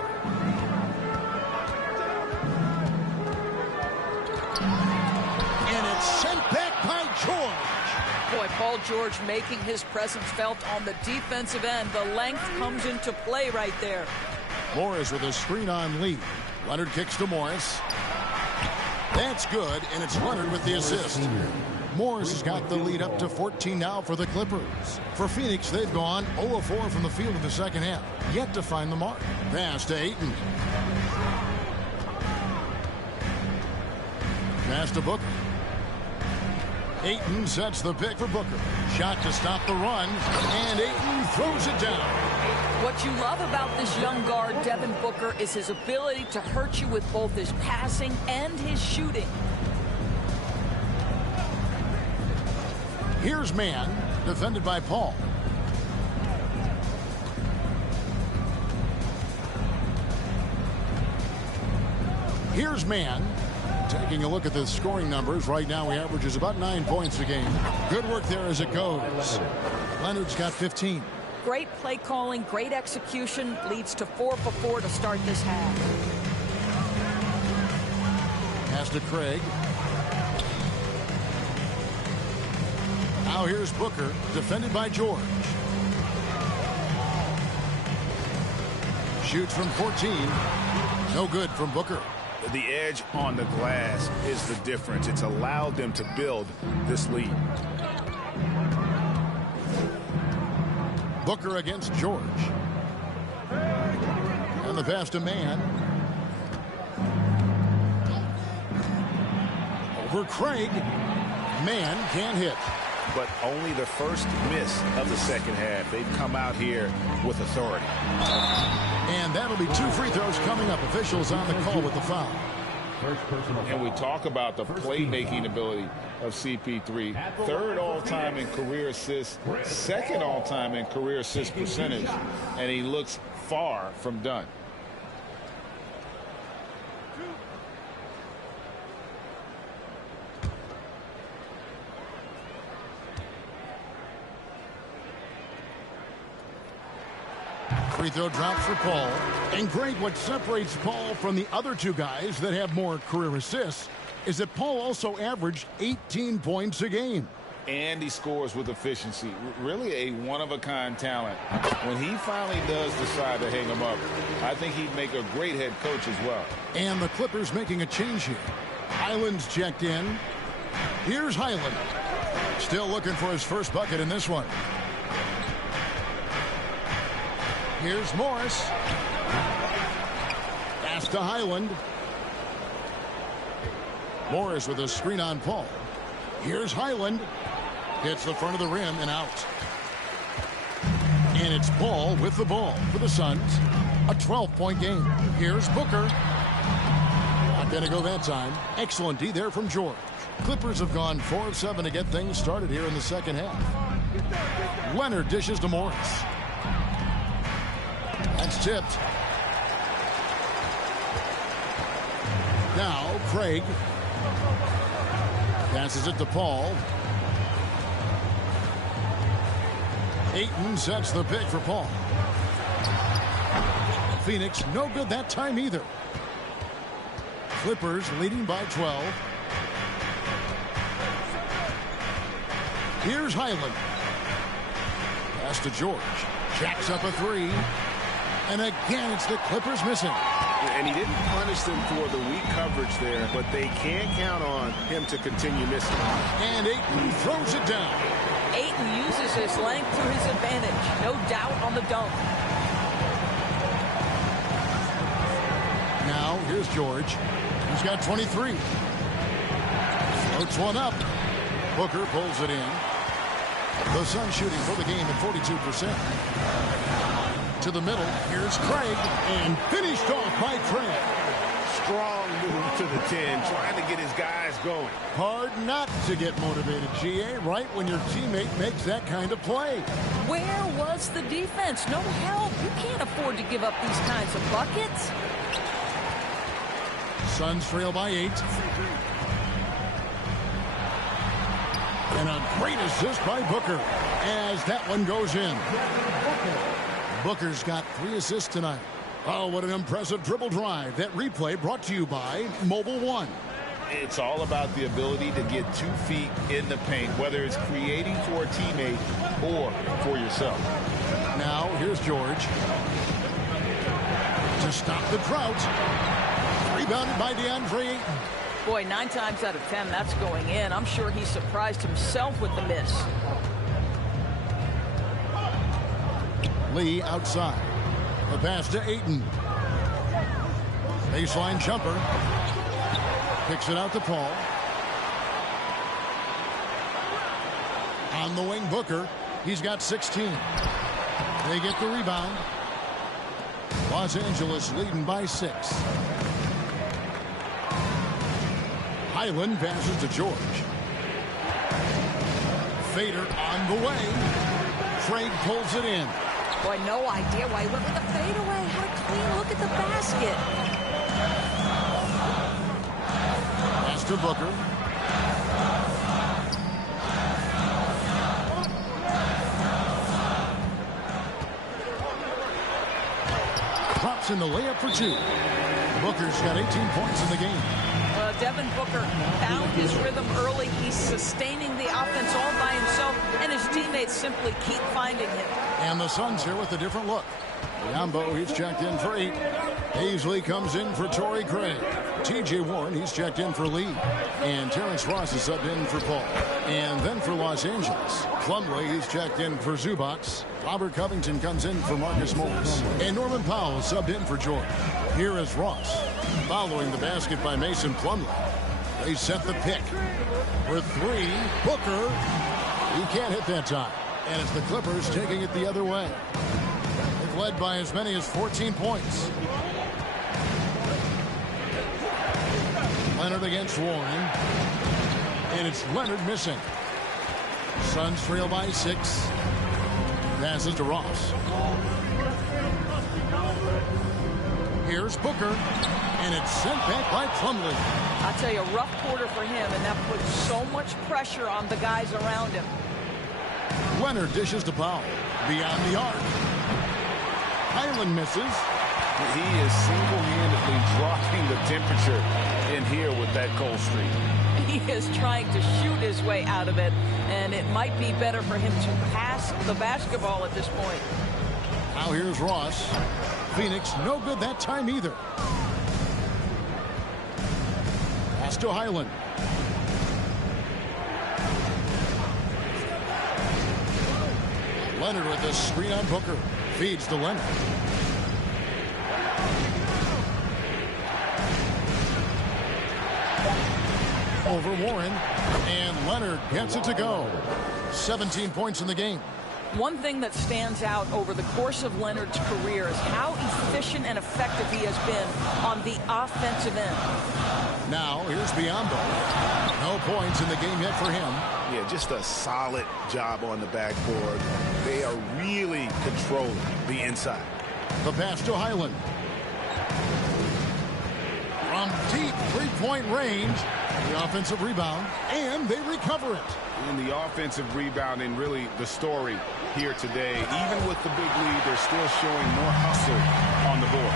And it's sent back by George. Boy, Paul George making his presence felt on the defensive end. The length comes into play right there. Morris with a screen on lead. Leonard kicks to Morris. That's good, and it's Leonard with the assist. Morris has got the lead up to 14 now for the Clippers. For Phoenix, they've gone 0-4 from the field in the second half. Yet to find the mark. Pass to Ayton. Pass to Booker. Ayton sets the pick for Booker. Shot to stop the run, and Ayton throws it down. What you love about this young guard, Devin Booker, is his ability to hurt you with both his passing and his shooting. Here's Mann, defended by Paul. Here's Mann. Taking a look at the scoring numbers, right now he averages about 9 points a game. Good work there as it goes. Leonard's got 15. Great play calling, great execution, leads to 4 for 4 to start this half. Pass to Craig. Now here's Booker, defended by George. Shoots from 14. No good from Booker. The edge on the glass is the difference. It's allowed them to build this lead. Booker against George. And the pass to Mann. Over Craig. Mann can't hit. But only the first miss of the second half. They've come out here with authority. And that'll be 2 free throws coming up. Officials on the call with the foul. And we talk about the playmaking ability of CP3. 3rd all-time in career assists, 2nd all-time in career assist percentage, and he looks far from done. Free throw drops for Paul. And great, what separates Paul from the other 2 guys that have more career assists is that Paul also averaged 18 points a game. and he scores with efficiency. Really a one-of-a-kind talent. When he finally does decide to hang him up, I think he'd make a great head coach as well. And the Clippers making a change here. Highland's checked in. Here's Highland. Still looking for his first bucket in this one. Here's Morris. Pass to Highland. Morris with a screen on Paul. Here's Highland. Hits the front of the rim and out. And it's Paul with the ball for the Suns. A 12-point game. Here's Booker. Not going to go that time. Excellent D there from George. Clippers have gone 4 of 7 to get things started here in the second half. Leonard dishes to Morris. That's tipped. Now Craig passes it to Paul. Ayton sets the pick for Paul. Phoenix no good that time either. Clippers leading by 12. Here's Highland. Pass to George. Jacks up a three. And again, it's the Clippers missing. And he didn't punish them for the weak coverage there, but they can't count on him to continue missing. And Ayton throws it down. Ayton uses his length to his advantage. No doubt on the dunk. Now, here's George. He's got 23. Floats one up. Booker pulls it in. The Suns shooting for the game at 42%. To the middle. Here's Craig. And finished off by Craig. Strong move to the 10, trying to get his guys going. Hard not to get motivated, GA, right when your teammate makes that kind of play. Where was the defense? No help. You can't afford to give up these kinds of buckets. Suns trail by 8. And a great assist by Booker as that one goes in. Booker's got 3 assists tonight. Oh, what an impressive dribble drive. That replay brought to you by Mobile One. It's all about the ability to get 2 feet in the paint, whether it's creating for a teammate or for yourself. Now, here's George. To stop the drought. Rebounded by DeAndre Ayton. Boy, 9 times out of 10, that's going in. I'm sure he surprised himself with the miss. Lee outside. The pass to Ayton. Baseline jumper. Picks it out to Paul. On the wing, Booker. He's got 16. They get the rebound. Los Angeles leading by 6. Highland passes to George. Fader on the way. Craig pulls it in. Boy, no idea why he went with the fadeaway. Had a clean look at the basket. Pass to Booker. Pops in the layup for 2. Booker's got 18 points in the game. Devin Booker found his rhythm early. He's sustaining the offense all by himself, and his teammates simply keep finding him. And the Suns here with a different look. Yambo, he's checked in for 8. Paisley comes in for Torrey Craig. T.J. Warren, he's checked in for Lee. And Terrence Ross is subbed in for Paul. And then for Los Angeles, Plumlee, he's checked in for Zubac. Robert Covington comes in for Marcus Morris. And Norman Powell subbed in for George. Here is Ross. Following the basket by Mason Plumlee. They set the pick. For 3, Booker. He can't hit that time. And it's the Clippers taking it the other way. They've led by as many as 14 points. Leonard against Warren. And it's Leonard missing. Suns trail by 6. Passes to Ross. Here's Booker. And it's sent back by Plumlee. I tell you, a rough quarter for him, and that puts so much pressure on the guys around him. Leonard dishes to Powell. Beyond the arc. Highland misses. He is single-handedly dropping the temperature in here with that cold streak. He is trying to shoot his way out of it, and it might be better for him to pass the basketball at this point. Now here's Ross. Phoenix no good that time either. Pass to Highland. Leonard with the screen on Booker. Feeds to Leonard. Over Warren. And Leonard gets it to go. 17 points in the game. One thing that stands out over the course of Leonard's career is how efficient and effective he has been on the offensive end. Now, here's Biyombo. No points in the game yet for him. Yeah, just a solid job on the backboard. They are really controlling the inside. The pass to Highland. From deep three-point range, the offensive rebound, and they recover it. In the offensive rebounding, really the story here today. Even with the big lead, they're still showing more hustle on the board.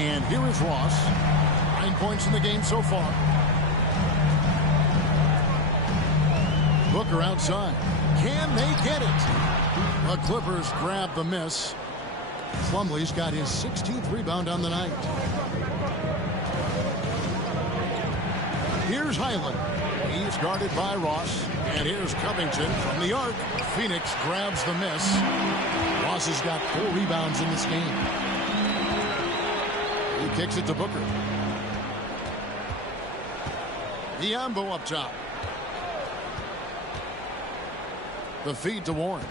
And here is Ross. 9 points in the game so far. Booker outside. Can they get it? The Clippers grab the miss. Plumlee's got his 16th rebound on the night. Here's Highland. He's guarded by Ross. And here's Covington from the arc. Phoenix grabs the miss. Ross has got 4 rebounds in this game. He kicks it to Booker. Biyombo up top. The feed to Warren.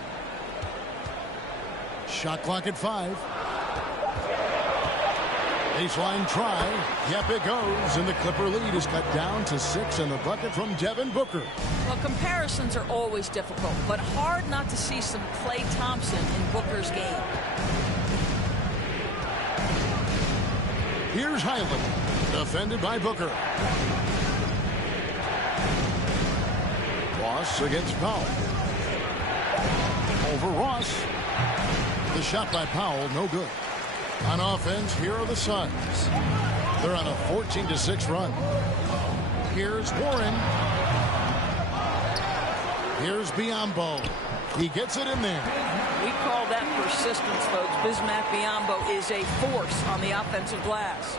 Shot clock at 5. Baseline try. Yep, it goes. And the Clipper lead is cut down to 6 and the bucket from Devin Booker. Well, comparisons are always difficult, but hard not to see some Klay Thompson in Booker's game. Here's Highland. Defended by Booker. Ross against Powell. Over Ross. The shot by Powell, no good. On offense, here are the Suns. They're on a 14-6 run. Here's Warren. Here's Biyombo. He gets it in there. We call that persistence, folks. Bismack Biyombo is a force on the offensive glass.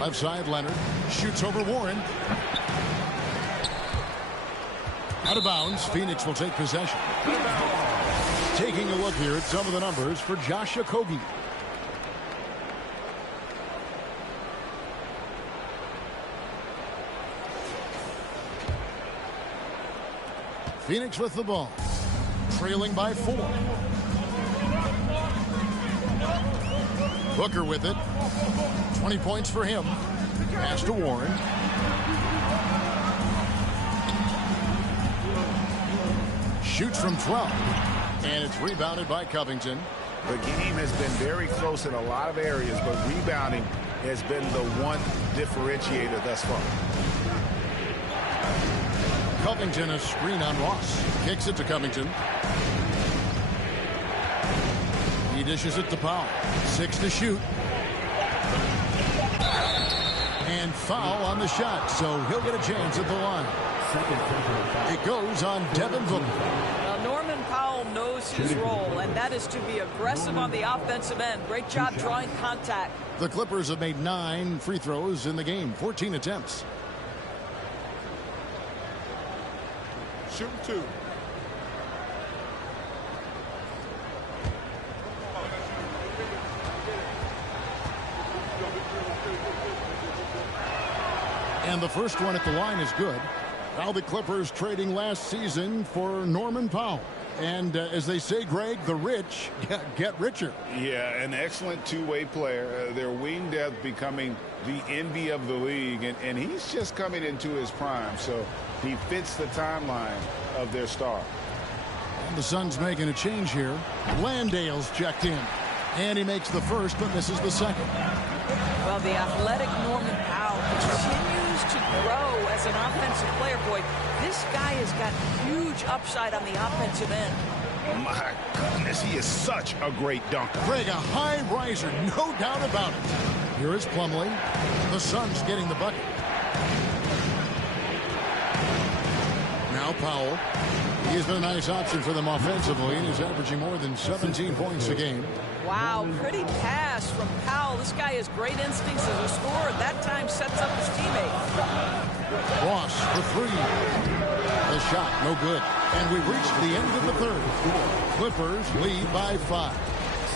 Left side, Leonard shoots over Warren. Out of bounds. Phoenix will take possession. Taking a look here at some of the numbers for Josh Okogie. Phoenix with the ball. Trailing by 4. Booker with it. 20 points for him. Pass to Warren. Shoots from 12. And it's rebounded by Covington. The game has been very close in a lot of areas, but rebounding has been the one differentiator thus far. Covington, a screen on Ross. Kicks it to Covington. He dishes it to Powell. 6 to shoot. And foul on the shot, so he'll get a chance at the line. It goes on Devin Booker. Well, Norman Powell knows his role, and that is to be aggressive on the offensive end. Great job drawing contact. The Clippers have made 9 free throws in the game, 14 attempts. Shoot 2. And the first one at the line is good. Now the Clippers trading last season for Norman Powell. And as they say, Greg, the rich get richer. Yeah, an excellent two-way player. Their wing depth becoming the envy of the league. And he's just coming into his prime. So he fits the timeline of their star. And the Suns making a change here. Landale's checked in. And he makes the first but misses the second. Well, the athletic Norman Powell continues to grow as an offensive player. Boy, this guy has got huge upside on the offensive end. My goodness, he is such a great dunker. Craig, a high riser, no doubt about it. Here is Plumlee. The Suns getting the bucket. Now Powell. He's been a nice option for them offensively, and he's averaging more than 17 points a game. Wow, pretty pass from Powell. This guy has great instincts as a scorer. At that time, sets up his teammate. Ross for three. The shot, no good. And we've reached the end of the third. Clippers lead by 5.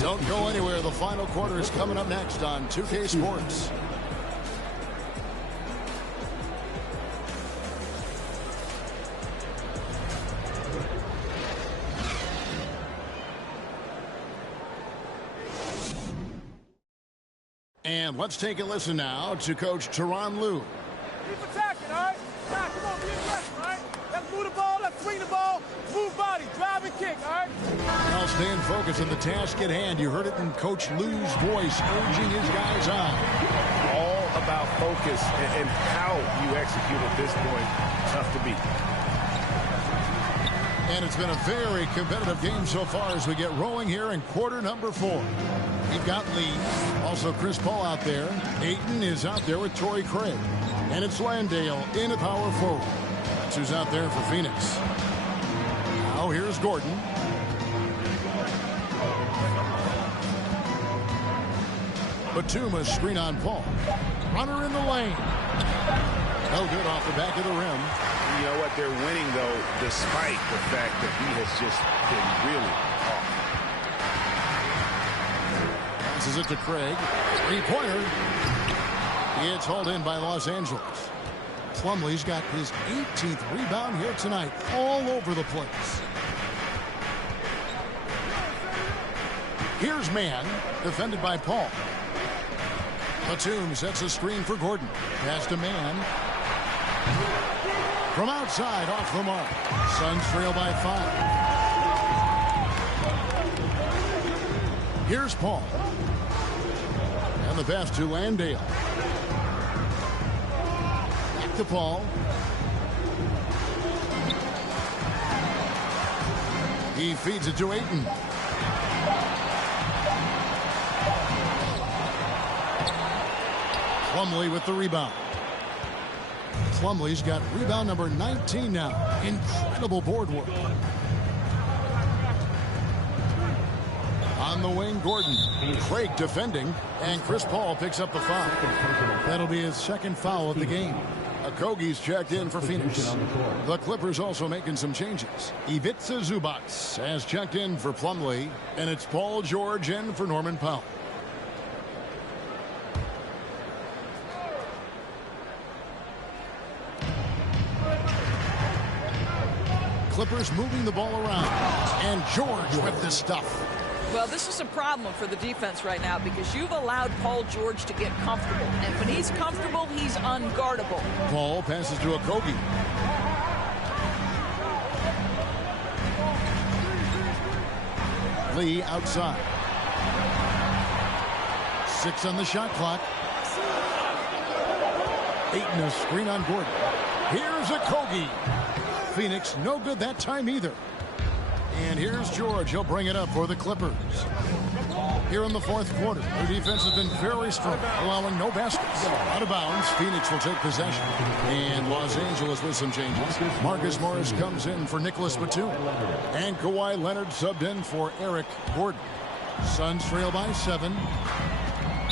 Don't go anywhere. The final quarter is coming up next on 2K Sports. And let's take a listen now to Coach Tyronn Lue. Keep attacking, all right? Now, come on, be aggressive, all right? Let's move the ball, let's swing the ball, move body, drive and kick, all right? Now staying focused on the task at hand. You heard it in Coach Lue's voice, urging his guys on. All about focus and how you execute at this point. Tough to beat. And it's been a very competitive game so far as we get rolling here in quarter number 4. We've got Lee, also Chris Paul out there. Ayton is out there with Torrey Craig. And it's Landale in at power forward. That's who's out there for Phoenix. Now here's Gordon. Batum screen on Paul. Runner in the lane. No good off the back of the rim. You know what? They're winning, though, despite the fact that he has just been really off. Passes it to Craig. Three-pointer. It's hauled in by Los Angeles. Plumlee's got his 18th rebound here tonight. All over the place. Here's Mann, defended by Paul. Batum sets a screen for Gordon. Pass to Mann. From outside, off the mark. Suns trail by 5. Here's Paul. And the pass to Landale. Back to Paul. He feeds it to Ayton. Plumlee with the rebound. Plumlee's got rebound number 19 now. Incredible board work. On the wing, Gordon. Craig defending, and Chris Paul picks up the foul. That'll be his second foul of the game. Okogie's checked in for Phoenix. The Clippers also making some changes. Ivica Zubac has checked in for Plumlee, and it's Paul George in for Norman Powell. Clippers moving the ball around. And George with the stuff. Well, this is a problem for the defense right now because you've allowed Paul George to get comfortable. And when he's comfortable, he's unguardable. Paul passes to Okogie. Lee outside. 6 on the shot clock. Ayton a screen on Gordon. Here's Okogie. Phoenix no good that time either. And here's George. He'll bring it up for the Clippers. Here in the fourth quarter, their defense has been very strong, allowing no baskets. Out of bounds, Phoenix will take possession. And Los Angeles with some changes. Marcus Morris comes in for Nicholas Batum. And Kawhi Leonard subbed in for Eric Gordon. Suns trail by 7.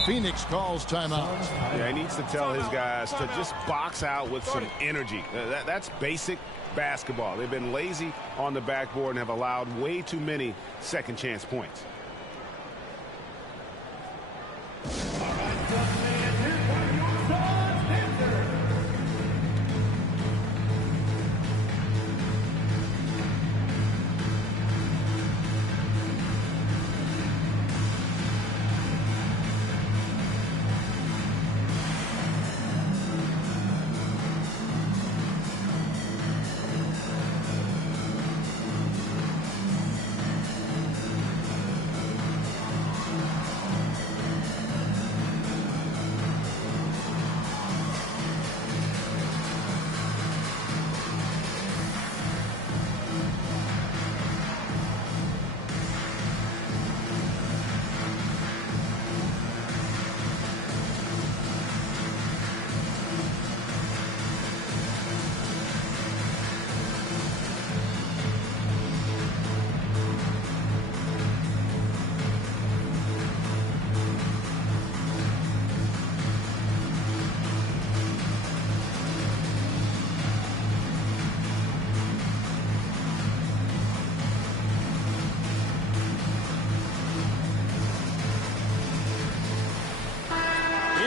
Phoenix calls timeout. Yeah, he needs to tell his guys to just box out with some energy. That's basic basketball. They've been lazy on the backboard and have allowed way too many second chance points.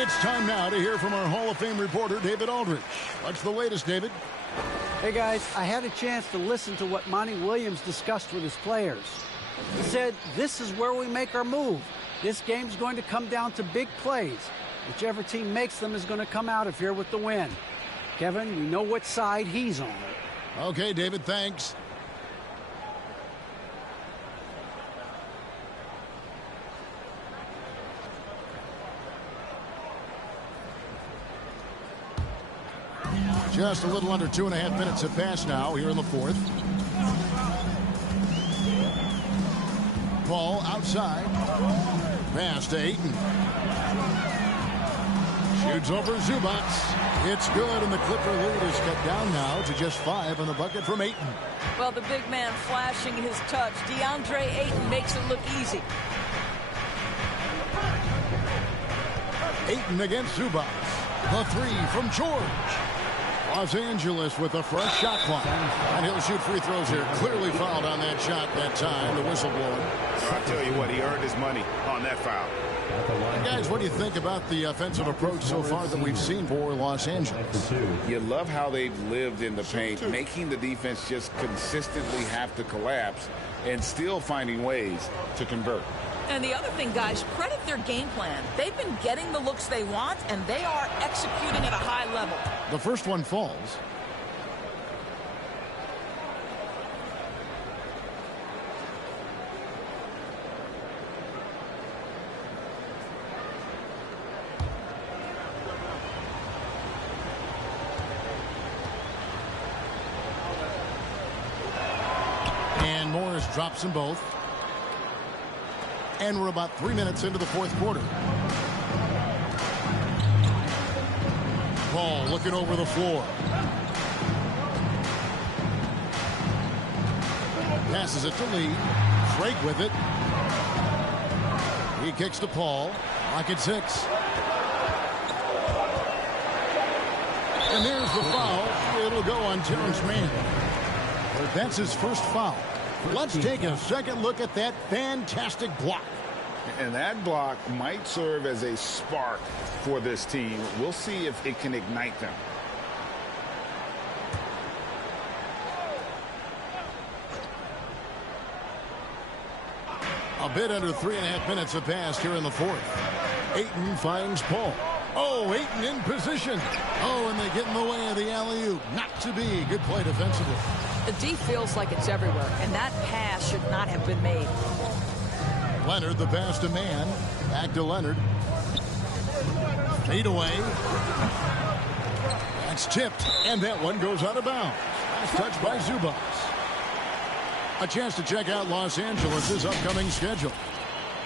It's time now to hear from our Hall of Fame reporter, David Aldridge. What's the latest, David? Hey, guys, I had a chance to listen to what Monty Williams discussed with his players. He said, this is where we make our move. This game's going to come down to big plays. Whichever team makes them is going to come out of here with the win. Kevin, we know what side he's on. Okay, David, thanks. Just a little under 2.5 minutes have passed now here in the fourth. Ball outside. Pass to Ayton. Shoots over Zubac. It's good, and the Clipper lead is cut down now to just 5 on the bucket from Ayton. Well, the big man flashing his touch. DeAndre Ayton makes it look easy. Ayton against Zubac. The three from George. Los Angeles with a fresh shot clock. And he'll shoot free throws here. Clearly fouled on that shot that time. The whistle blowing. I'll tell you what, he earned his money on that foul. And guys, what do you think about the offensive approach so far that we've seen for Los Angeles? You love how they've lived in the paint, making the defense just consistently have to collapse and still finding ways to convert. And the other thing, guys, credit their game plan. They've been getting the looks they want, and they are executing at a high level. The first one falls. And Morris drops them both. And we're about 3 minutes into the fourth quarter. Ball looking over the floor. Passes it to Lee. Drake with it. He kicks to Paul. Lock at 6. And there's the foul. It'll go on Terrence Mann. That's his first foul. Let's take a second look at that fantastic block. And that block might serve as a spark for this team. We'll see if it can ignite them. A bit under 3.5 minutes have passed here in the fourth. Ayton finds Paul. Oh, Ayton in position. Oh, and they get in the way of the alley-oop. Not to be. Good play defensively. The D feels like it's everywhere, and that pass should not have been made. Leonard, the pass to Mann. Back to Leonard. Fade away. That's tipped, and that one goes out of bounds. Last touch by Zubac. A chance to check out Los Angeles' upcoming schedule.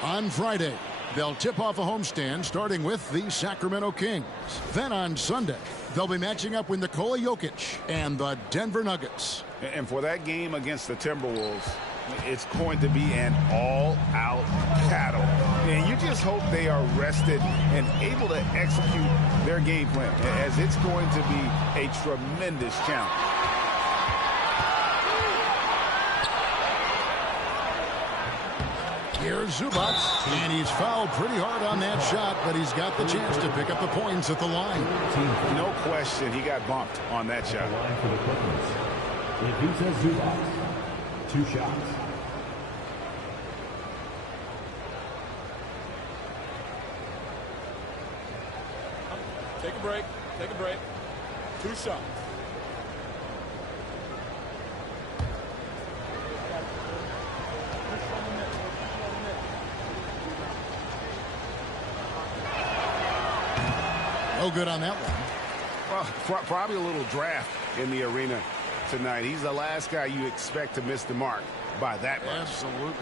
On Friday, they'll tip off a homestand starting with the Sacramento Kings. Then on Sunday, they'll be matching up with Nikola Jokic and the Denver Nuggets. And for that game against the Timberwolves, it's going to be an all-out battle. And you just hope they are rested and able to execute their game plan, as it's going to be a tremendous challenge. Here's Zubac, and he's fouled pretty hard on that shot, but he's got the chance to pick up the points at the line. No question, he got bumped on that shot. Ivica Zubac, 2 shots. Take a break. Take a break. 2 shots. No good on that one. Well, probably a little draft in the arena tonight. He's the last guy you expect to miss the mark by that much. Absolutely.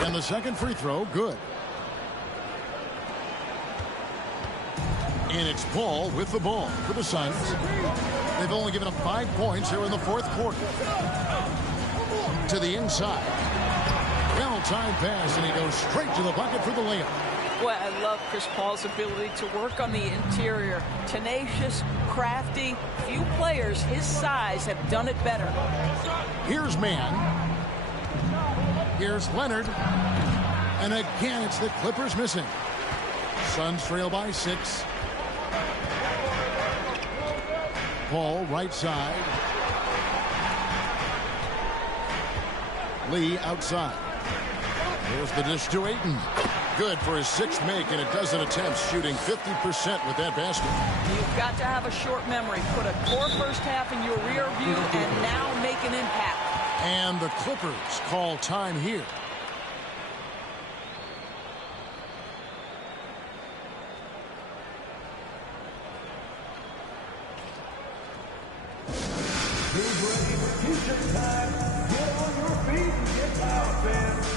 And the second free throw, good. And it's Paul with the ball for the Suns. They've only given up 5 points here in the fourth quarter. To the inside. Reynolds well-timed pass, and he goes straight to the bucket for the layup. Boy, I love Chris Paul's ability to work on the interior. Tenacious, crafty. Few players his size have done it better. Here's Mann. Here's Leonard. And again, it's the Clippers missing. Suns trail by 6. Paul, right side. Lee outside. Here's the dish to Ayton. Good for his 6th make and a dozen attempts, shooting 50% with that basket. You've got to have a short memory. Put a poor first half in your rear view and now make an impact. And the Clippers call time here. Who's ready for future time? Get on your feet and get loud, fans.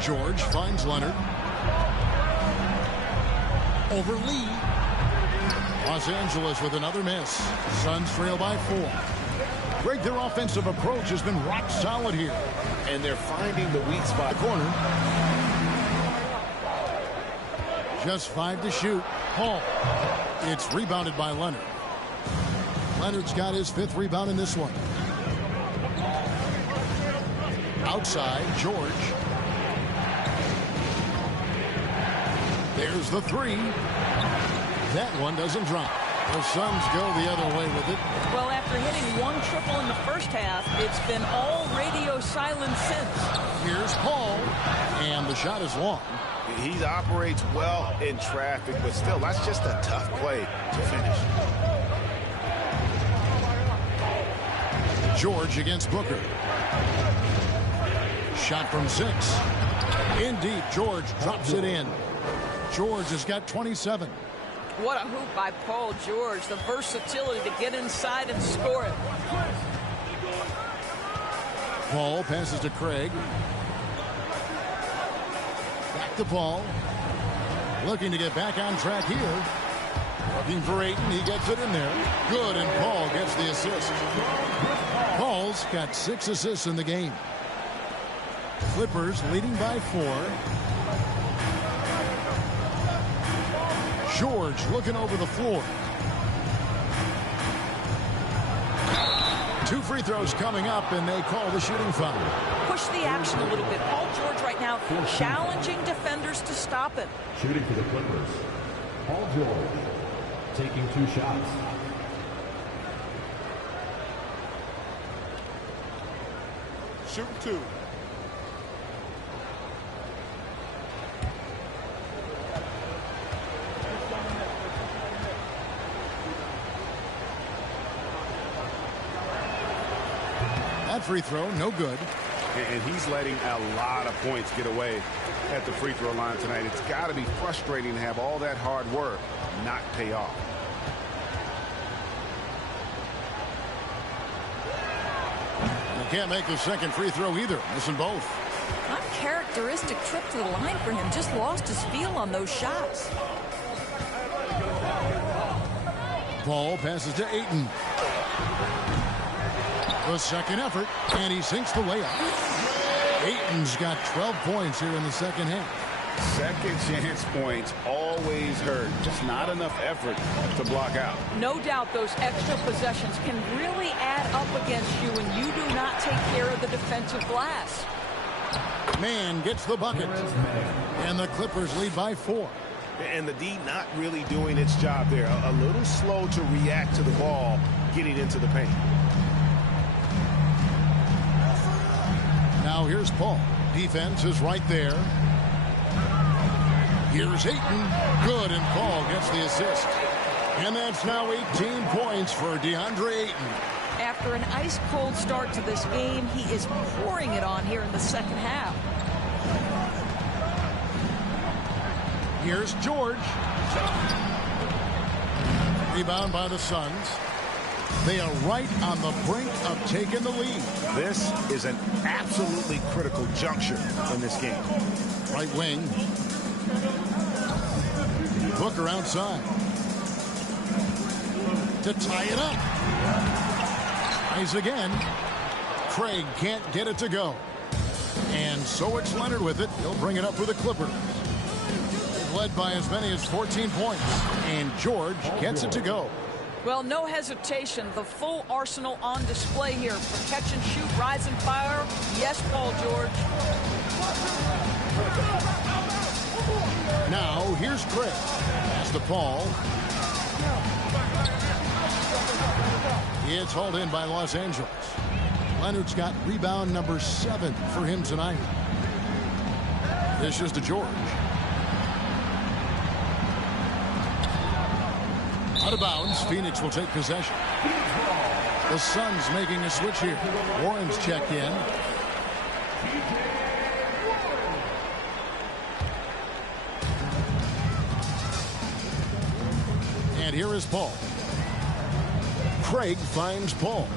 George finds Leonard. Over Lee. Los Angeles with another miss. Suns trail by 4. Greg, their offensive approach has been rock solid here. And they're finding the weak spot. Corner. Just 5 to shoot. Paul. It's rebounded by Leonard. Leonard's got his 5th rebound in this one. Outside, George. There's the 3. That one doesn't drop. The Suns go the other way with it. Well, after hitting 1 triple in the first half, it's been all radio silent since. Here's Paul, and the shot is long. He operates well in traffic, but still, that's just a tough play to finish. George against Booker. Shot from 6. In deep, George drops it in. George has got 27. What a hoop by Paul George. The versatility to get inside and score it. Paul passes to Craig. Back to Paul. Looking to get back on track here. Looking for Ayton. He gets it in there. Good, and Paul gets the assist. Paul's got 6 assists in the game. Clippers leading by 4. George looking over the floor. 2 free throws coming up, and they call the shooting foul. Push the action a little bit. Paul George right now challenging defenders to stop him. Shooting for the Clippers. Paul George taking 2 shots. Shoot 2. That free throw, no good. And he's letting a lot of points get away at the free throw line tonight. It's got to be frustrating to have all that hard work not pay off. He can't make the second free throw either. Missing both. Uncharacteristic trip to the line for him. Just lost his feel on those shots. Paul passes to Ayton. The second effort, and he sinks the layup. Ayton's got 12 points here in the second half. Second chance points always hurt. Just not enough effort to block out. No doubt those extra possessions can really add up against you when you do not take care of the defensive glass. Mann gets the bucket. And the Clippers lead by 4. And the D not really doing its job there. A little slow to react to the ball getting into the paint. Now here's Paul. Defense is right there. Here's Ayton. Good, and Paul gets the assist. And that's now 18 points for DeAndre Ayton. After an ice-cold start to this game, he is pouring it on here in the second half. Here's George. Rebound by the Suns. They are right on the brink of taking the lead. This is an absolutely critical juncture in this game. Right wing. Booker outside. To tie it up. Tries again. Craig can't get it to go. And so it's Leonard with it. He'll bring it up for the Clippers. Led by as many as 14 points. And George gets it to go. Well, no hesitation. The full arsenal on display here for catch and shoot, rise and fire. Yes, Paul George. Now, here's Craig. Pass to Paul. It's hauled in by Los Angeles. Leonard's got rebound number 7 for him tonight. This is to George. Out of bounds. Phoenix will take possession. The Suns making a switch here. Warren's checked in. And here is Paul. Craig finds Paul.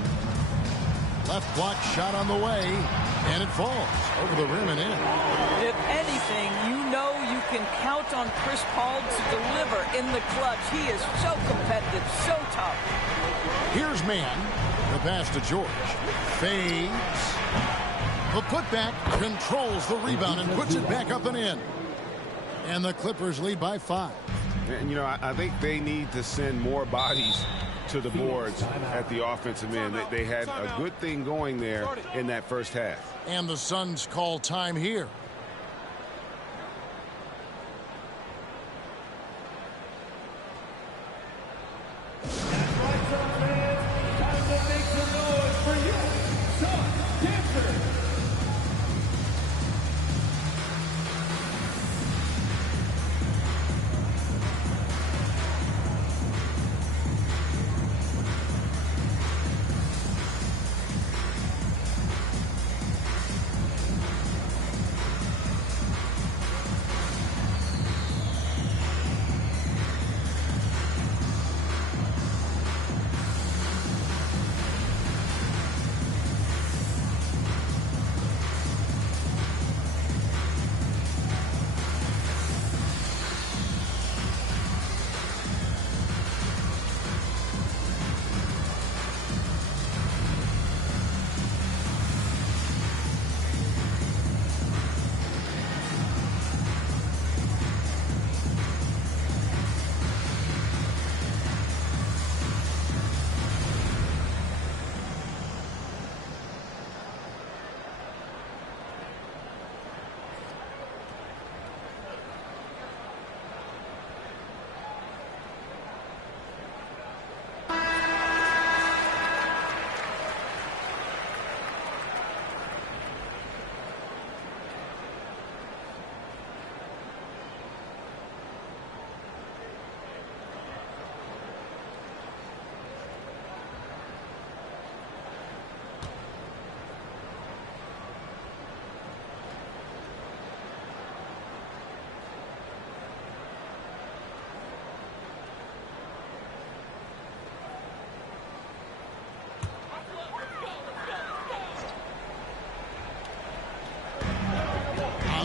Left block shot on the way, and it falls over the rim and in. If anything, you know you can count on Chris Paul to deliver in the clutch. He is so competitive, so tough. Here's Mann. The pass to George. Fades. The putback controls the rebound and puts it back up and in. And the Clippers lead by 5. And, you know, I think they need to send more bodies to the boards at the offensive end. They had a good thing going there in that first half. And the Suns call time here.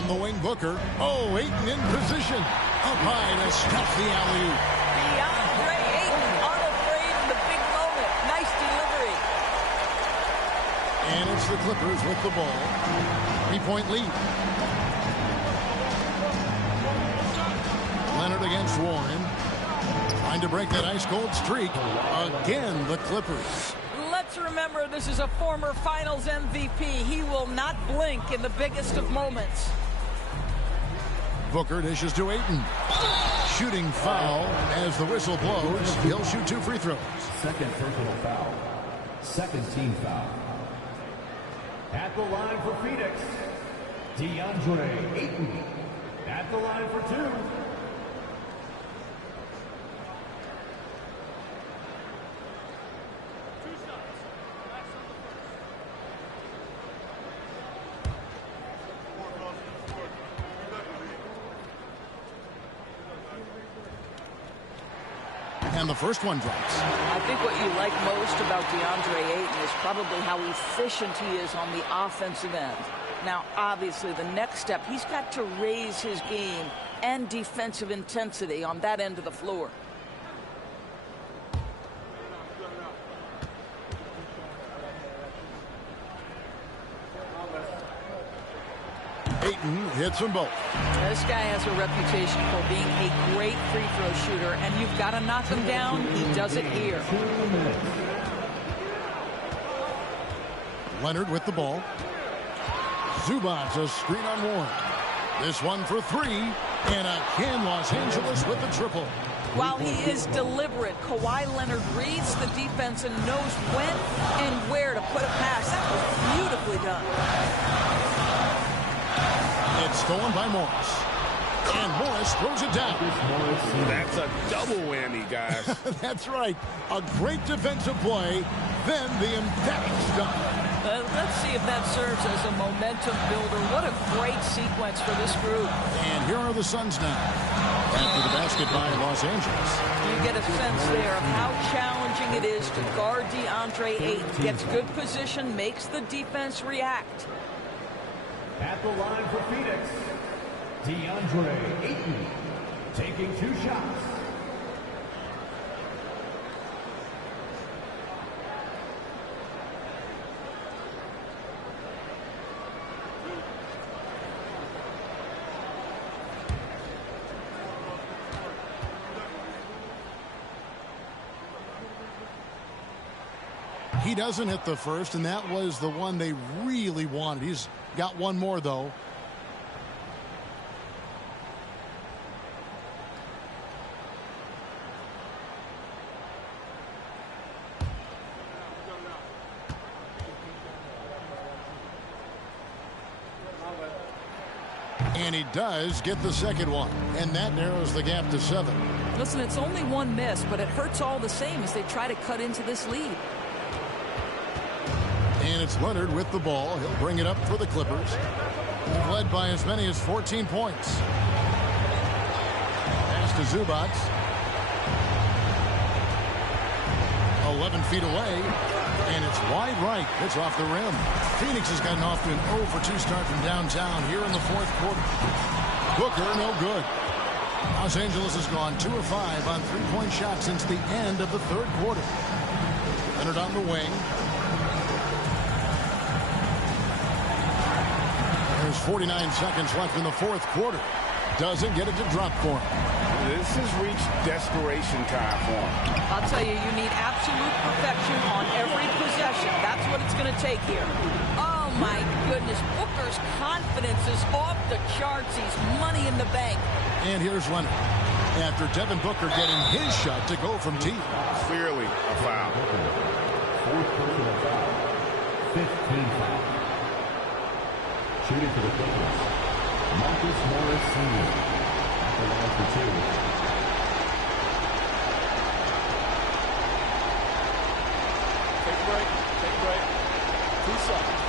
The wing Booker. Oh, Ayton in position. Up high to stuff the alley-oop. DeAndre Ayton unafraid in the big moment. Nice delivery the Clippers with the ball. 3-point lead. Leonard against Warren. Trying to break that ice-cold streak. Again, the Clippers. Let's remember, this is a former Finals MVP. He will not blink in the biggest of moments. Booker dishes to Ayton. Shooting foul as the whistle blows. He'll shoot 2 free throws. Second personal foul. Second team foul. At the line for Phoenix, DeAndre Ayton. At the line for 2. And the first one drops. I think what you like most about DeAndre Ayton is probably how efficient he is on the offensive end. Now, obviously, the next step, he's got to raise his game and defensive intensity on that end of the floor. Ayton hits them both. This guy has a reputation for being a great free throw shooter, and you've got to knock him down. He does it here. Leonard with the ball. Zubac a screen on Warren. This one for 3. And again, Los Angeles with the triple. While he is deliberate, Kawhi Leonard reads the defense and knows when and where to put a pass. That was beautifully done. It's stolen by Morris. And Morris throws it down. That's a double whammy, guys. That's right. A great defensive play, then the emphatic stop. Let's see if that serves as a momentum builder. What a great sequence for this group. And here are the Suns now. After the basket by Los Angeles. You get a sense there of how challenging it is to guard DeAndre Ayton. Gets good position, makes the defense react. At the line for Phoenix, DeAndre Ayton taking 2 shots. He doesn't hit the first, and that was the one they really wanted. He's got one more, though. And he does get the second one, and that narrows the gap to 7. Listen, it's only one miss, but it hurts all the same as they try to cut into this lead. And it's Leonard with the ball. He'll bring it up for the Clippers. They've led by as many as 14 points. Pass to Zubac. 11 feet away. And it's wide right. It's off the rim. Phoenix has gotten off to an 0-for-2 start from downtown here in the 4th quarter. Booker, no good. Los Angeles has gone 2 of 5 on 3-point shots since the end of the 3rd quarter. Leonard on the wing. There's 49 seconds left in the 4th quarter. Doesn't get it to drop for him. This has reached desperation time for him. I'll tell you, you need absolute perfection on every possession. That's what it's going to take here. Oh, my goodness. Booker's confidence is off the charts. He's money in the bank. And here's Leonard. After Devin Booker getting his shot to go from deep. Clearly a foul. 4th personal foul. 15 foul. Shooting for the Clippers, Marcus Morris Sr. At the line for 2. Take a break. Take a break. 2 seconds.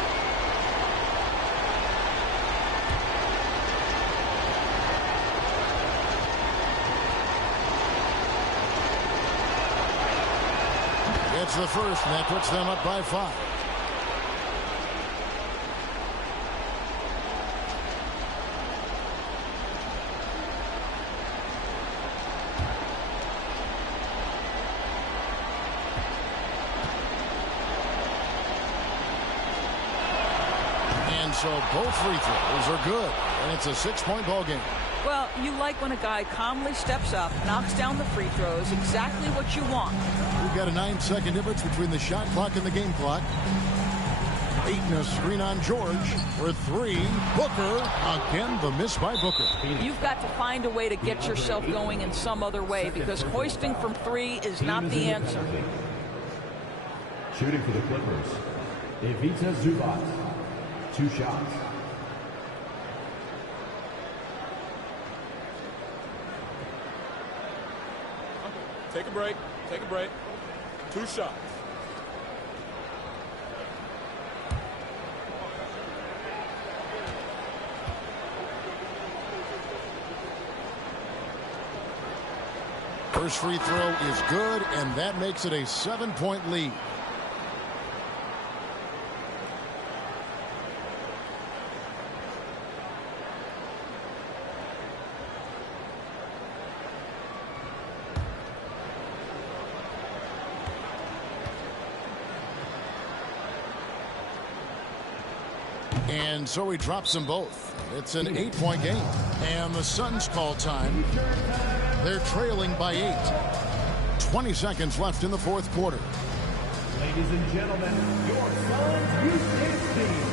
It's the first, and that puts them up by 5. And so both free throws are good. And it's a 6-point ball game. Well, you like when a guy calmly steps up, knocks down the free throws, exactly what you want. We've got a 9-second difference between the shot clock and the game clock. Ayton, a screen on George for 3. Booker, again the miss by Booker. You've got to find a way to get yourself going in some other way, because hoisting from 3 is not the answer. Shooting for the Clippers, Ivica Zubac. 2 shots. Take a break. Take a break. 2 shots. First free throw is good, and that makes it a 7-point lead. And so he drops them both. It's an 8-point game. And the Suns call time. They're trailing by 8. 20 seconds left in the fourth quarter. Ladies and gentlemen, your Suns Youth Dance Team.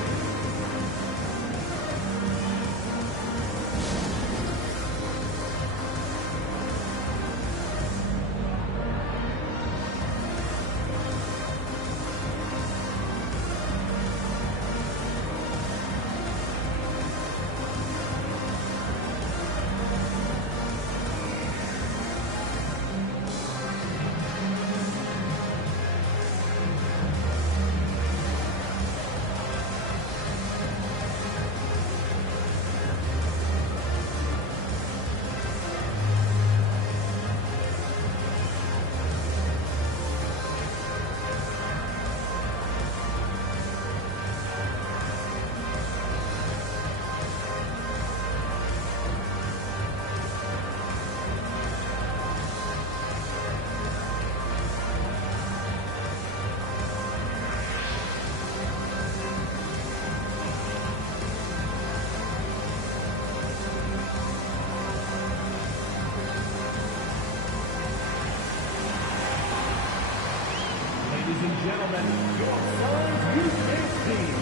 Ladies and gentlemen, your Suns Youth Dance Team.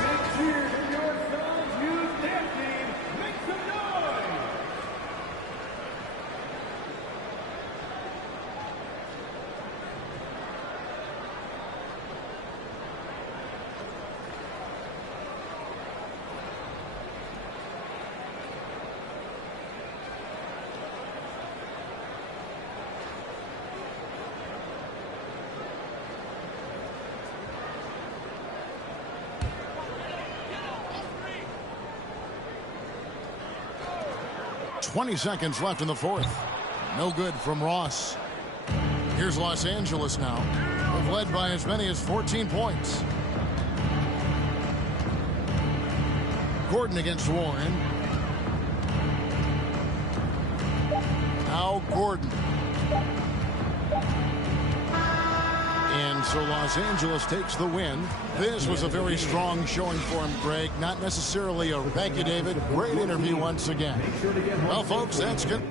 Big cheer to your Suns Youth Dance Team. Make some noise! .20 seconds left in the fourth. No good from Ross. Here's Los Angeles now. They've led by as many as 14 points. Gordon against Warren. Now Gordon. And so Los Angeles takes the win. This was a very strong showing for him, Greg. Not necessarily a... Thank you, David. Great interview once again. Well, folks, that's good.